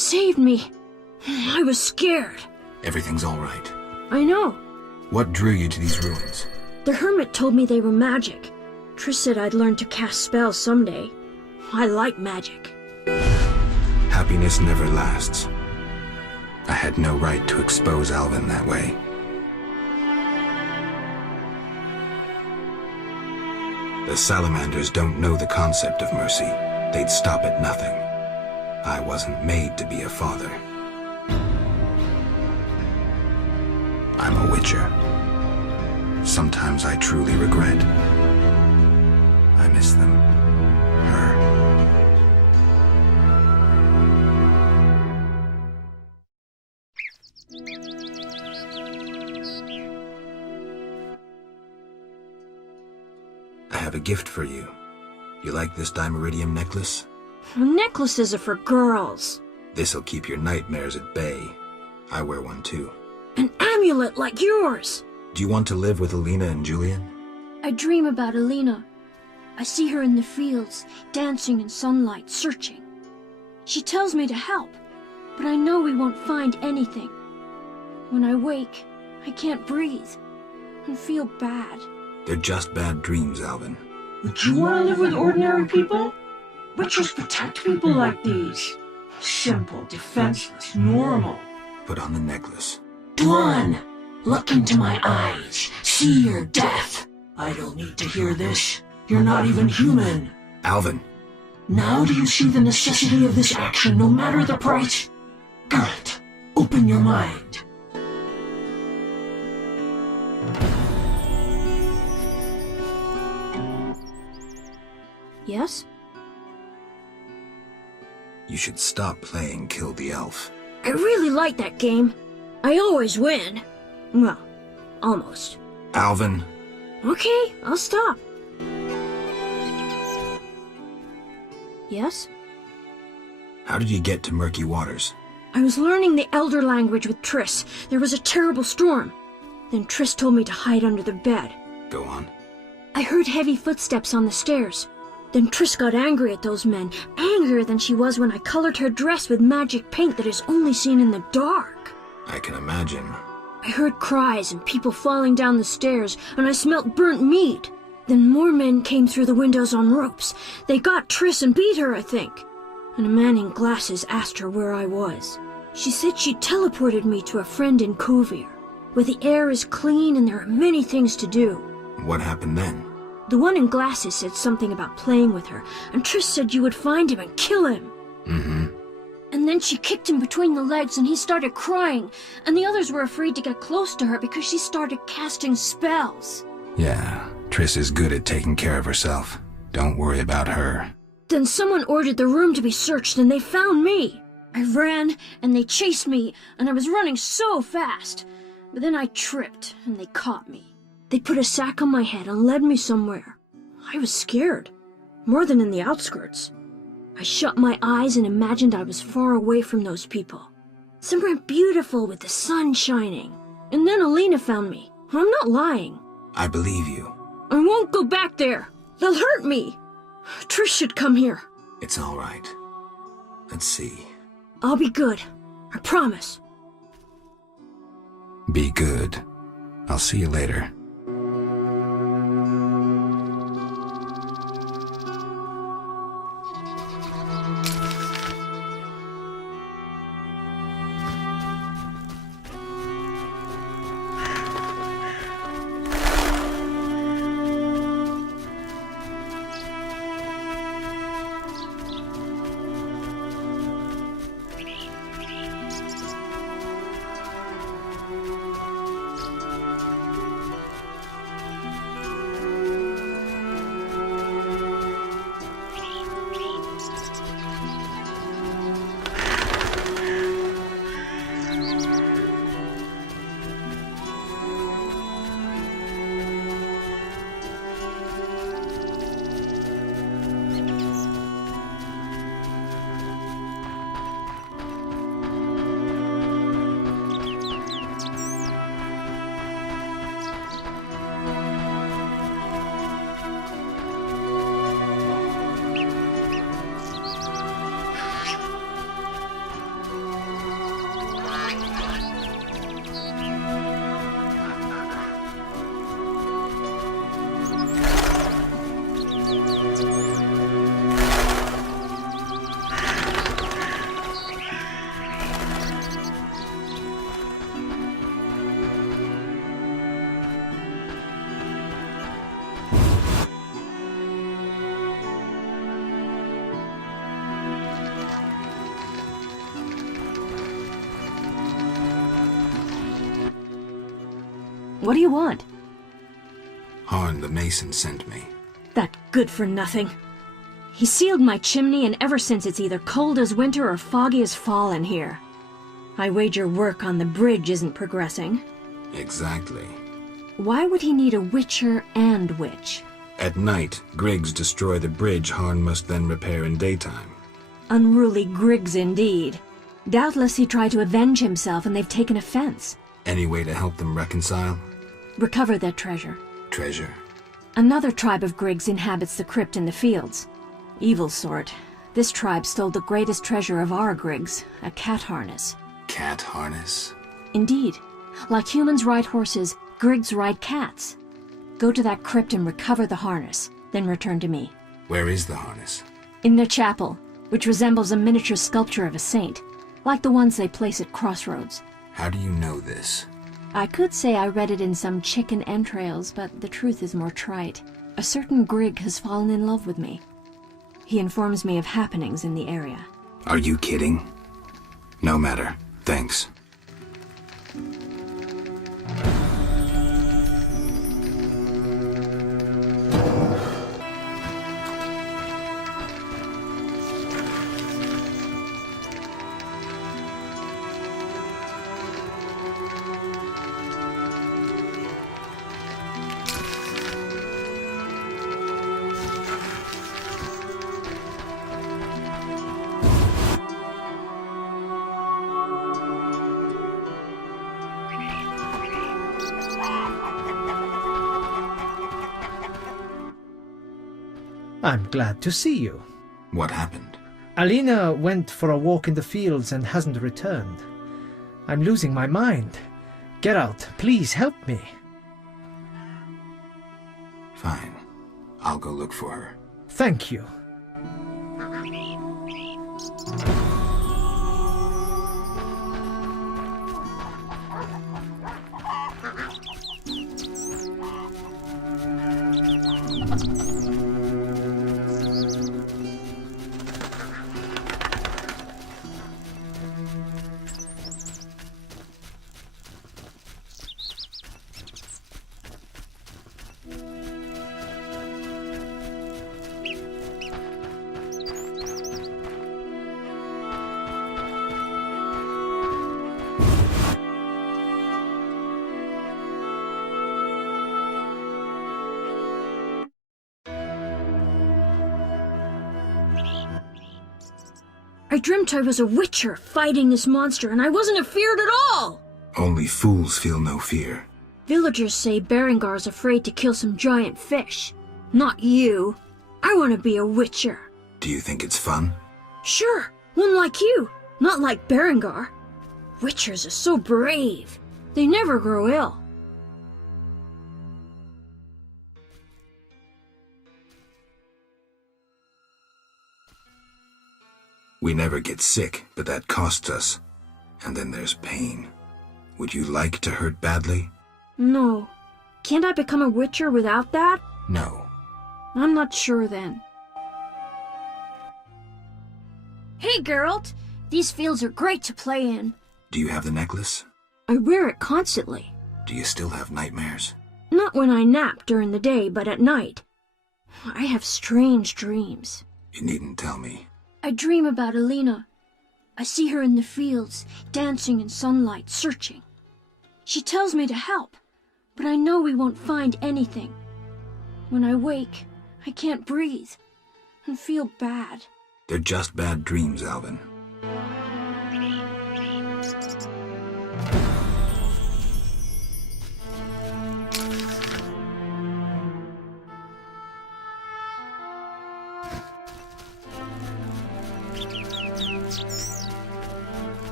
saved me. I was scared. Everything's all right. I know. What drew you to these ruins? The hermit told me they were magic. Triss said I'd learn to cast spells someday. I like magic. Happiness never lasts. I had no right to expose Alvin that way. The salamanders don't know the concept of mercy. They'd stop at nothing. I wasn't made to be a father. I'm a witcher. Sometimes I truly regret. I miss them. Her. I have a gift for you. You like this dimeridium necklace? Necklaces are for girls. This'll keep your nightmares at bay. I wear one too. An amulet like yours. Do you want to live with Alina and Julian? I dream about Alina. I see her in the fields, dancing in sunlight, searching. She tells me to help, but I know we won't find anything. When I wake, I can't breathe and feel bad. They're just bad dreams, Alvin. Would you want to live with ordinary people? Witchers protect people like these. Simple, defenseless, normal. Put on the necklace. Dwan, look into my eyes. See your death. I don't need to hear this. You're not even human. Alvin. Now do you see the necessity of this action, no matter the price? Geralt, open your mind. Yes? You should stop playing Kill the Elf. I really like that game. I always win. Well, almost. Alvin. Okay, I'll stop. Yes? How did you get to Murky Waters? I was learning the Elder language with Triss. There was a terrible storm. Then Triss told me to hide under the bed. Go on. I heard heavy footsteps on the stairs. Then Triss got angry at those men, angrier than she was when I colored her dress with magic paint that is only seen in the dark. I can imagine. I heard cries and people falling down the stairs, and I smelt burnt meat. Then more men came through the windows on ropes. They got Triss and beat her, I think. And a man in glasses asked her where I was. She said she teleported me to a friend in Kovir, where the air is clean and there are many things to do. What happened then? The one in glasses said something about playing with her, and Triss said you would find him and kill him. Mm-hmm. And then she kicked him between the legs and he started crying, and the others were afraid to get close to her because she started casting spells. Yeah, Triss is good at taking care of herself. Don't worry about her. Then someone ordered the room to be searched and they found me. I ran and they chased me, and I was running so fast. But then I tripped and they caught me. They put a sack on my head and led me somewhere. I was scared, more than in the outskirts. I shut my eyes and imagined I was far away from those people, somewhere beautiful with the sun shining. And then Alina found me. I'm not lying. I believe you. I won't go back there. They'll hurt me. Trish should come here. It's all right. Let's see. I'll be good. I promise. Be good. I'll see you later. What do you want? Harn the Mason sent me. That good-for-nothing. He sealed my chimney, and ever since it's either cold as winter or foggy as fall in here. I wager work on the bridge isn't progressing. Exactly. Why would he need a witcher and witch? At night, Griggs destroy the bridge Harn must then repair in daytime. Unruly Griggs indeed. Doubtless he tried to avenge himself, and they've taken offense. Any way to help them reconcile? Recover their treasure. Treasure? Another tribe of Griggs inhabits the crypt in the fields. Evil sort. This tribe stole the greatest treasure of our Griggs, a cat harness. Cat harness? Indeed. Like humans ride horses, Griggs ride cats. Go to that crypt and recover the harness, then return to me. Where is the harness? In their chapel, which resembles a miniature sculpture of a saint, like the ones they place at crossroads. How do you know this? I could say I read it in some chicken entrails, but the truth is more trite. A certain Grig has fallen in love with me. He informs me of happenings in the area. Are you kidding? No matter. Thanks. I'm glad to see you. What happened? Alina went for a walk in the fields and hasn't returned. I'm losing my mind. Geralt, please help me. Fine. I'll go look for her. Thank you. I dreamt I was a witcher fighting this monster, and I wasn't afeared at all! Only fools feel no fear. Villagers say Berengar's afraid to kill some giant fish. Not you. I want to be a witcher. Do you think it's fun? Sure, one like you, not like Berengar. Witchers are so brave. They never grow ill. We never get sick, but that costs us. And then there's pain. Would you like to hurt badly? No. Can't I become a witcher without that? No. I'm not sure then. Hey, Geralt! These fields are great to play in. Do you have the necklace? I wear it constantly. Do you still have nightmares? Not when I nap during the day, but at night. I have strange dreams. You needn't tell me. I dream about Alina. I see her in the fields, dancing in sunlight, searching. She tells me to help, but I know we won't find anything. When I wake, I can't breathe and feel bad. They're just bad dreams, Alvin.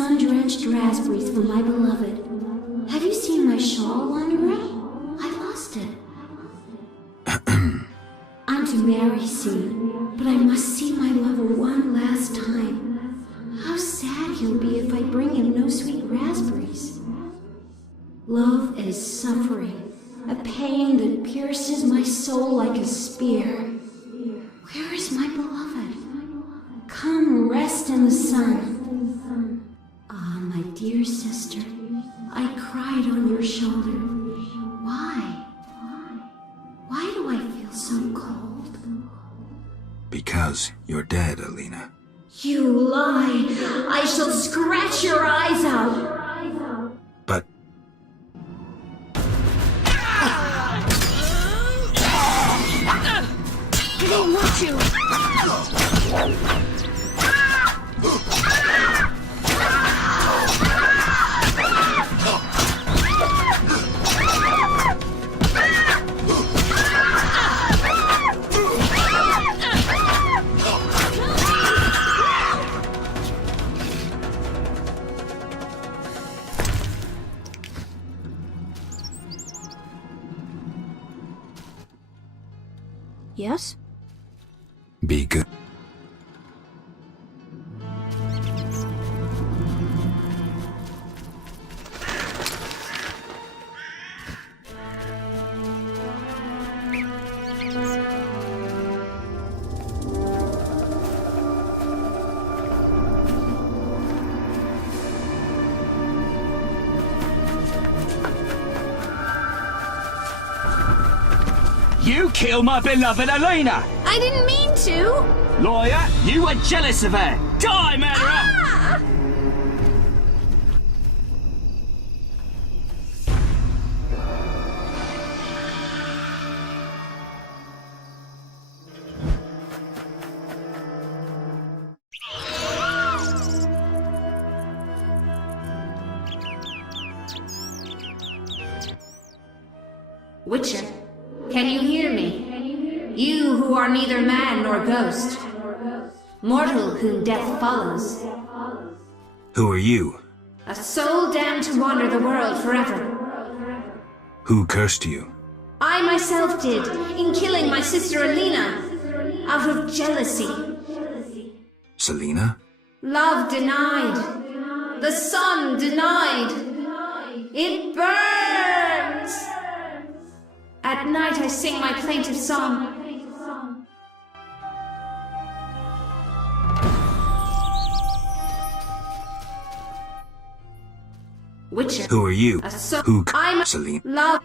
sun-drenched raspberries for my beloved. Have you seen my shawl, Wanderer? I lost it. I'm to marry soon, but I must see my lover one last time. How sad he'll be if I bring him no sweet raspberries. Love is suffering, a pain that pierces my soul like a spear. Where is my beloved? Come rest in the sun. Ah, my dear sister, I cried on your shoulder. Why? Why do I feel so cold? Because you're dead, Alina. You lie! I shall scratch your eyes out! But I don't want to! Yes? be good. You killed my beloved Alina! I didn't mean to! Lawyer, you were jealous of her! Die, murderer! Ah! Witcher, can you hear me? You who are neither man nor ghost. Mortal whom death follows. Who are you? A soul damned to wander the world forever. Who cursed you? I myself did, in killing my sister Alina. Out of jealousy. Selena? Love denied. The sun denied. It burns! At night I sing my plaintive song. Witcher. Who are you? Who I'm Selena? Love.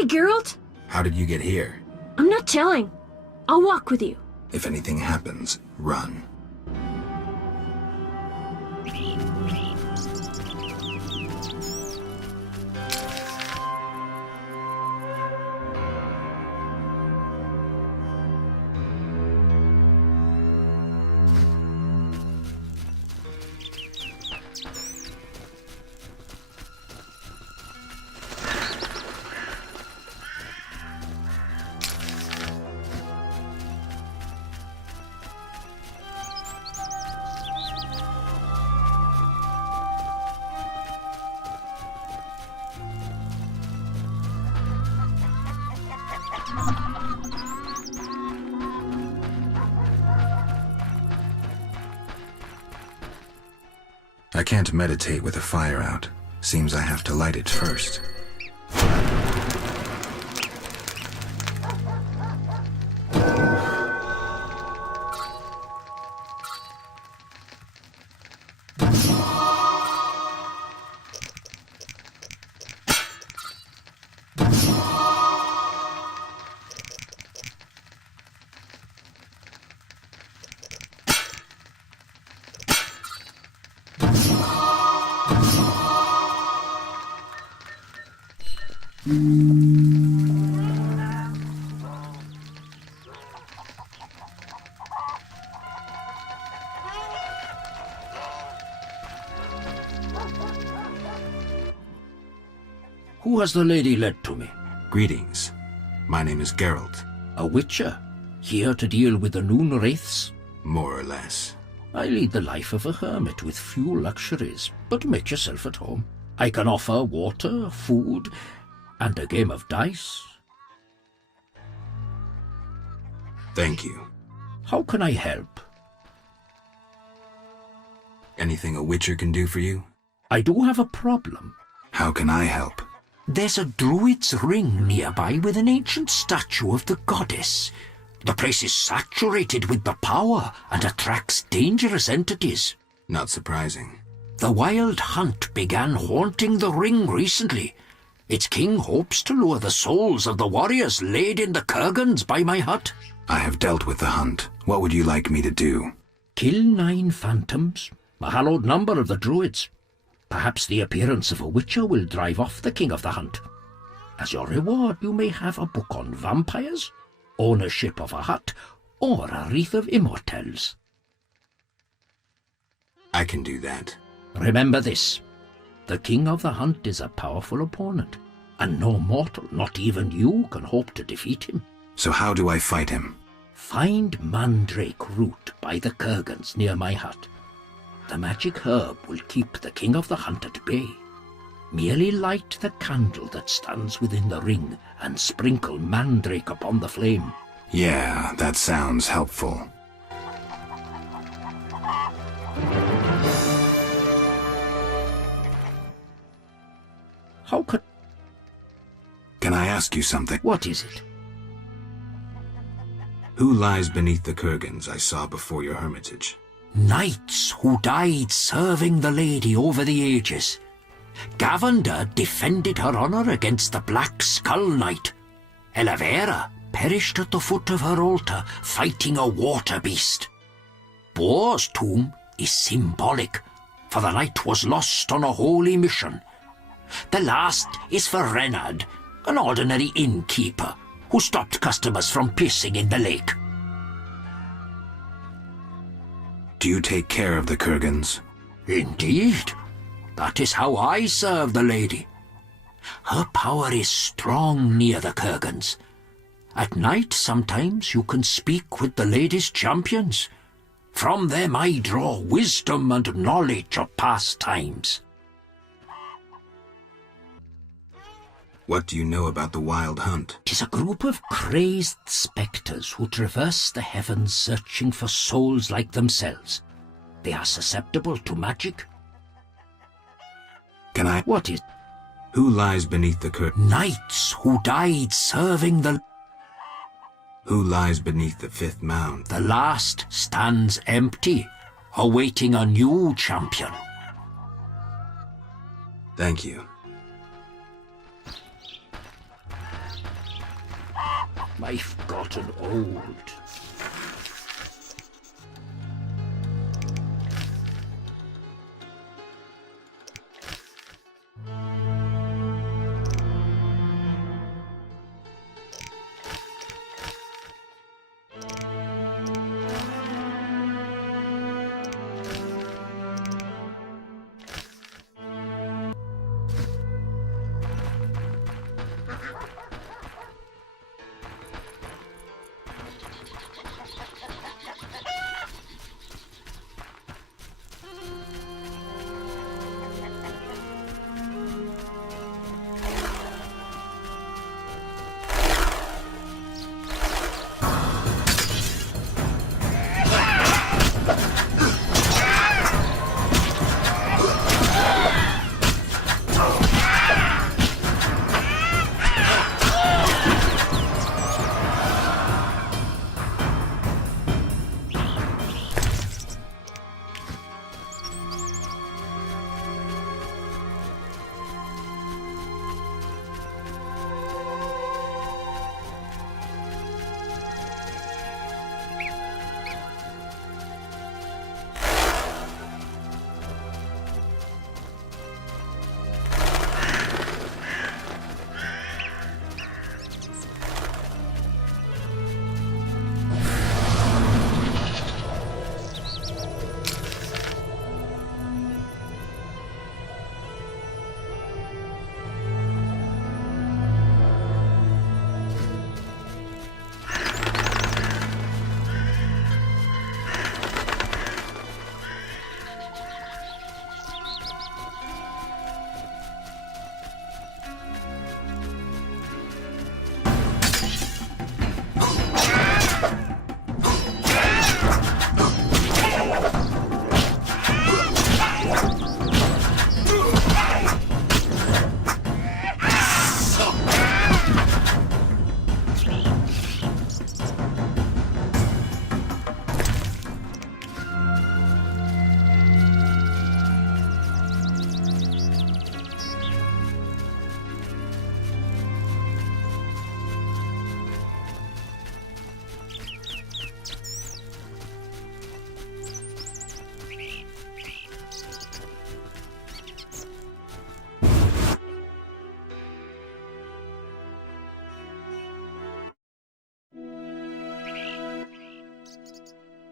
Hi, Geralt. How did you get here? I'm not telling. I'll walk with you. If anything happens, run. I can't meditate with a fire out. Seems I have to light it first. Who has the lady led to me? Greetings. My name is Geralt. A witcher? Here to deal with the noon wraiths? More or less. I lead the life of a hermit with few luxuries, but make yourself at home. I can offer water, food, and a game of dice. Thank you. How can I help? Anything a witcher can do for you? I do have a problem. How can I help? There's a druid's ring nearby with an ancient statue of the goddess. The place is saturated with the power and attracts dangerous entities. Not surprising. The Wild Hunt began haunting the ring recently. Its king hopes to lure the souls of the warriors laid in the kurgans by my hut. I have dealt with the hunt. What would you like me to do? Kill 9 phantoms, a hallowed number of the druids. Perhaps the appearance of a witcher will drive off the king of the hunt. As your reward, you may have a book on vampires, ownership of a hut, or a wreath of immortelles. I can do that. Remember this. The king of the hunt is a powerful opponent, and no mortal, not even you, can hope to defeat him. So how do I fight him? Find mandrake root by the kurgans near my hut. The magic herb will keep the king of the hunt at bay. Merely light the candle that stands within the ring and sprinkle mandrake upon the flame. Yeah, that sounds helpful. How could... Can I ask you something? What is it? Who lies beneath the kurgans I saw before your hermitage? Knights who died serving the lady over the ages. Gavanda defended her honour against the Black Skull Knight. Elavera perished at the foot of her altar fighting a water beast. Boar's tomb is symbolic, for the knight was lost on a holy mission. The last is for Renard, an ordinary innkeeper who stopped customers from pissing in the lake. Do you take care of the kurgans? Indeed. That is how I serve the lady. Her power is strong near the kurgans. At night, sometimes, you can speak with the lady's champions. From them I draw wisdom and knowledge of past times. What do you know about the Wild Hunt? 'Tis a group of crazed spectres who traverse the heavens searching for souls like themselves. They are susceptible to magic. Can I... What is... Who lies beneath the Knights who died serving the... Who lies beneath the 5th mound? The last stands empty, awaiting a new champion. Thank you. I've gotten old.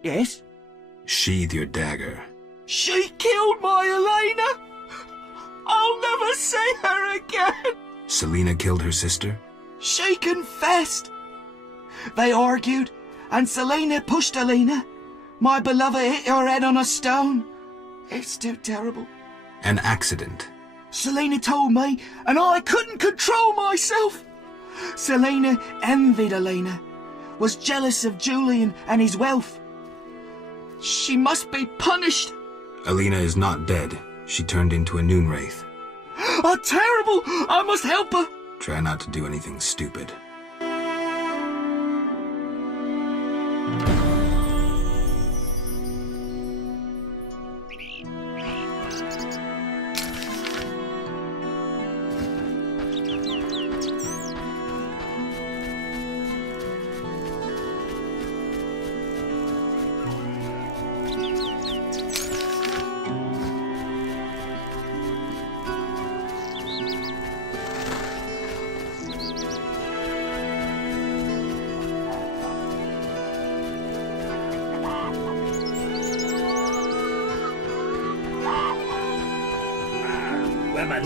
Yes? Sheathe your dagger. She killed my Elena! I'll never see her again! Selena killed her sister? She confessed! They argued, and Selena pushed Elena. My beloved hit her head on a stone. It's too terrible. An accident. Selena told me, and I couldn't control myself. Selena envied Elena, was jealous of Julian and his wealth. She must be punished. Elena is not dead. She turned into a noon wraith. Oh, terrible! I must help her. Try not to do anything stupid. Women.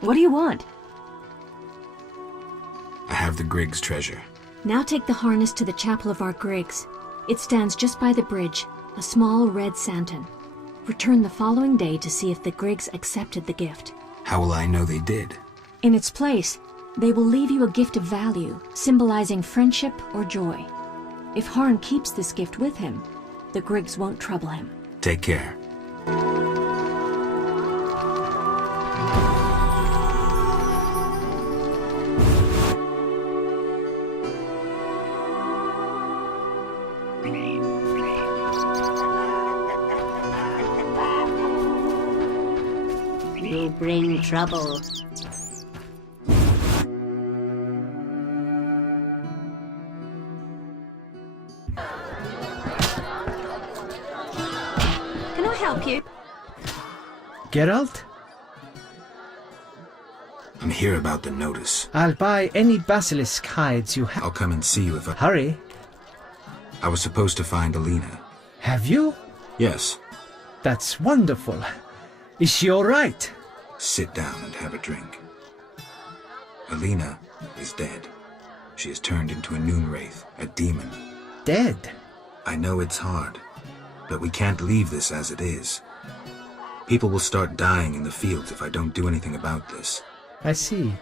What do you want? I have the Griggs treasure. Now take the harness to the chapel of our Griggs. It stands just by the bridge, a small red santon. Return the following day to see if the Griggs accepted the gift. How will I know they did? In its place, they will leave you a gift of value, symbolizing friendship or joy. If Harn keeps this gift with him, the Griggs won't trouble him. Take care. You bring trouble. Can I help you? Geralt? I'm here about the notice. I'll buy any basilisk hides you have. I'll come and see you if I... Hurry. I was supposed to find Alina. Have you? Yes. That's wonderful. Is she all right? Sit down and have a drink. Alina is dead. She has turned into a noon wraith, a demon. Dead? I know it's hard, but we can't leave this as it is. People will start dying in the fields if I don't do anything about this. I see.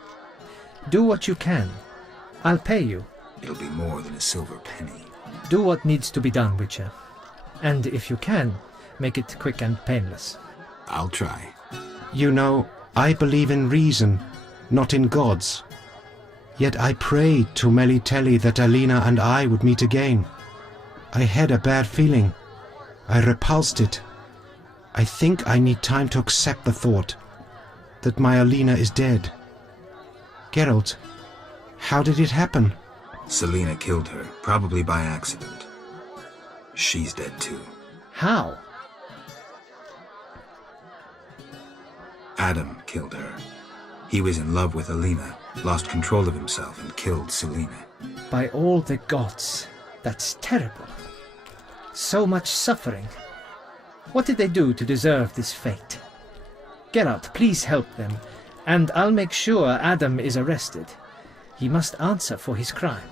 Do what you can. I'll pay you. It'll be more than a silver penny. Do what needs to be done, Witcher. And if you can, make it quick and painless. I'll try. You know, I believe in reason, not in gods. Yet I prayed to Melitele that Alina and I would meet again. I had a bad feeling. I repulsed it. I think I need time to accept the thought that my Alina is dead. Geralt, how did it happen? Selena killed her, probably by accident. She's dead too. How? Adam killed her. He was in love with Alina, lost control of himself and killed Selena. By all the gods, that's terrible. So much suffering. What did they do to deserve this fate? Geralt, please help them, and I'll make sure Adam is arrested. He must answer for his crime.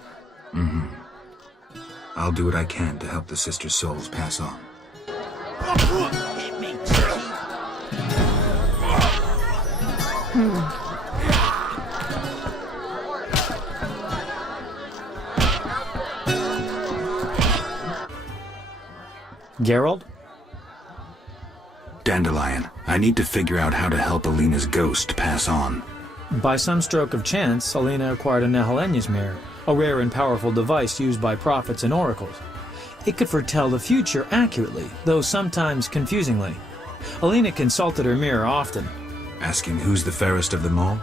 Mm-hmm. I'll do what I can to help the sister souls pass on. Geralt? Dandelion, I need to figure out how to help Alina's ghost pass on. By some stroke of chance, Alina acquired a Nehelenya's mirror, a rare and powerful device used by prophets and oracles. It could foretell the future accurately, though sometimes confusingly. Alina consulted her mirror often. Asking who's the fairest of them all?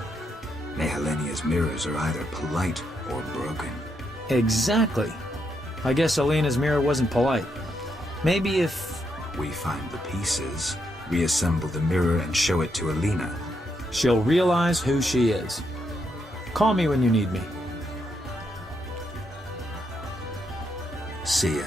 Nehelenya's mirrors are either polite or broken. Exactly. I guess Alina's mirror wasn't polite. Maybe if... we find the pieces, reassemble the mirror and show it to Alina. she'll realize who she is. Call me when you need me. See ya.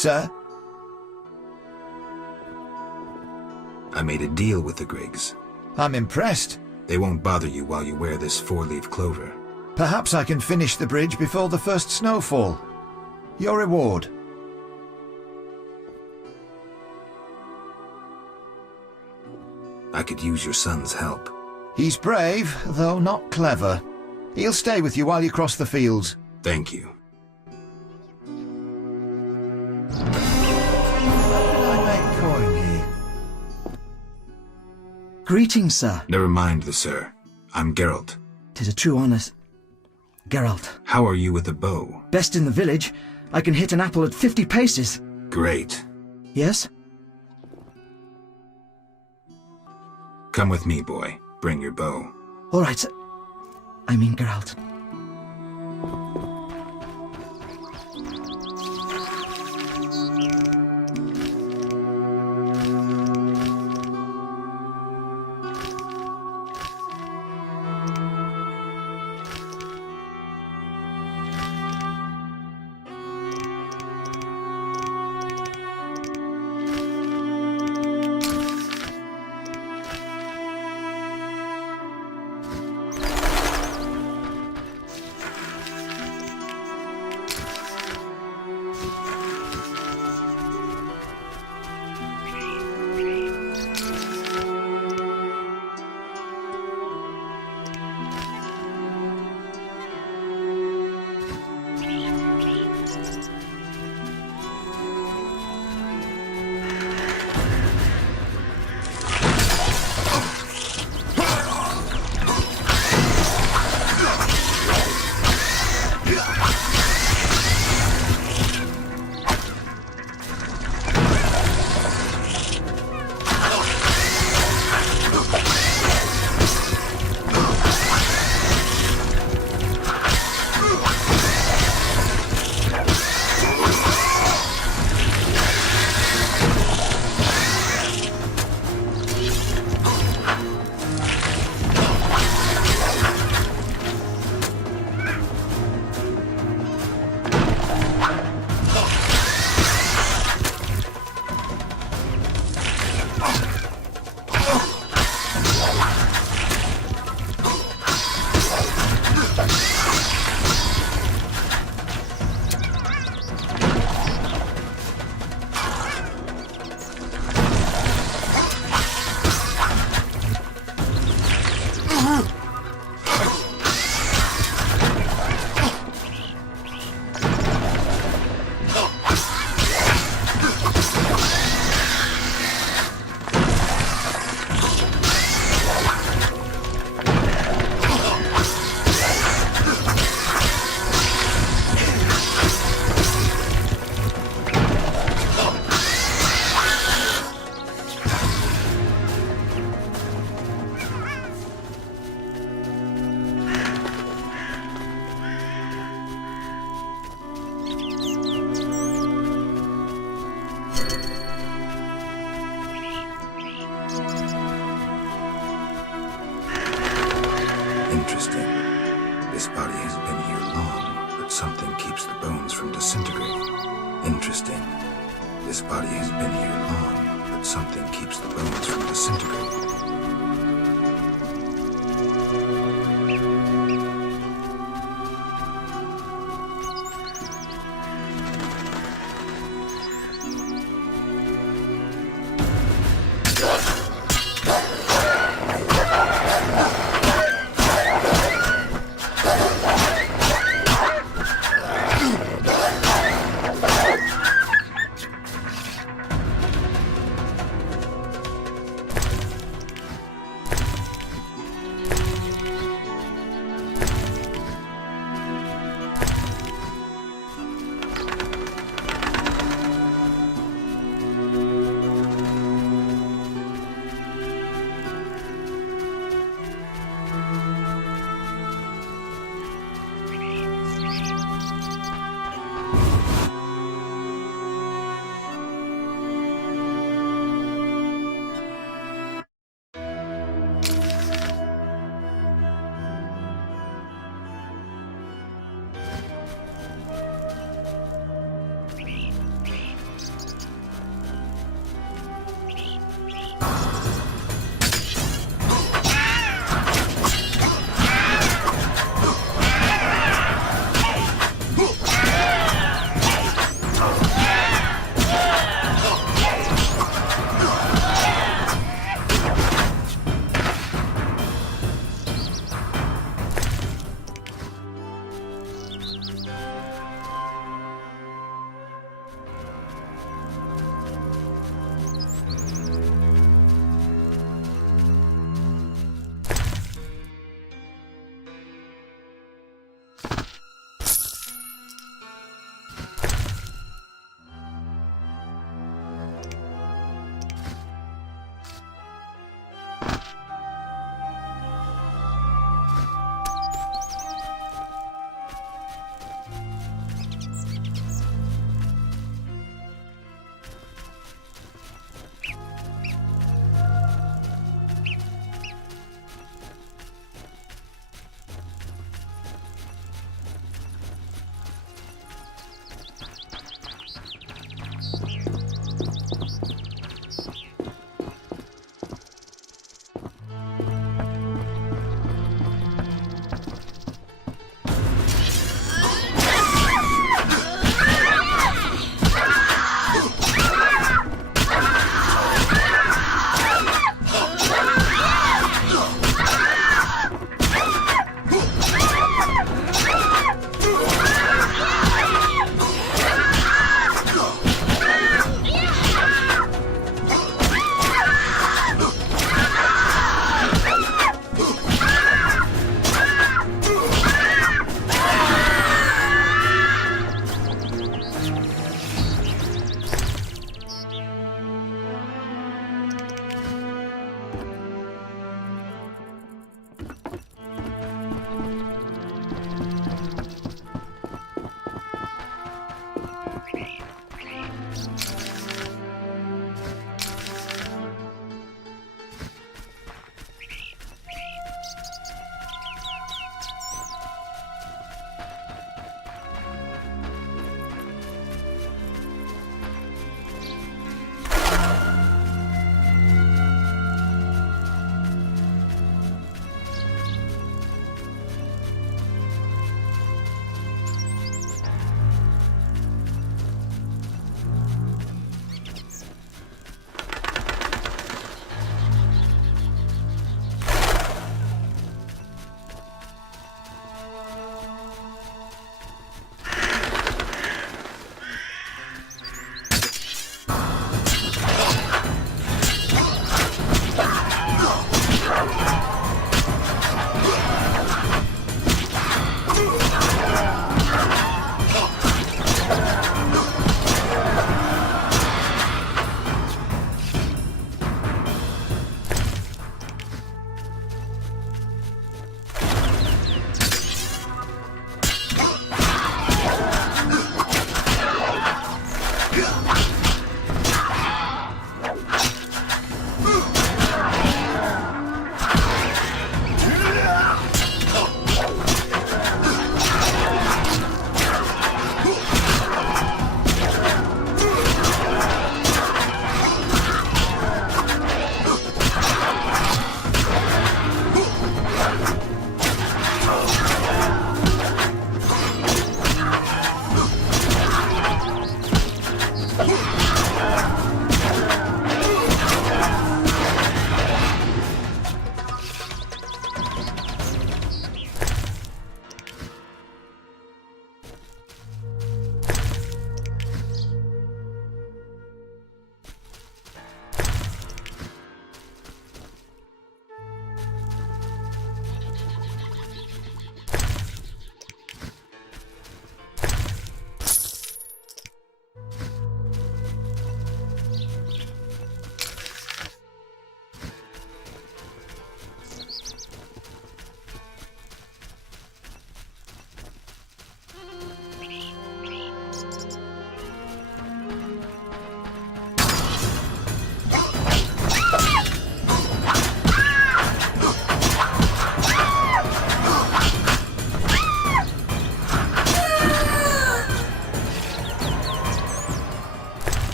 Sir? I made a deal with the Griggs. I'm impressed. They won't bother you while you wear this four-leaf clover. Perhaps I can finish the bridge before the first snowfall. Your reward. I could use your son's help. He's brave, though not clever. He'll stay with you while you cross the fields. Thank you. Greetings, sir. Never mind the sir. I'm Geralt. 'Tis a true honour. Geralt. How are you with the bow? Best in the village. I can hit an apple at 50 paces. Great. Yes? Come with me, boy. Bring your bow. All right, sir. I mean Geralt. Interesting. This body has been here long, but something keeps the bones from disintegrating. Interesting. This body has been here long, but something keeps the bones from disintegrating.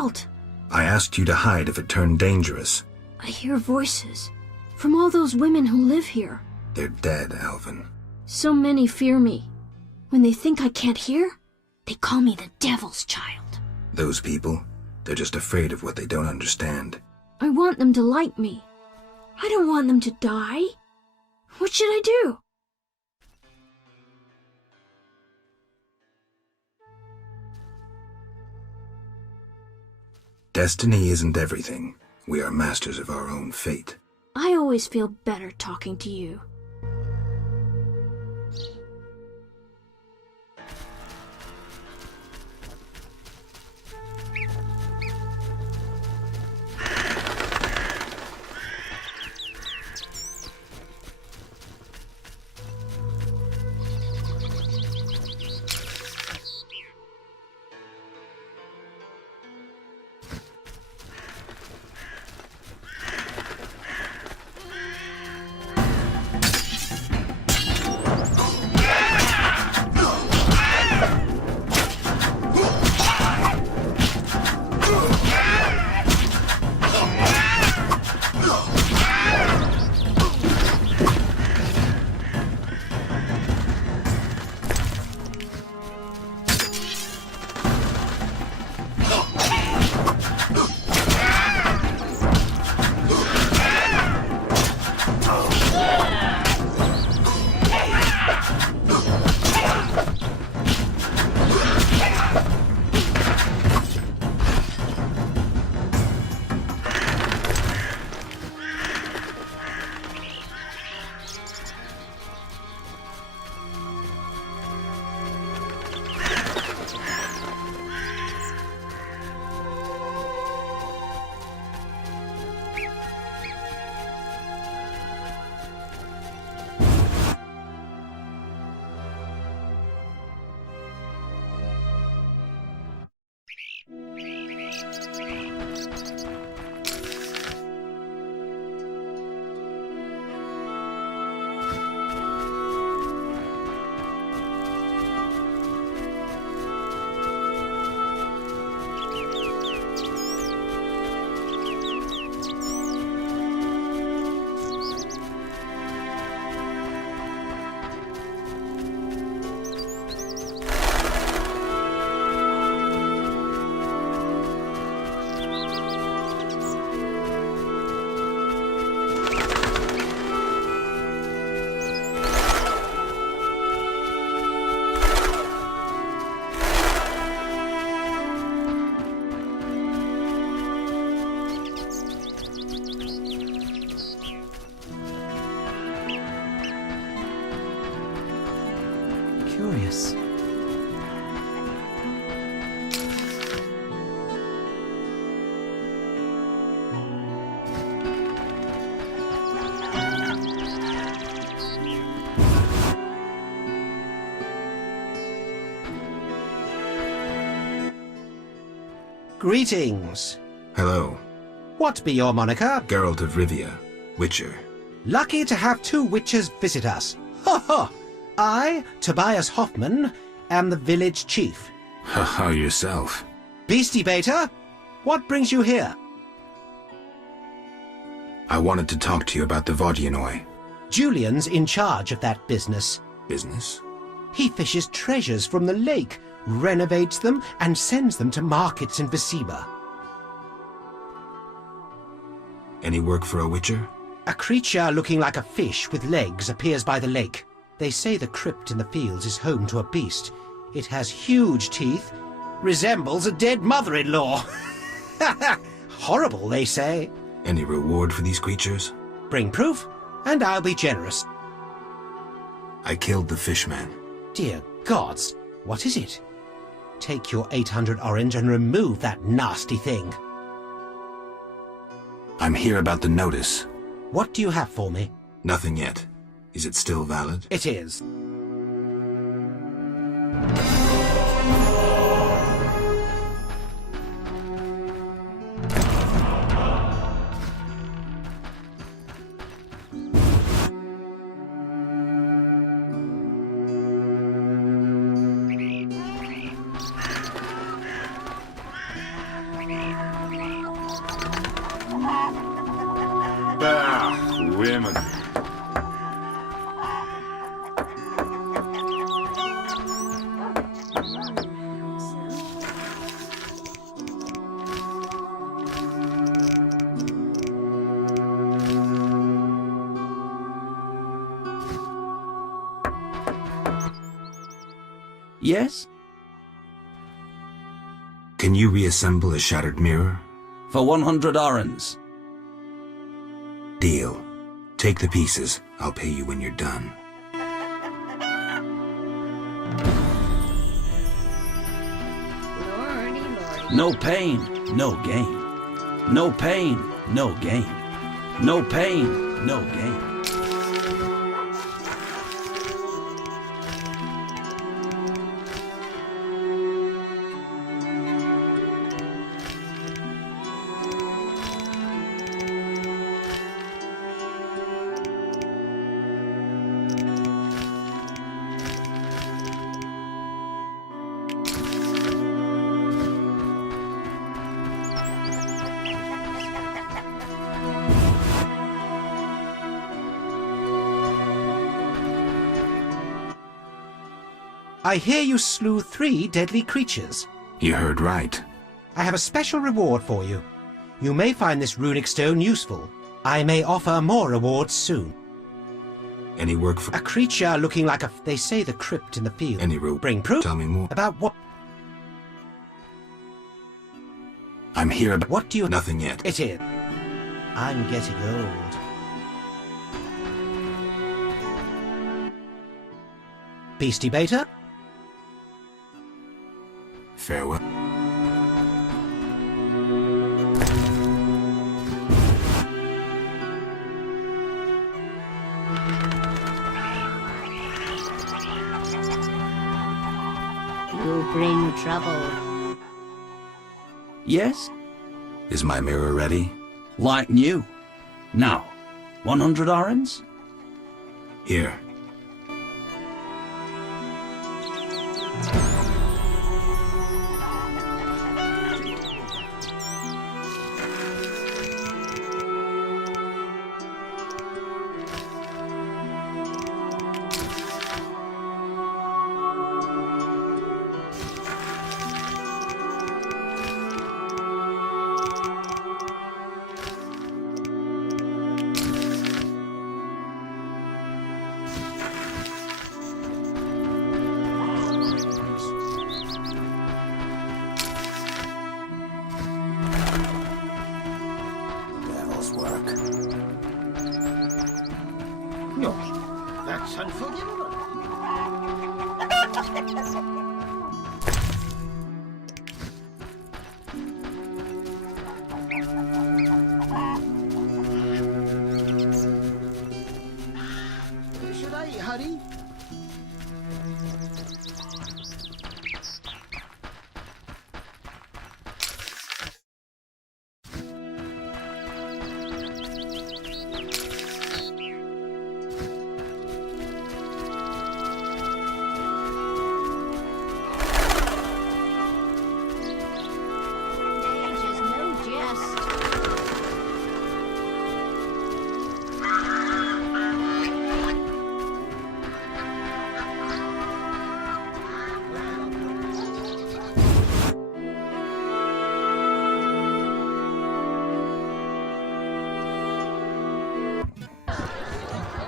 Geralt! I asked you to hide if it turned dangerous. I hear voices. From all those women who live here. They're dead, Alvin. So many fear me. When they think I can't hear, they call me the Devil's Child. Those people, they're just afraid of what they don't understand. I want them to like me. I don't want them to die. What should I do? Destiny isn't everything. We are masters of our own fate. I always feel better talking to you. Curious. Greetings. Hello. What be your moniker? Geralt of Rivia, Witcher. Lucky to have two witches visit us. Ha ha! I, Tobias Hoffman, am the village chief. Haha, yourself. Beastie Beta, what brings you here? I wanted to talk to you about the Vodyanoi. Julian's in charge of that business. Business? He fishes treasures from the lake, renovates them, and sends them to markets in Visiba. Any work for a Witcher? A creature looking like a fish with legs appears by the lake. They say the crypt in the fields is home to a beast. It has huge teeth, resembles a dead mother-in-law. Horrible, they say. Any reward for these creatures? Bring proof, and I'll be generous. I killed the fishman. Dear gods, what is it? Take your 800 orange and remove that nasty thing. I'm here about the notice. What do you have for me? Nothing yet. Is it still valid? It is. Yes? Can you reassemble a shattered mirror? For 100 orens. Deal. Take the pieces. I'll pay you when you're done. No pain, no gain. No pain, no gain. No pain, no gain. I hear you slew 3 deadly creatures. You heard right. I have a special reward for you. You may find this runic stone useful. I may offer more rewards soon. Any work for... A creature looking like a... They say the crypt in the field. Any route? Bring proof? Tell me more. About what? I'm here about... What do you... Nothing yet. It is. I'm getting old. Beastie Beta? Farewell. You bring trouble. Yes? Is my mirror ready? Like new. Now, 100 orens? Here. No, that's unforgivable. Should I hurry?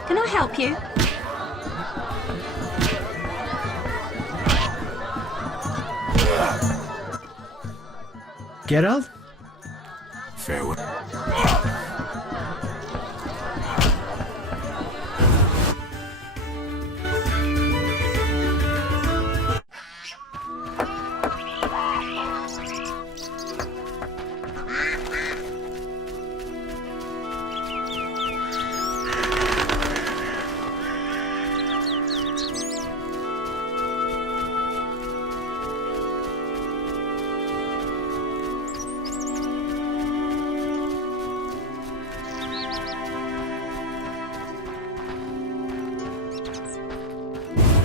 Can I help you? Geralt? Farewell.